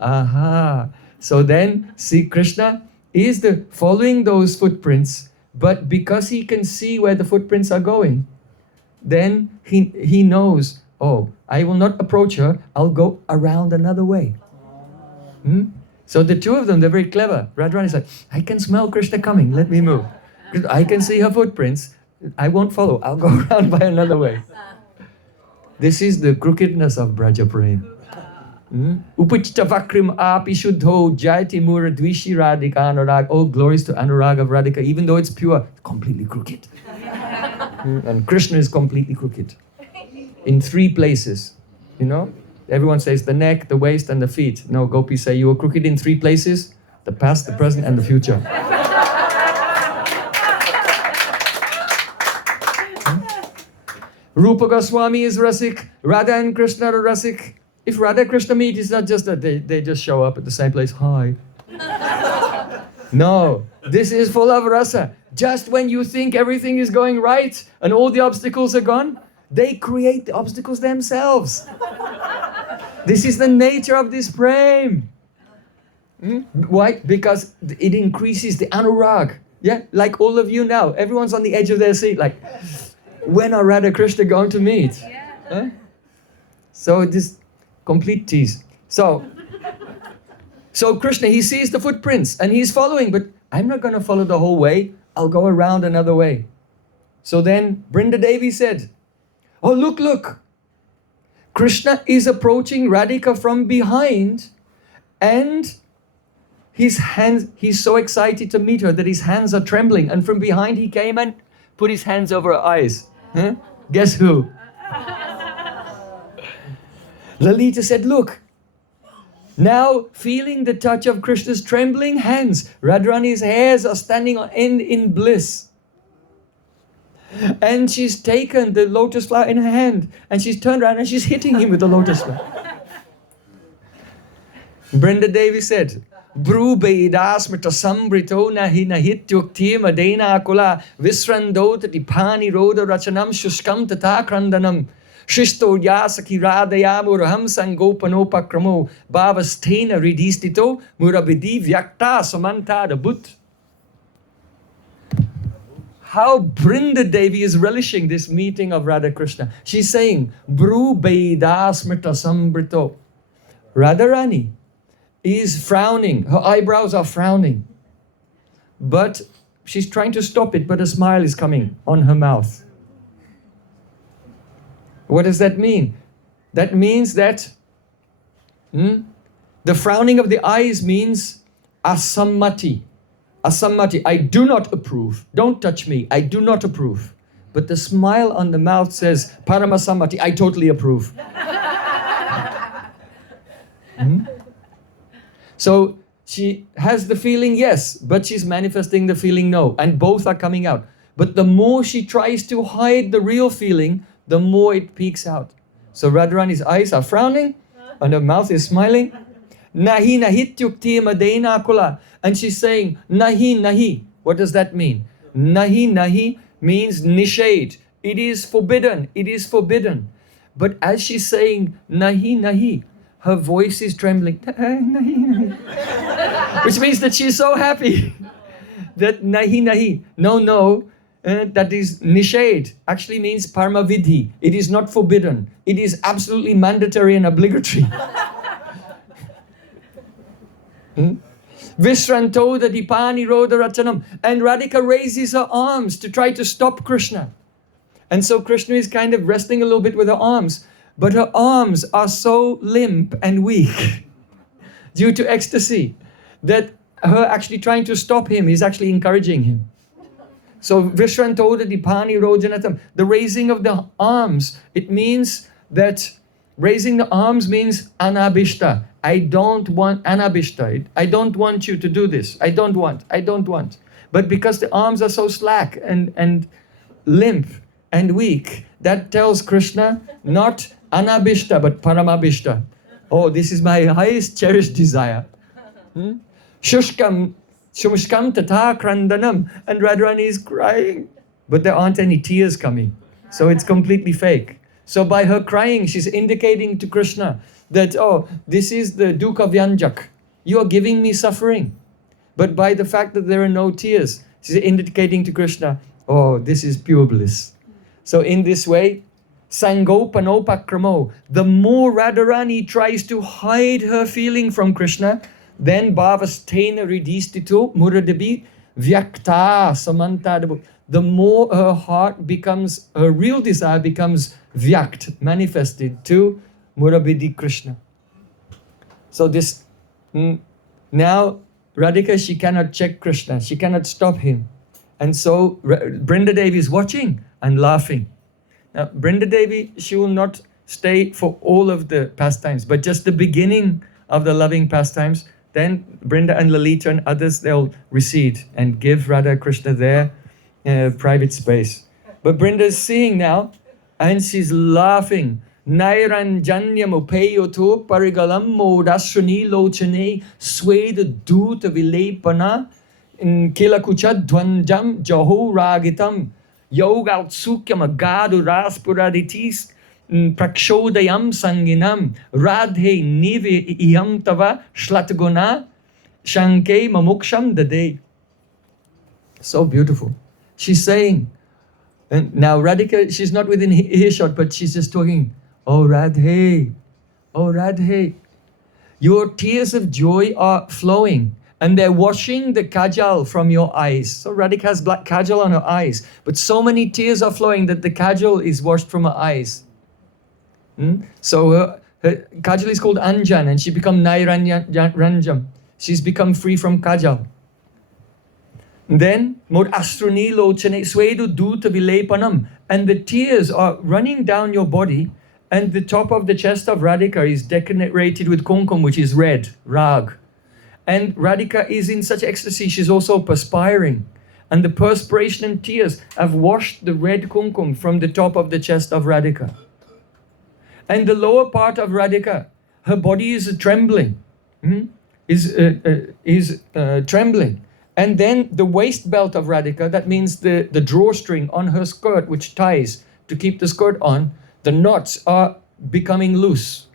so then, see, Krishna is following those footprints, but because he can see where the footprints are going, then he knows, oh, I will not approach her, I'll go around another way. So the two of them, they're very clever. Radharani is like, I can smell Krishna coming, let me move. I can see her footprints, I won't follow, I'll go around by another way. This is the crookedness of Braja Prem. Upachita Vakrim api shuddho jayati mura dvishi radhika anurag. Oh, glories to Anurag of Radhika. Even though it's pure, it's completely crooked. And Krishna is completely crooked. In 3 places. You know? Everyone says the neck, the waist, and the feet. No, gopis say you are crooked in 3 places. The past, the present, and the future. Rupa Goswami is Rasik. Radha and Krishna are Rasik. If Radha and Krishna meet, it's not just that they just show up at the same place. Hi. No, this is full of rasa. Just when you think everything is going right and all the obstacles are gone, they create the obstacles themselves. This is the nature of this prem. Why? Because it increases the anurag. Yeah, like all of you now. Everyone's on the edge of their seat. Like, when are Radha Krishna going to meet? Huh? So this complete tease. So Krishna, he sees the footprints and he's following, but I'm not going to follow the whole way. I'll go around another way. So then Brinda Devi said, oh, look. Krishna is approaching Radhika from behind, and his hands, he's so excited to meet her that his hands are trembling. And from behind he came and put his hands over her eyes. Huh? Guess who? Lalita said, look, now feeling the touch of Krishna's trembling hands, Radharani's hairs are standing on end in bliss. And she's taken the lotus flower in her hand and she's turned around and she's hitting him with the lotus flower. Brinda Devi said, Bru Beidasmrita Sambrito Nahi Nahityukti Madena Akula Visrandot Tipani Roda Rachanam Shuskam Tata Krandanam Shisto Yasaki Radaya Muraham Sangopanopakramo Bhavastena Ridistito Murabidi Vyakta Samanta Dabut. How Brinda Devi is relishing this meeting of Radha Krishna. She's saying, Bru Beidasmrita Sambrito. Radharani is frowning. Her eyebrows are frowning. But she's trying to stop it, but a smile is coming on her mouth. What does that mean? That means that the frowning of the eyes means asammati. Asammati, I do not approve. Don't touch me, I do not approve. But the smile on the mouth says, Paramasammati, I totally approve. So she has the feeling yes, but she's manifesting the feeling no. And both are coming out. But the more she tries to hide the real feeling, the more it peeks out. So Radharani's eyes are frowning and her mouth is smiling. Nahi nahi tyukti madena kula. And she's saying, nahi nahi. What does that mean? Nahi nahi means nishade. It is forbidden. It is forbidden. But as she's saying, nahi nahi, her voice is trembling. Nahi nahi. Which means that she's so happy that nahi nahi, no, no, that is nishade, actually means parmavidhi. It is not forbidden. It is absolutely mandatory and obligatory. Vishranto the Dipani Roda Ratanam. And Radhika raises her arms to try to stop Krishna. And so Krishna is kind of wrestling a little bit with her arms, but her arms are so limp and weak due to ecstasy that her actually trying to stop him is actually encouraging him. So Vishranto the Dipani Rojanatam, the raising of the arms, it means that raising the arms means anabhishta. I don't want anabhishta. I don't want you to do this. I don't want. But because the arms are so slack and limp and weak, that tells Krishna not anabhishta but paramabhishta. Oh, this is my highest cherished desire. Shushkam tata krandanam. And Radharani is crying. But there aren't any tears coming. So it's completely fake. So by her crying, she's indicating to Krishna that, oh, this is the dukkha vyanjak. You are giving me suffering. But by the fact that there are no tears, she's indicating to Krishna, oh, this is pure bliss. So in this way, sangopanopakramo, the more Radharani tries to hide her feeling from Krishna, then bhavastena ridistito muradabi vyakta samantadabu. The more her heart becomes, her real desire becomes vyakt, manifested to Murabidi Krishna. So this, now Radhika, she cannot check Krishna, she cannot stop him. And so Brinda Devi is watching and laughing. Now Brinda Devi, she will not stay for all of the pastimes, but just the beginning of the loving pastimes. Then Brinda and Lalita and others, they'll recede and give Radha Krishna their private space. But Brinda is seeing now, and she's laughing. Nairanjanyam upayoto parigalam modashrani lochane sweda duta vilepana kilakucha dvanjam jaho ragitam yogal sukyam agadu raspuraditis prakshodayam sanginam radhe nive iyam tava shlatguna shanke mamuksham dade. So beautiful. She's saying, and now Radhika, she's not within earshot, but she's just talking, oh Radhe, your tears of joy are flowing and they're washing the kajal from your eyes. So Radhika has black kajal on her eyes, but so many tears are flowing that the kajal is washed from her eyes. So her kajal is called Anjan and she become Nairanjam. She's become free from kajal. Then, mod astruni lochane swedu duta vilepanam, and the tears are running down your body, and the top of the chest of Radhika is decorated with kumkum, which is red, rag. And Radhika is in such ecstasy, she's also perspiring. And the perspiration and tears have washed the red kumkum from the top of the chest of Radhika. And the lower part of Radhika, her body is trembling, trembling. And then the waist belt of Radhika, that means the drawstring on her skirt, which ties to keep the skirt on, the knots are becoming loose.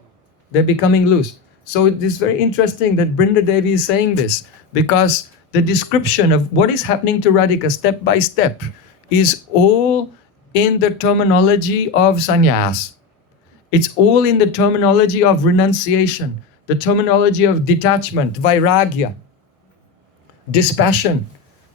They're becoming loose. So it is very interesting that Brinda Devi is saying this, because the description of what is happening to Radhika step by step is all in the terminology of sannyas. It's all in the terminology of renunciation, the terminology of detachment, vairagya, dispassion,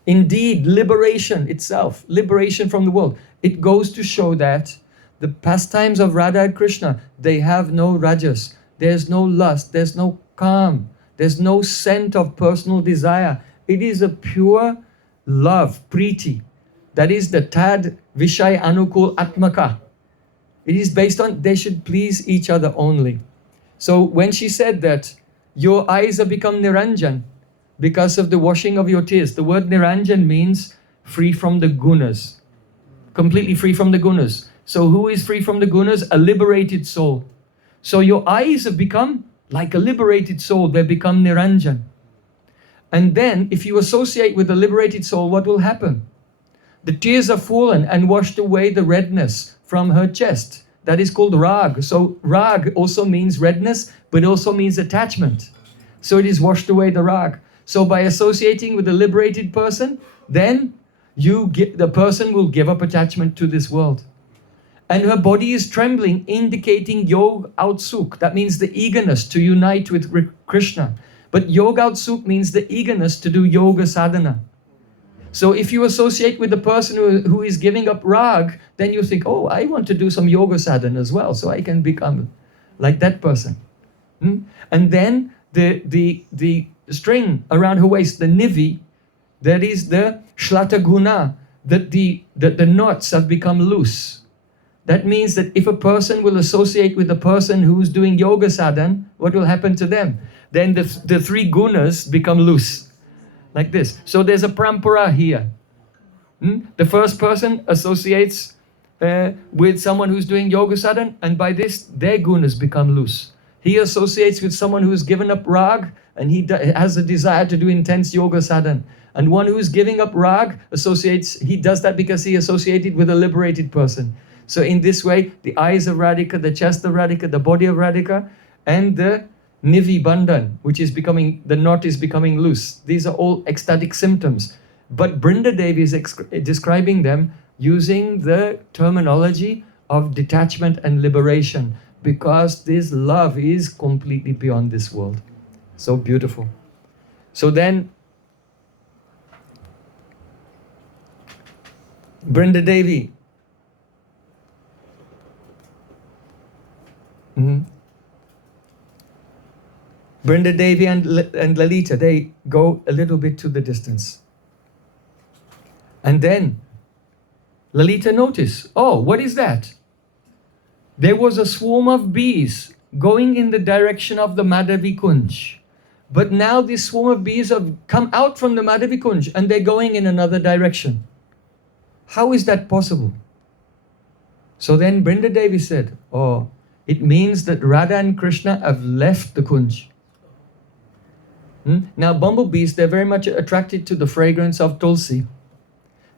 indeed liberation itself, liberation from the world. It goes to show that the pastimes of Radha and Krishna, they have no rajas, there's no lust, there's no calm, there's no scent of personal desire. It is a pure love, priti. That is the tad vishay anukul atmaka. It is based on they should please each other only. So when she said that your eyes have become niranjan, because of the washing of your tears. The word Niranjan means free from the gunas. completely free from the gunas. So who is free from the gunas? A liberated soul. So your eyes have become like a liberated soul. They become Niranjan. And then if you associate with the liberated soul, what will happen? The tears are fallen and washed away the redness from her chest. That is called rag. So rag also means redness, but also means attachment. So it is washed away the rag. So by associating with the liberated person, then the person will give up attachment to this world. And her body is trembling, indicating yog outsuk. That means the eagerness to unite with Krishna. But yog outsuk means the eagerness to do yoga sadhana. So if you associate with the person who is giving up rag, then you think, oh, I want to do some yoga sadhana as well, so I can become like that person. And then the string around her waist, the nivi, that is the shlataguna, that the knots have become loose. That means that if a person will associate with the person who's doing yoga sadhana, what will happen to them? Then the three gunas become loose. Like this. So there's a parampara here. The first person associates with someone who's doing yoga sadhana, and by this, their gunas become loose. He associates with someone who's given up rag, and he has a desire to do intense yoga sadhana. And one who's giving up rag he does that because he associated with a liberated person. So in this way, the eyes of Radhika, the chest of Radhika, the body of Radhika, and the Nivi Bandhan, which is the knot is becoming loose. These are all ecstatic symptoms. But Brinda Devi is describing them using the terminology of detachment and liberation, because this love is completely beyond this world. So beautiful. So then, Brinda Devi. Brinda Devi and Lalita, they go a little bit to the distance. And then Lalita noticed, oh, what is that? There was a swarm of bees going in the direction of the Madhavi Kunj. But now this swarm of bees have come out from the Madhavi Kunj and they're going in another direction. How is that possible? So then Brinda Devi said, oh, it means that Radha and Krishna have left the Kunj. Now bumblebees, they're very much attracted to the fragrance of Tulsi.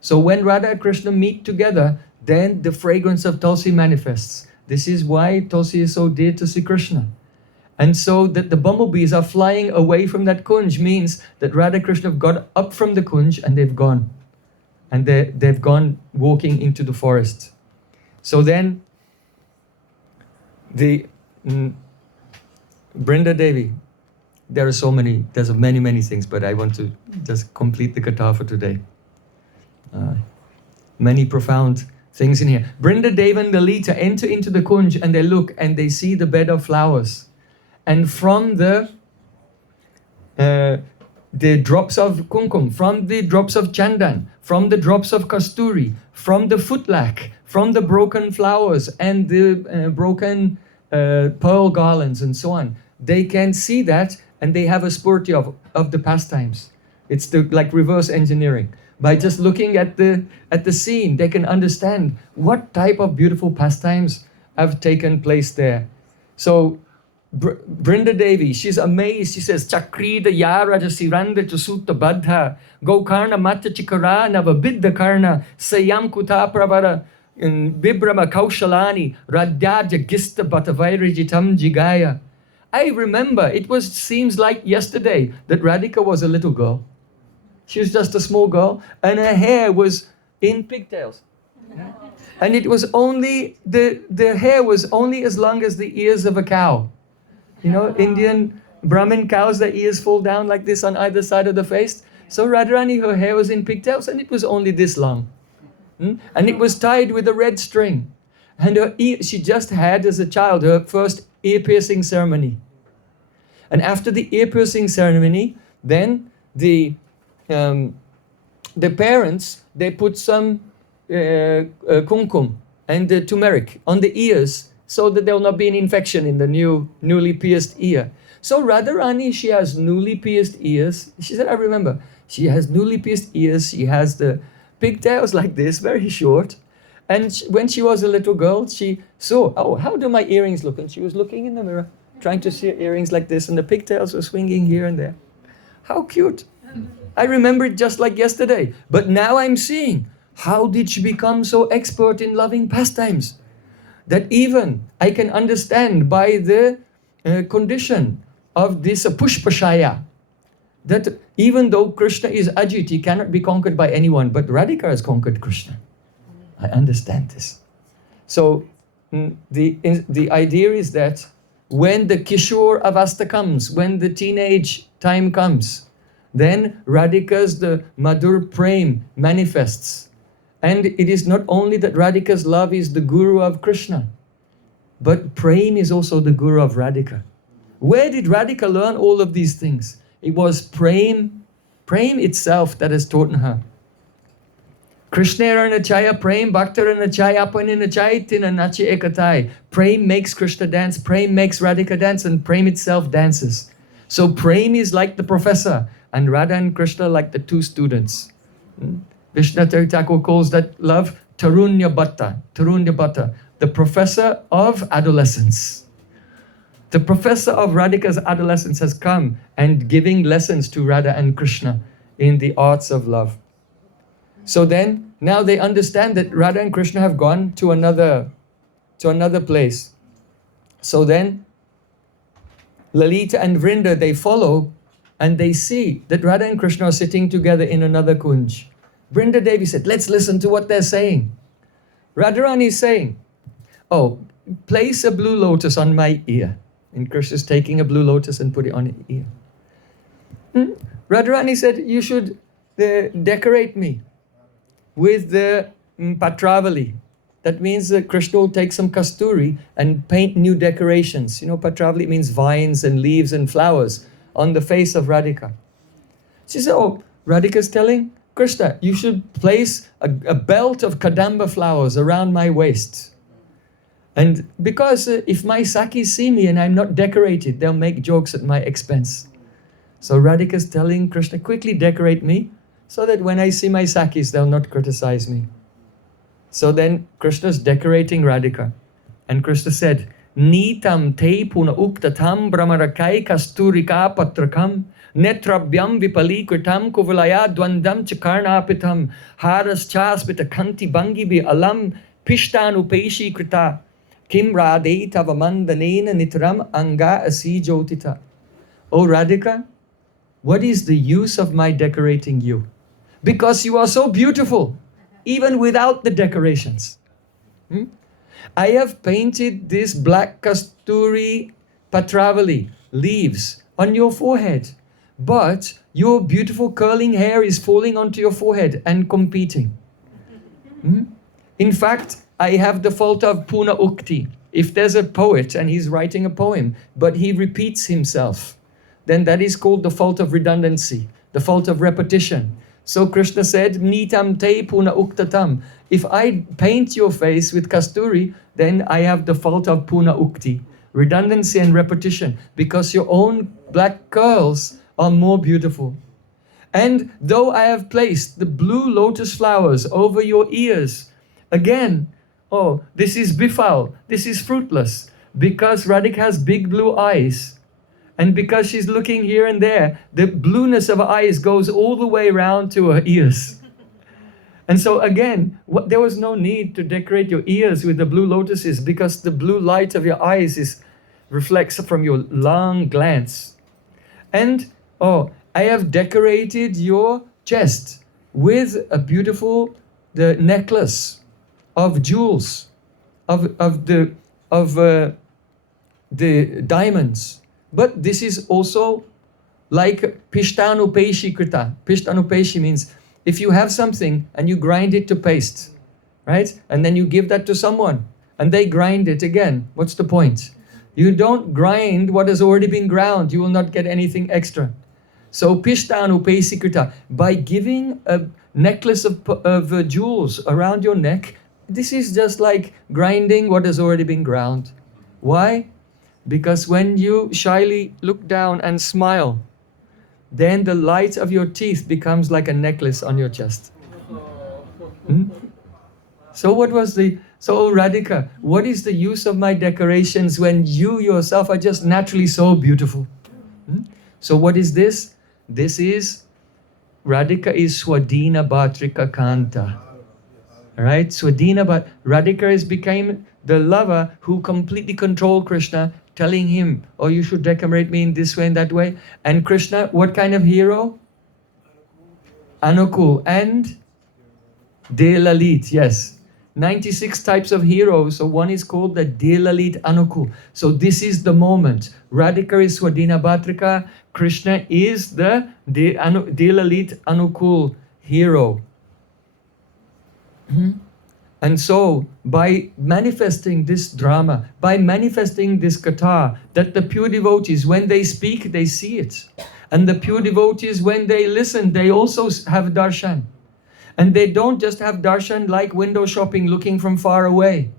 So when Radha and Krishna meet together, then the fragrance of Tulsi manifests. This is why Tulsi is so dear to Sri Krishna. And so that the bumblebees are flying away from that Kunj means that Radha and Krishna have got up from the Kunj and they've gone. And they've gone walking into the forest. So then the Brinda Devi, there's many things, but I want to just complete the katha for today. Many profound things in here. Brinda Devi and Lalita enter into the Kunj and they look and they see the bed of flowers. And from the drops of kumkum, from the drops of chandan, from the drops of kasturi, from the footlac, from the broken flowers and the broken pearl garlands and so on, they can see that. And they have a spurti of the pastimes. It's like reverse engineering. By just looking at the scene, they can understand what type of beautiful pastimes have taken place there. So Brinda Devi, she's amazed. She says, Chakrida Yara Jasiranda Chasutta Badha, Gokarna Mata Chikara Navabidda Karna, Sayam Kuta Pravara, Bibrama Kaushalani, Radyaja Gista Batavairijitam Jigaya. I remember, seems like yesterday that Radhika was a little girl. She was just a small girl and her hair was in pigtails. And it was only, the hair was only as long as the ears of a cow. You know, Indian Brahmin cows, their ears fall down like this on either side of the face. So Radharani, her hair was in pigtails and it was only this long. And it was tied with a red string. And she just had, as a child, her first ear-piercing ceremony. And after the ear-piercing ceremony, then the parents, they put some kumkum and the turmeric on the ears so that there will not be an infection in the newly pierced ear. So Radharani, she has newly pierced ears. She said, I remember, she has newly pierced ears. She has the pigtails like this, very short. And when she was a little girl, she saw, oh, how do my earrings look? And she was looking in the mirror, trying to see her earrings like this, and the pigtails were swinging here and there. How cute. I remember it just like yesterday. But now I'm seeing, how did she become so expert in loving pastimes? That even I can understand by the condition of this Pushpashaya, that even though Krishna is Ajit, he cannot be conquered by anyone, but Radhika has conquered Krishna. I understand this. So the idea is that when the Kishore Avastha comes, when the teenage time comes, then Radhika's the Madhur Prem manifests. And it is not only that Radhika's love is the guru of Krishna, but Prem is also the guru of Radhika. Where did Radhika learn all of these things? It was Prem itself that has taught her. Krishna Ranachaya Prem Bhakta Ranachaya Apaninachaya Tina Nachi Ekatai. Prem makes Krishna dance, Prem makes Radhika dance, and Prem itself dances. So Prem is like the professor, and Radha and Krishna like the two students. Vishnu Thakur calls that love Tarunya Bhatta, the professor of adolescence. The professor of Radhika's adolescence has come and giving lessons to Radha and Krishna in the arts of love. So then, now they understand that Radha and Krishna have gone to another place. So then, Lalita and Vrinda, they follow and they see that Radha and Krishna are sitting together in another kunj. Vrinda Devi said, let's listen to what they're saying. Radharani is saying, oh, place a blue lotus on my ear. And Krishna's taking a blue lotus and put it on his ear. Radharani said, you should decorate me with the Patravali. That means that Krishna will take some kasturi and paint new decorations. You know, Patravali means vines and leaves and flowers on the face of Radhika. She said, oh, Radhika's telling Krishna, you should place a belt of kadamba flowers around my waist. And because if my Sakis see me and I'm not decorated, they'll make jokes at my expense. So Radhika's telling Krishna, quickly decorate me, so that when I see my Sakis, they'll not criticize me. So then Krishna's decorating Radhika. And Krishna said, Nitam te puna uktatam brahmarakai kasturika patrakam netrabhyam vipalikritam kuvalaya dwandam chakarnapitam haras chaspita kanti bangi bi alam pishtanu peshi krita kim radhe tavamandanena nitram anga asi jotita. O Radhika, what is the use of my decorating you? Because you are so beautiful, even without the decorations. I have painted this black kasturi patravali leaves on your forehead, but your beautiful curling hair is falling onto your forehead and competing. In fact, I have the fault of puna ukti. If there's a poet and he's writing a poem, but he repeats himself, then that is called the fault of redundancy, the fault of repetition. So Krishna said, Nitam te puna uktatam. If I paint your face with kasturi, then I have the fault of puna ukti, redundancy and repetition, because your own black curls are more beautiful. And though I have placed the blue lotus flowers over your ears, again, oh, this is bifal, this is fruitless, because Radhika has big blue eyes. And because she's looking here and there, the blueness of her eyes goes all the way around to her ears. And so again, there was no need to decorate your ears with the blue lotuses, because the blue light of your eyes reflects from your long glance. And, oh, I have decorated your chest with a beautiful necklace of jewels, of the diamonds. But this is also like pishtanu peshi krita. Pishtanu peshi means if you have something and you grind it to paste, right? And then you give that to someone and they grind it again. What's the point? You don't grind what has already been ground. You will not get anything extra. So pishtanu peshi krita, by giving a necklace of jewels around your neck, this is just like grinding what has already been ground. Why? Because when you shyly look down and smile, then the light of your teeth becomes like a necklace on your chest. So Radhika, what is the use of my decorations when you yourself are just naturally so beautiful? So what is this? This is, Radhika is Swadina Bhatrika Kanta. Right? Radhika became the lover who completely controlled Krishna, telling him, oh, you should decorate me in this way and that way. And Krishna, what kind of hero? Anukul and Delalit, yes. 96 types of heroes, so one is called the Delalit Anukul. So this is the moment. Radhika is Swadina Bhatrika, Krishna is the Delalit Anukul hero. And so, by manifesting this drama, by manifesting this katha, that the pure devotees, when they speak, they see it. And the pure devotees, when they listen, they also have darshan. And they don't just have darshan like window shopping, looking from far away.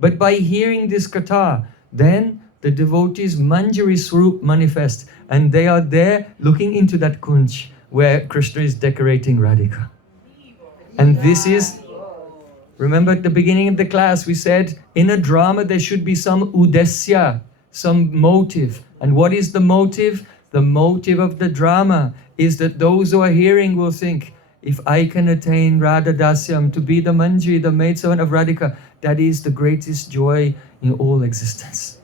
But by hearing this katha, then the devotees' Manjari Swarup manifest. And they are there looking into that kunj where Krishna is decorating Radhika. And this is, remember at the beginning of the class, we said in a drama there should be some udesya, some motive. And what is the motive? The motive of the drama is that those who are hearing will think, if I can attain Radha Dasyam, to be the Manjari, the maidservant of Radhika, that is the greatest joy in all existence.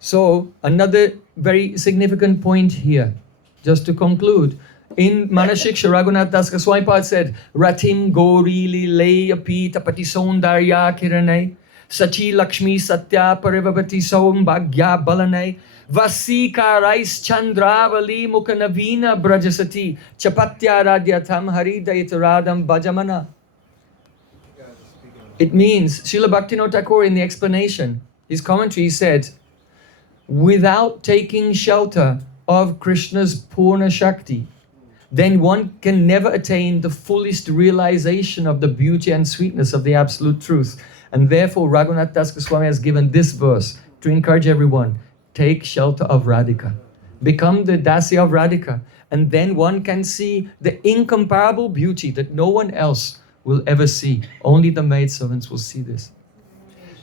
So, another very significant point here, just to conclude. In Manashiksha, Raghunath Das Goswami said, Ratim Gori Lilay Apita Pati Saundarya Kiranay Sachi Lakshmi Satya Parivabati Saum Bhagya Balanay Vasika Rais Chandravali Mukhanavina Brajasati Chapatya Radyatham Haridayitaradam Bhajamana. It means, Srila Bhaktivinoda Thakur in the explanation, his commentary said, without taking shelter of Krishna's Purna Shakti, then one can never attain the fullest realization of the beauty and sweetness of the absolute truth. And therefore, Raghunath Das Goswami has given this verse to encourage everyone, take shelter of Radhika. Become the Dasya of Radhika. And then one can see the incomparable beauty that no one else will ever see. Only the maidservants will see this.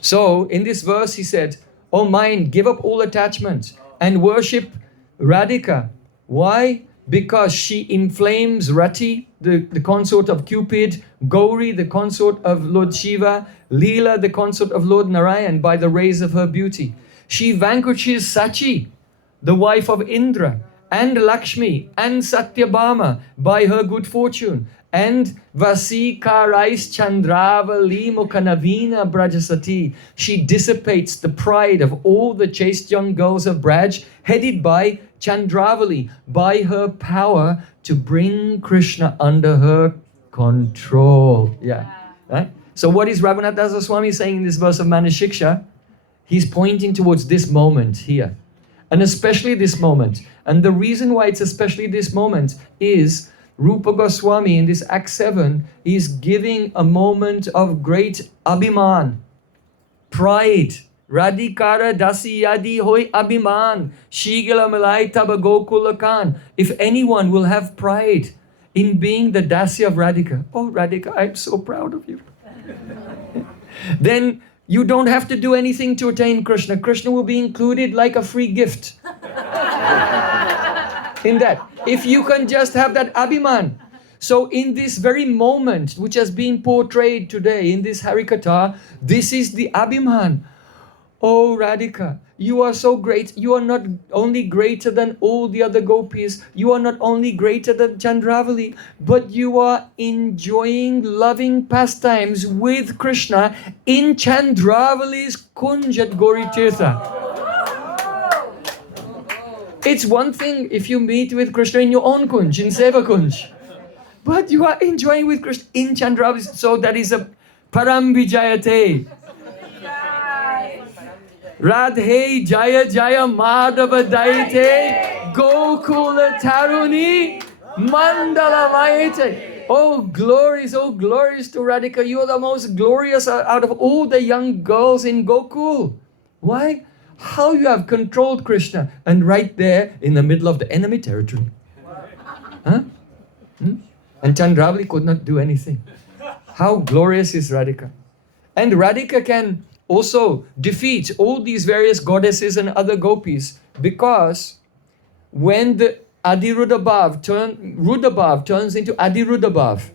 So, in this verse he said, O mind, give up all attachment and worship Radhika. Why? Because she inflames Rati, the consort of Cupid, Gauri, the consort of Lord Shiva, Lila, the consort of Lord Narayan, by the rays of her beauty. She vanquishes Sachi, the wife of Indra, and Lakshmi, and Satyabhama, by her good fortune. And Vasikarais Chandravali Mukhanavina Brajasati. She dissipates the pride of all the chaste young girls of Braj, headed by Chandravali, by her power to bring Krishna under her control. Yeah. Right? So what is Raghunath Das Goswami saying in this verse of Manashiksha? He's pointing towards this moment here. And especially this moment. And the reason why it's especially this moment is Rupa Goswami in this Act 7 is giving a moment of great abhiman, pride. Radhikara dasi yadi hoi abhiman, shigala malai taba gokulakan. If anyone will have pride in being the Dasya of Radhika, oh Radhika, I'm so proud of you. Then you don't have to do anything to attain Krishna. Krishna will be included like a free gift. In that, if you can just have that abhiman. So in this very moment, which has been portrayed today in this Harikatha, this is the abhiman. Oh Radhika, you are so great. You are not only greater than all the other gopis, you are not only greater than Chandravali, but you are enjoying loving pastimes with Krishna in Chandravali's kunj at Gauri Tirtha. It's one thing if you meet with Krishna in your own kunj, in Seva kunj. But you are enjoying with Krishna in Chandravali. So that is a param vijayate. Radhe jaya jaya madhava daite gokula taruni mandala mayete. Oh glorious to Radhika. You are the most glorious out of all the young girls in Gokul. Why? how you have controlled Krishna, and right there in the middle of the enemy territory. Huh? And Chandravali could not do anything. How glorious is Radhika. And Radhika can also defeat all these various goddesses and other gopis, because when the Rudabhav turns into Adirudabhav,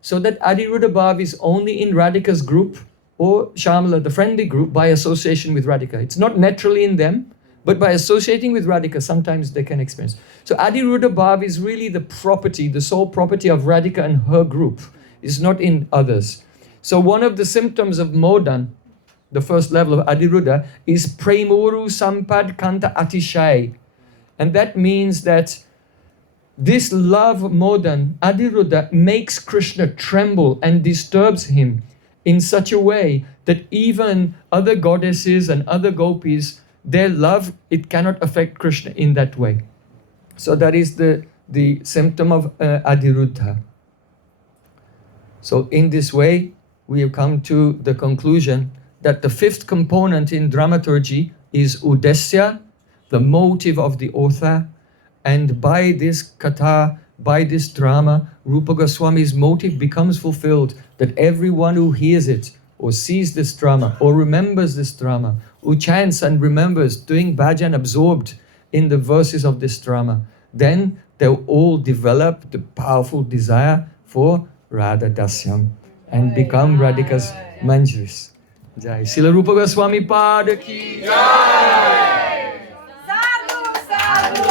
so that Adirudabhav is only in Radhika's group, or Shamala, the friendly group, by association with Radhika. It's not naturally in them, but by associating with Radhika, sometimes they can experience. So Adirudabhav is really the property, the sole property of Radhika and her group. It's not in others. So one of the symptoms of Modan, the first level of Adiruddha, is Premoru Sampad Kanta Atishai. And that means that this love Modan, Adiruddha, makes Krishna tremble and disturbs him in such a way that even other goddesses and other gopis, their love, it cannot affect Krishna in that way. So that is the symptom of Adiruddha. So in this way, we have come to the conclusion that the fifth component in dramaturgy is Udesya, the motive of the author. And by this katha, by this drama, Rupa Goswami's motive becomes fulfilled, that everyone who hears it, or sees this drama, or remembers this drama, who chants and remembers doing bhajan absorbed in the verses of this drama, then they'll all develop the powerful desire for Radha Dasyam and become Radhika's manjaris. Jai. Srila Rupa Goswami Pada ki Jai. Sadhu, sadhu.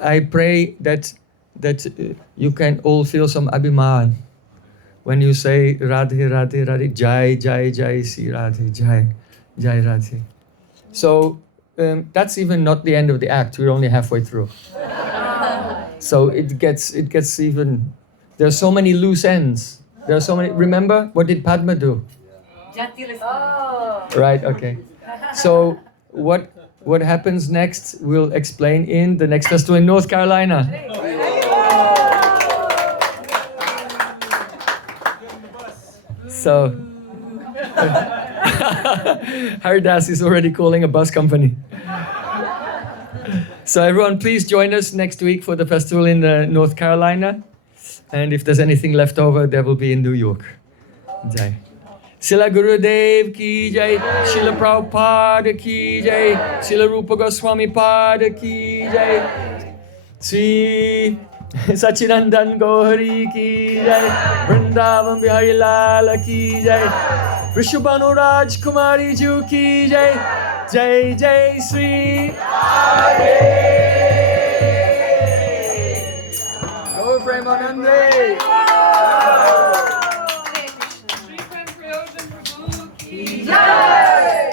I pray that you can all feel some abhiman when you say Radhe, Radhe, Radhe, Jai, Jai, Jai, Si Radhe, Jai, Jai Radhe. So that's even not the end of the act. We're only halfway through. So it gets even. There are so many loose ends. There are so many. Remember, what did Padma do? Oh. Right. Okay. So what happens next? We'll explain in the next festival in North Carolina. So Haridas is already calling a bus company. So everyone, please join us next week for the festival in North Carolina. And if there's anything left over, there will be in New York. Jai. Srila Gurudev ki jai, Srila Prabhupada ki jai, Srila Rupa Goswami Pada ki jai, Sri Sachidandan Gauri ki jai, Vrindavan Bihari Lala ki jai, Rishabhanu Raj Kumari Ju ki jai, Jai Jai Sri Radhe. Go Premanande.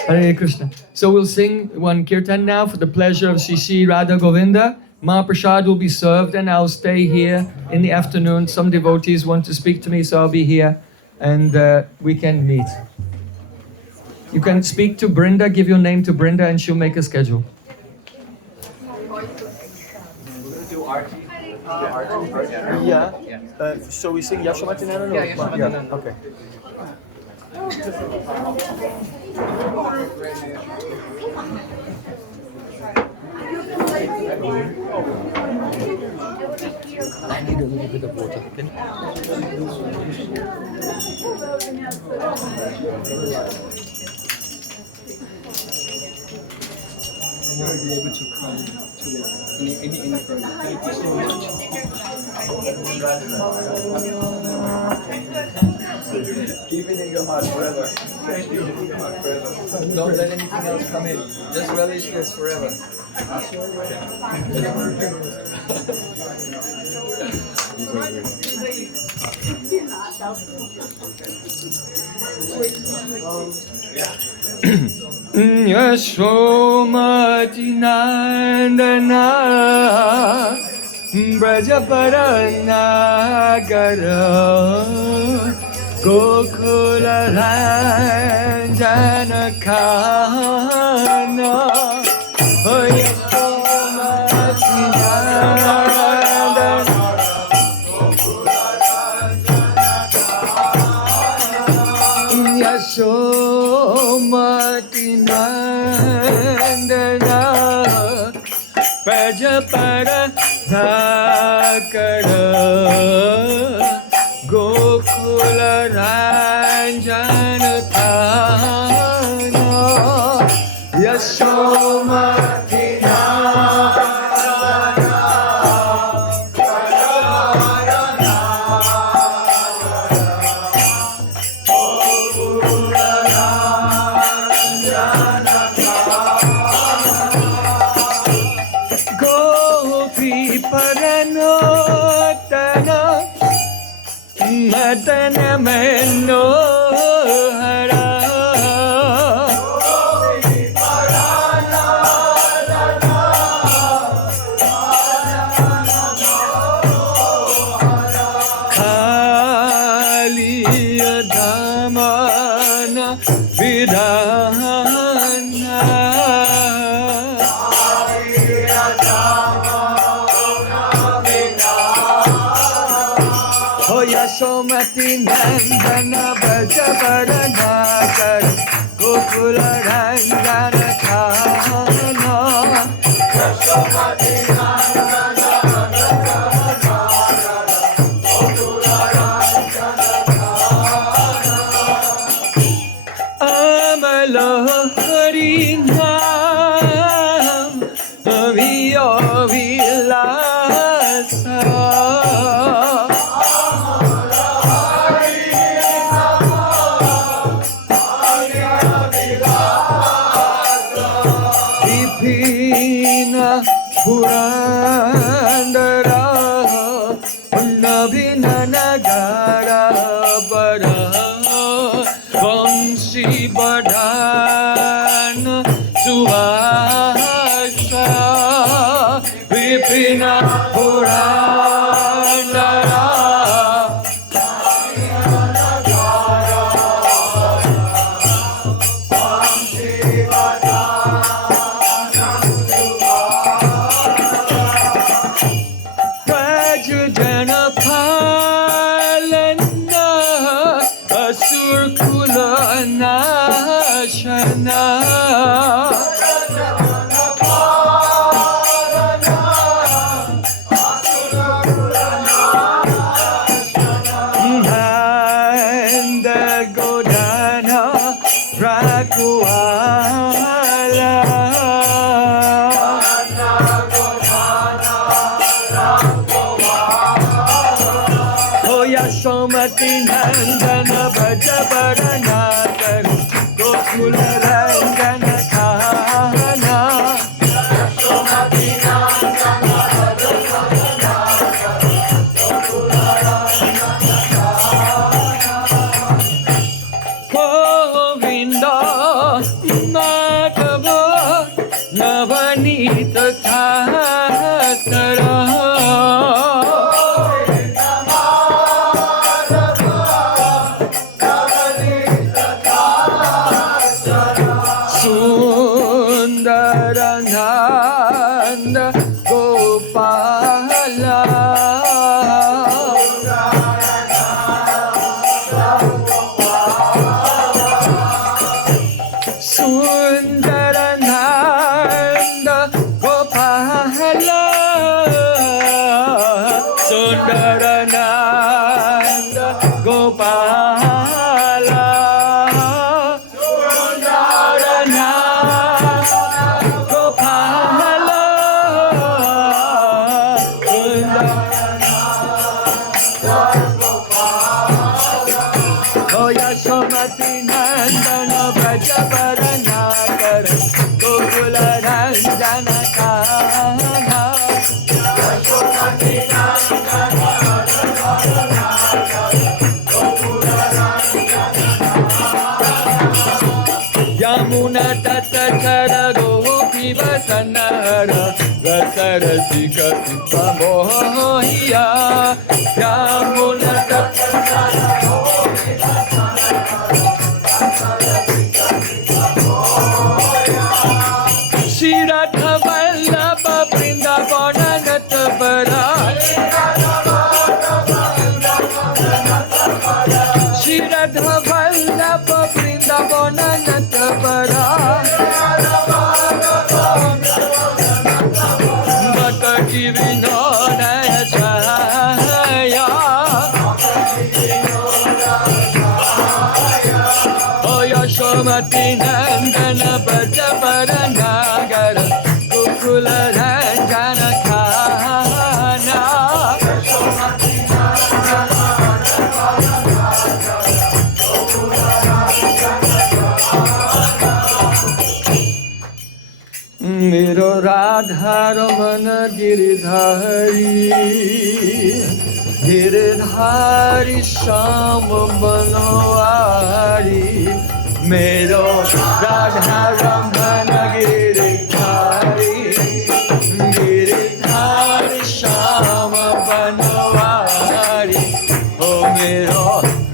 Hare Krishna. So we'll sing one kirtan now for the pleasure of Shri Radha Govinda. Mahaprasad will be served and I'll stay here in the afternoon. Some devotees want to speak to me, so I'll be here and we can meet. You can speak to Brinda, give your name to Brinda and she'll make a schedule. Yeah. So we sing Yashomatinana? Yeah. Okay. I need a little bit of water. I'm going to be able to come to any further. Thank you so much. Keep it in your heart forever. Keep it in your heart forever. Don't let anything else come in. Just relish this forever. Yashomati Nandana Brajaparana Gara Gokula Ranjana Kana Yashomati Nandana Yashomati Nandana Prajapara Dhakara Gokula Ranjana Thana Yashomati Madana Manohara Kaliya Dhamana Vidhana Yashomati Nandana Vrajapara Dhakara Gokula Ranjana Thana Yashomati Nandana Vrajapara Dhakara Gokula Ranjana Thana Amala Harinam Aviyo Vilasa Purandara Unnabhinanagara Bara Vamsi Badhana Suvasha Vipina Purandara Yashomati Nandana Vrajapara Dhakara Gokula Ranjana Thana Yashomati Nandana Vrajapara Dhakara Gokula Ranjana Thana Govinda Madhava Navanita Thakara Sundarananda Gopala Sundarananda Gopala Sundarananda Gopala Yashomati Nandana Vrajapara Dhakara Gokula Ranjana Thana Yashomati Nandana Vrajapara Dhakara Gokula Ranjana Thana Yamuna Tata Chara Gopi Vasanara Rasarasika Pipa Mohiya Yamuna Tata Chara Gopi Shirata Vallabha Vrindavana Natavara Shirata Vallabha Vrindavana Natavara मेरो राधा रमन गिरधारी गिरधारी श्याम बनवारी मेरो राधा रमन गिरधारी गिरधारी श्याम बनवारी ओ मेरो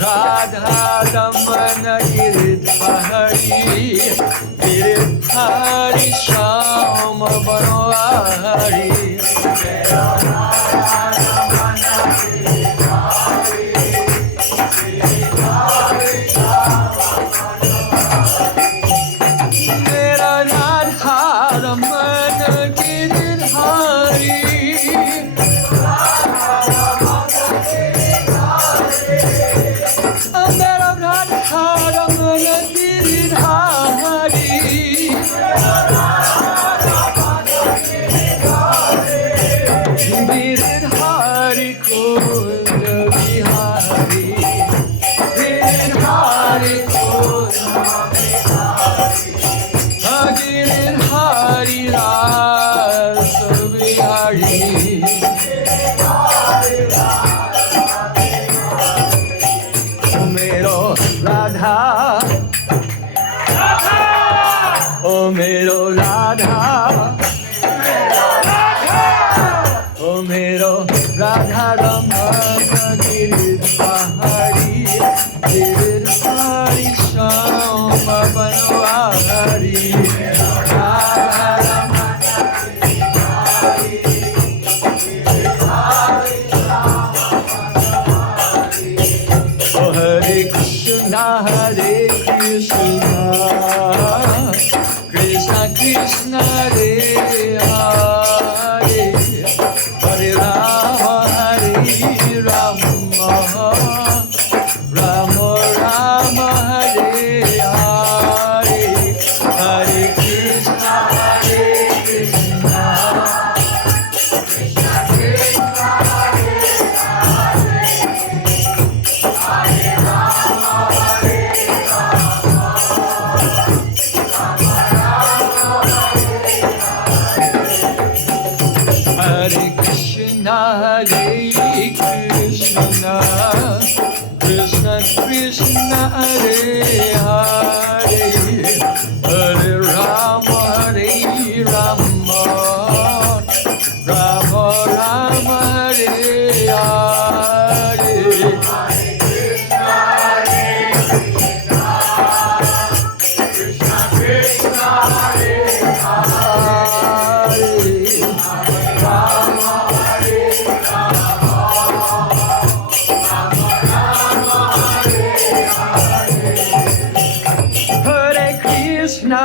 राधा रमन गिरधारी गिरधारी श्याम बनवारी मेरा राधा रमन गिरधारी मेरा राधा रमन गिरधारी गिरधारी कुंज बिहारी गिरधारी कुंज गिरधारी रास बिहारी मेरो राधा ओ मेरो राधा ओ मेरो राधा रमन गिरधारी गिरधारी श्याम बनवारी राधा रमन ओ हरे Krishna Krishna Krishna Hare Hare Hare Ram Ram Ram Ram Hare Hare Hare Krishna Krishna Krishna Krishna Hare Hare Hare Ram Hare Krishna, Krishna Krishna, Hare Hare, Hare Rama, Rama Rama, Hare Hare. Hare Krishna, Krishna Krishna, Hare Hare. Hare Krishna,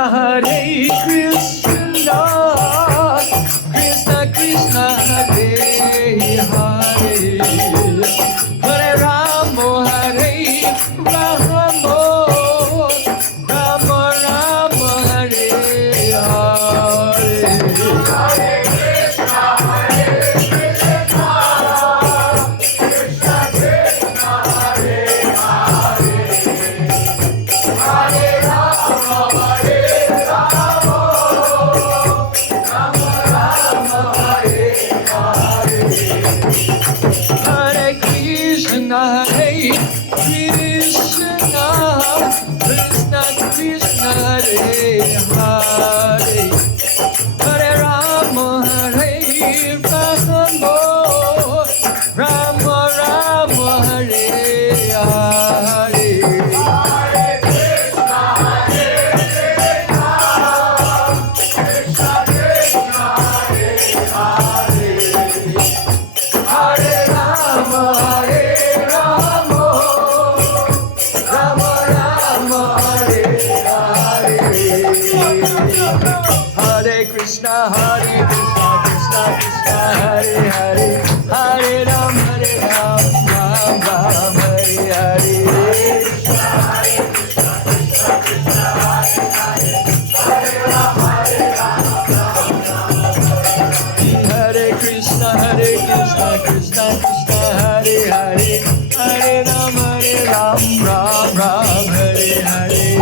Krishna Krishna, Hare Hare, Hare Rama, Rama Rama, Hare Hare. Hare Krishna, Krishna Krishna, Hare Hare, Hare Rama, Rama Hare Hare. Hare Krishna, Krishna Krishna, Hare Hare, Hare Rama, Rama Rama, Hare Hare. Hare Krishna, Krishna Krishna, Hare Hare, Hare Rama, Rama Rama, Hare Hare. Hare Krishna, Krishna Krishna, Hare Hare, Hare Ram, Ram Ram, Hare Hare. Hare Krishna, Krishna Krishna, Hare Hare, Hare Ram, Ram Ram, Hare Hare.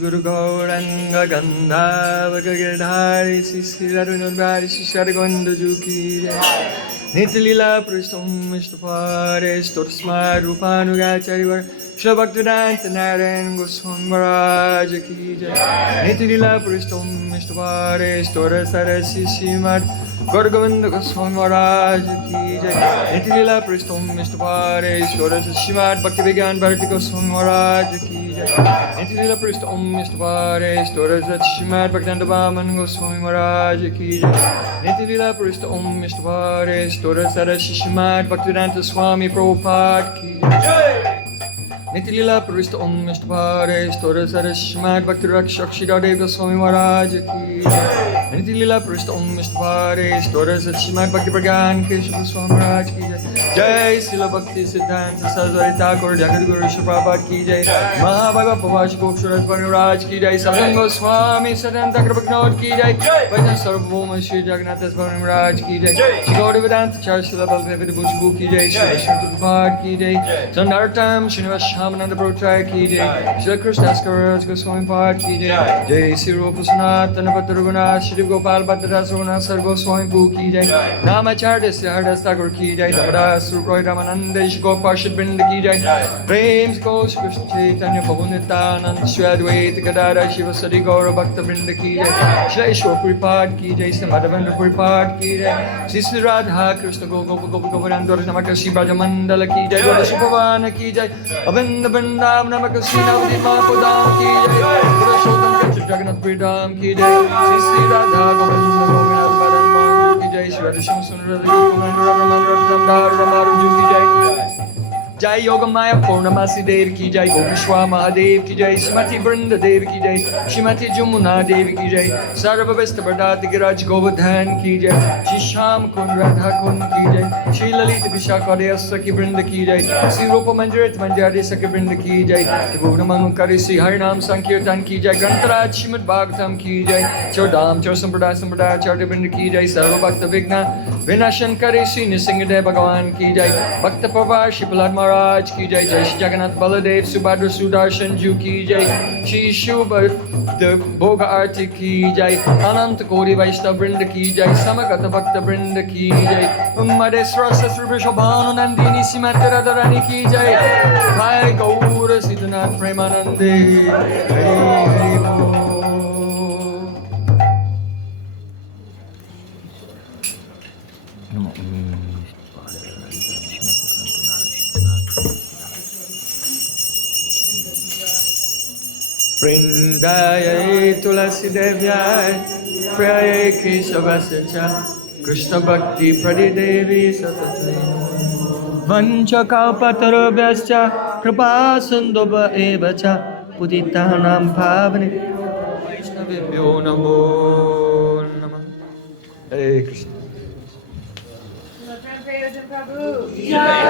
Guru Gauranga Gandhava Girdhari Sri Radunabhari Sri Sargonda Juki Nitya Lila Prishtam Mishtapare Storsma Rupanugacharivar Shri Bhaktivedanta Narayan Goswami Maharaj Ki Jai Nitya Lila Prishtam Mishtapare Stora Sarasi Srimad Gauragovinda Goswami Maharaj Ki Jai Nitya Lila Prishtam Mishtapare Stora Srimad Bhaktivedanta Bharati Goswami Maharaj Ki Jai Nitya Lila Prishtam Mishtapare Stora Srimad Bhaktivedanta Bhaman Goswami Maharaj Ki Jai Nitya Lila Prishtam Mishtapare Stora Srimad Bhaktivedanta Swami Prabhupada Ki Jai Nitya Lila Prishtam Mishtapare Stora Srimad Bhakti Rakshakshira Dev Goswami Maharaj Ki Jai Nitya Lila Prishtam Mishtapare Stora Srimad Bhakti Pragan Keshav Goswami Maharaj Ki Jai Jai Srila Bhakti Siddhanta Saraswati Thakur Jagat Guru Shri Prabhupada Ki Jai Mahabhagavad Prabhupada Goksharas Maharaj Ki Jai Saran Goswami Saran Thakur Bhaknot Ki Jai Vajan Sarvabhuma Shri Jagannath Maharaj Ki Jai Shri Gauri Vedanta Char Srila Baladev Bhushbu Ki Jai Shri Shri Prabhupada Ki Jai Sandartam Srinivas Shamananda Prabhupada Ki Jai Shri Krishna Askaraj Goswami Pad Ki Jai Jai Sri Rupa Sanatana Bhattaragunath Shri Gopal Bhattara Sarvana Sar Goswami Bu Ki Jai Namacharya Sri Hardas Thakur Ki Jai Damodar Surroy Ramananda Shri Gopal Shidbrinda Ki Jai Prem Ghosh Krishna Chaitanya Prabhu Nityananda Shri Advaita Gadara Shiva Sadi Gaura Bhakta Vrinda Ki Jai Shri Ishwar Puripad Ki Jai Shri Madhavendra Puripad Ki Jai Shri Sri Radha Krishna Govardhan Namaka Shri Vraja Mandala Ki Jai Goda Shri Bhavana Ki Jai Avinda Vrindavan Namaka Shri Navadip Mahapodam Ki Jai Goda Shotan Kacha Jagannath Pridam Ki Jai Shri Sri Radha Govinda Govinda Badan Manju Ki Jai Shri Radha Shamsun Radha Govinda Radha Mandra Radha Ramaru Ki Jai Jai Yogamaya Purnamasi Dev ki jai, Gopishwa Mahadev ki jai, Shrimati Brinda Dev ki jai, Shrimati Jumuna Dev ki jai, Sarva Vesta Bardati Giraj Govardhan ki jai, Shri Sham Kun Radha Kun ki jai, Shri Lalita Vishakadaya Saki Brinda ki jai, Shri Rupa Manjarit Manjari Saki Brinda ki jai, Gurnamanukari Sri Harinam Sankirtan ki jai, Grantaraj Shrimad Bhagavatam ki jai, Chodam Chosampradaya Charta Brinda ki jai, Sarva Bhakta Vigna Vinashankari Sri Nisingade Bhagavan ki jai, Bhakta Pavar Shri Prahlad Maharaj ki jai, Jai Shri Jagannath Baladev Subhadra Sudarshan Ju ki jai, Shri Shubha the Bhoga Arti ki jai, Ananta Kori Vaishnav Brinda ki jai, Samagata Bhakta Brinda ki jai, Madeswara Sasri Vrishabhanu Nandini Simati Radharani ki jai, Hai Gaura Siddhanath Premanande, Hari Hari Bol. Vrindayai Tulasi Devyai Prayai Kesavasacha Krishna Bhakti Pradi Devi Satatayam Vancha Kalpatarubhyascha Kripa Sindhuva Evacha Putitanam Bhavani Vaishnavibhyo Namo Namah. Hare Krishna. Prabhu. Jai.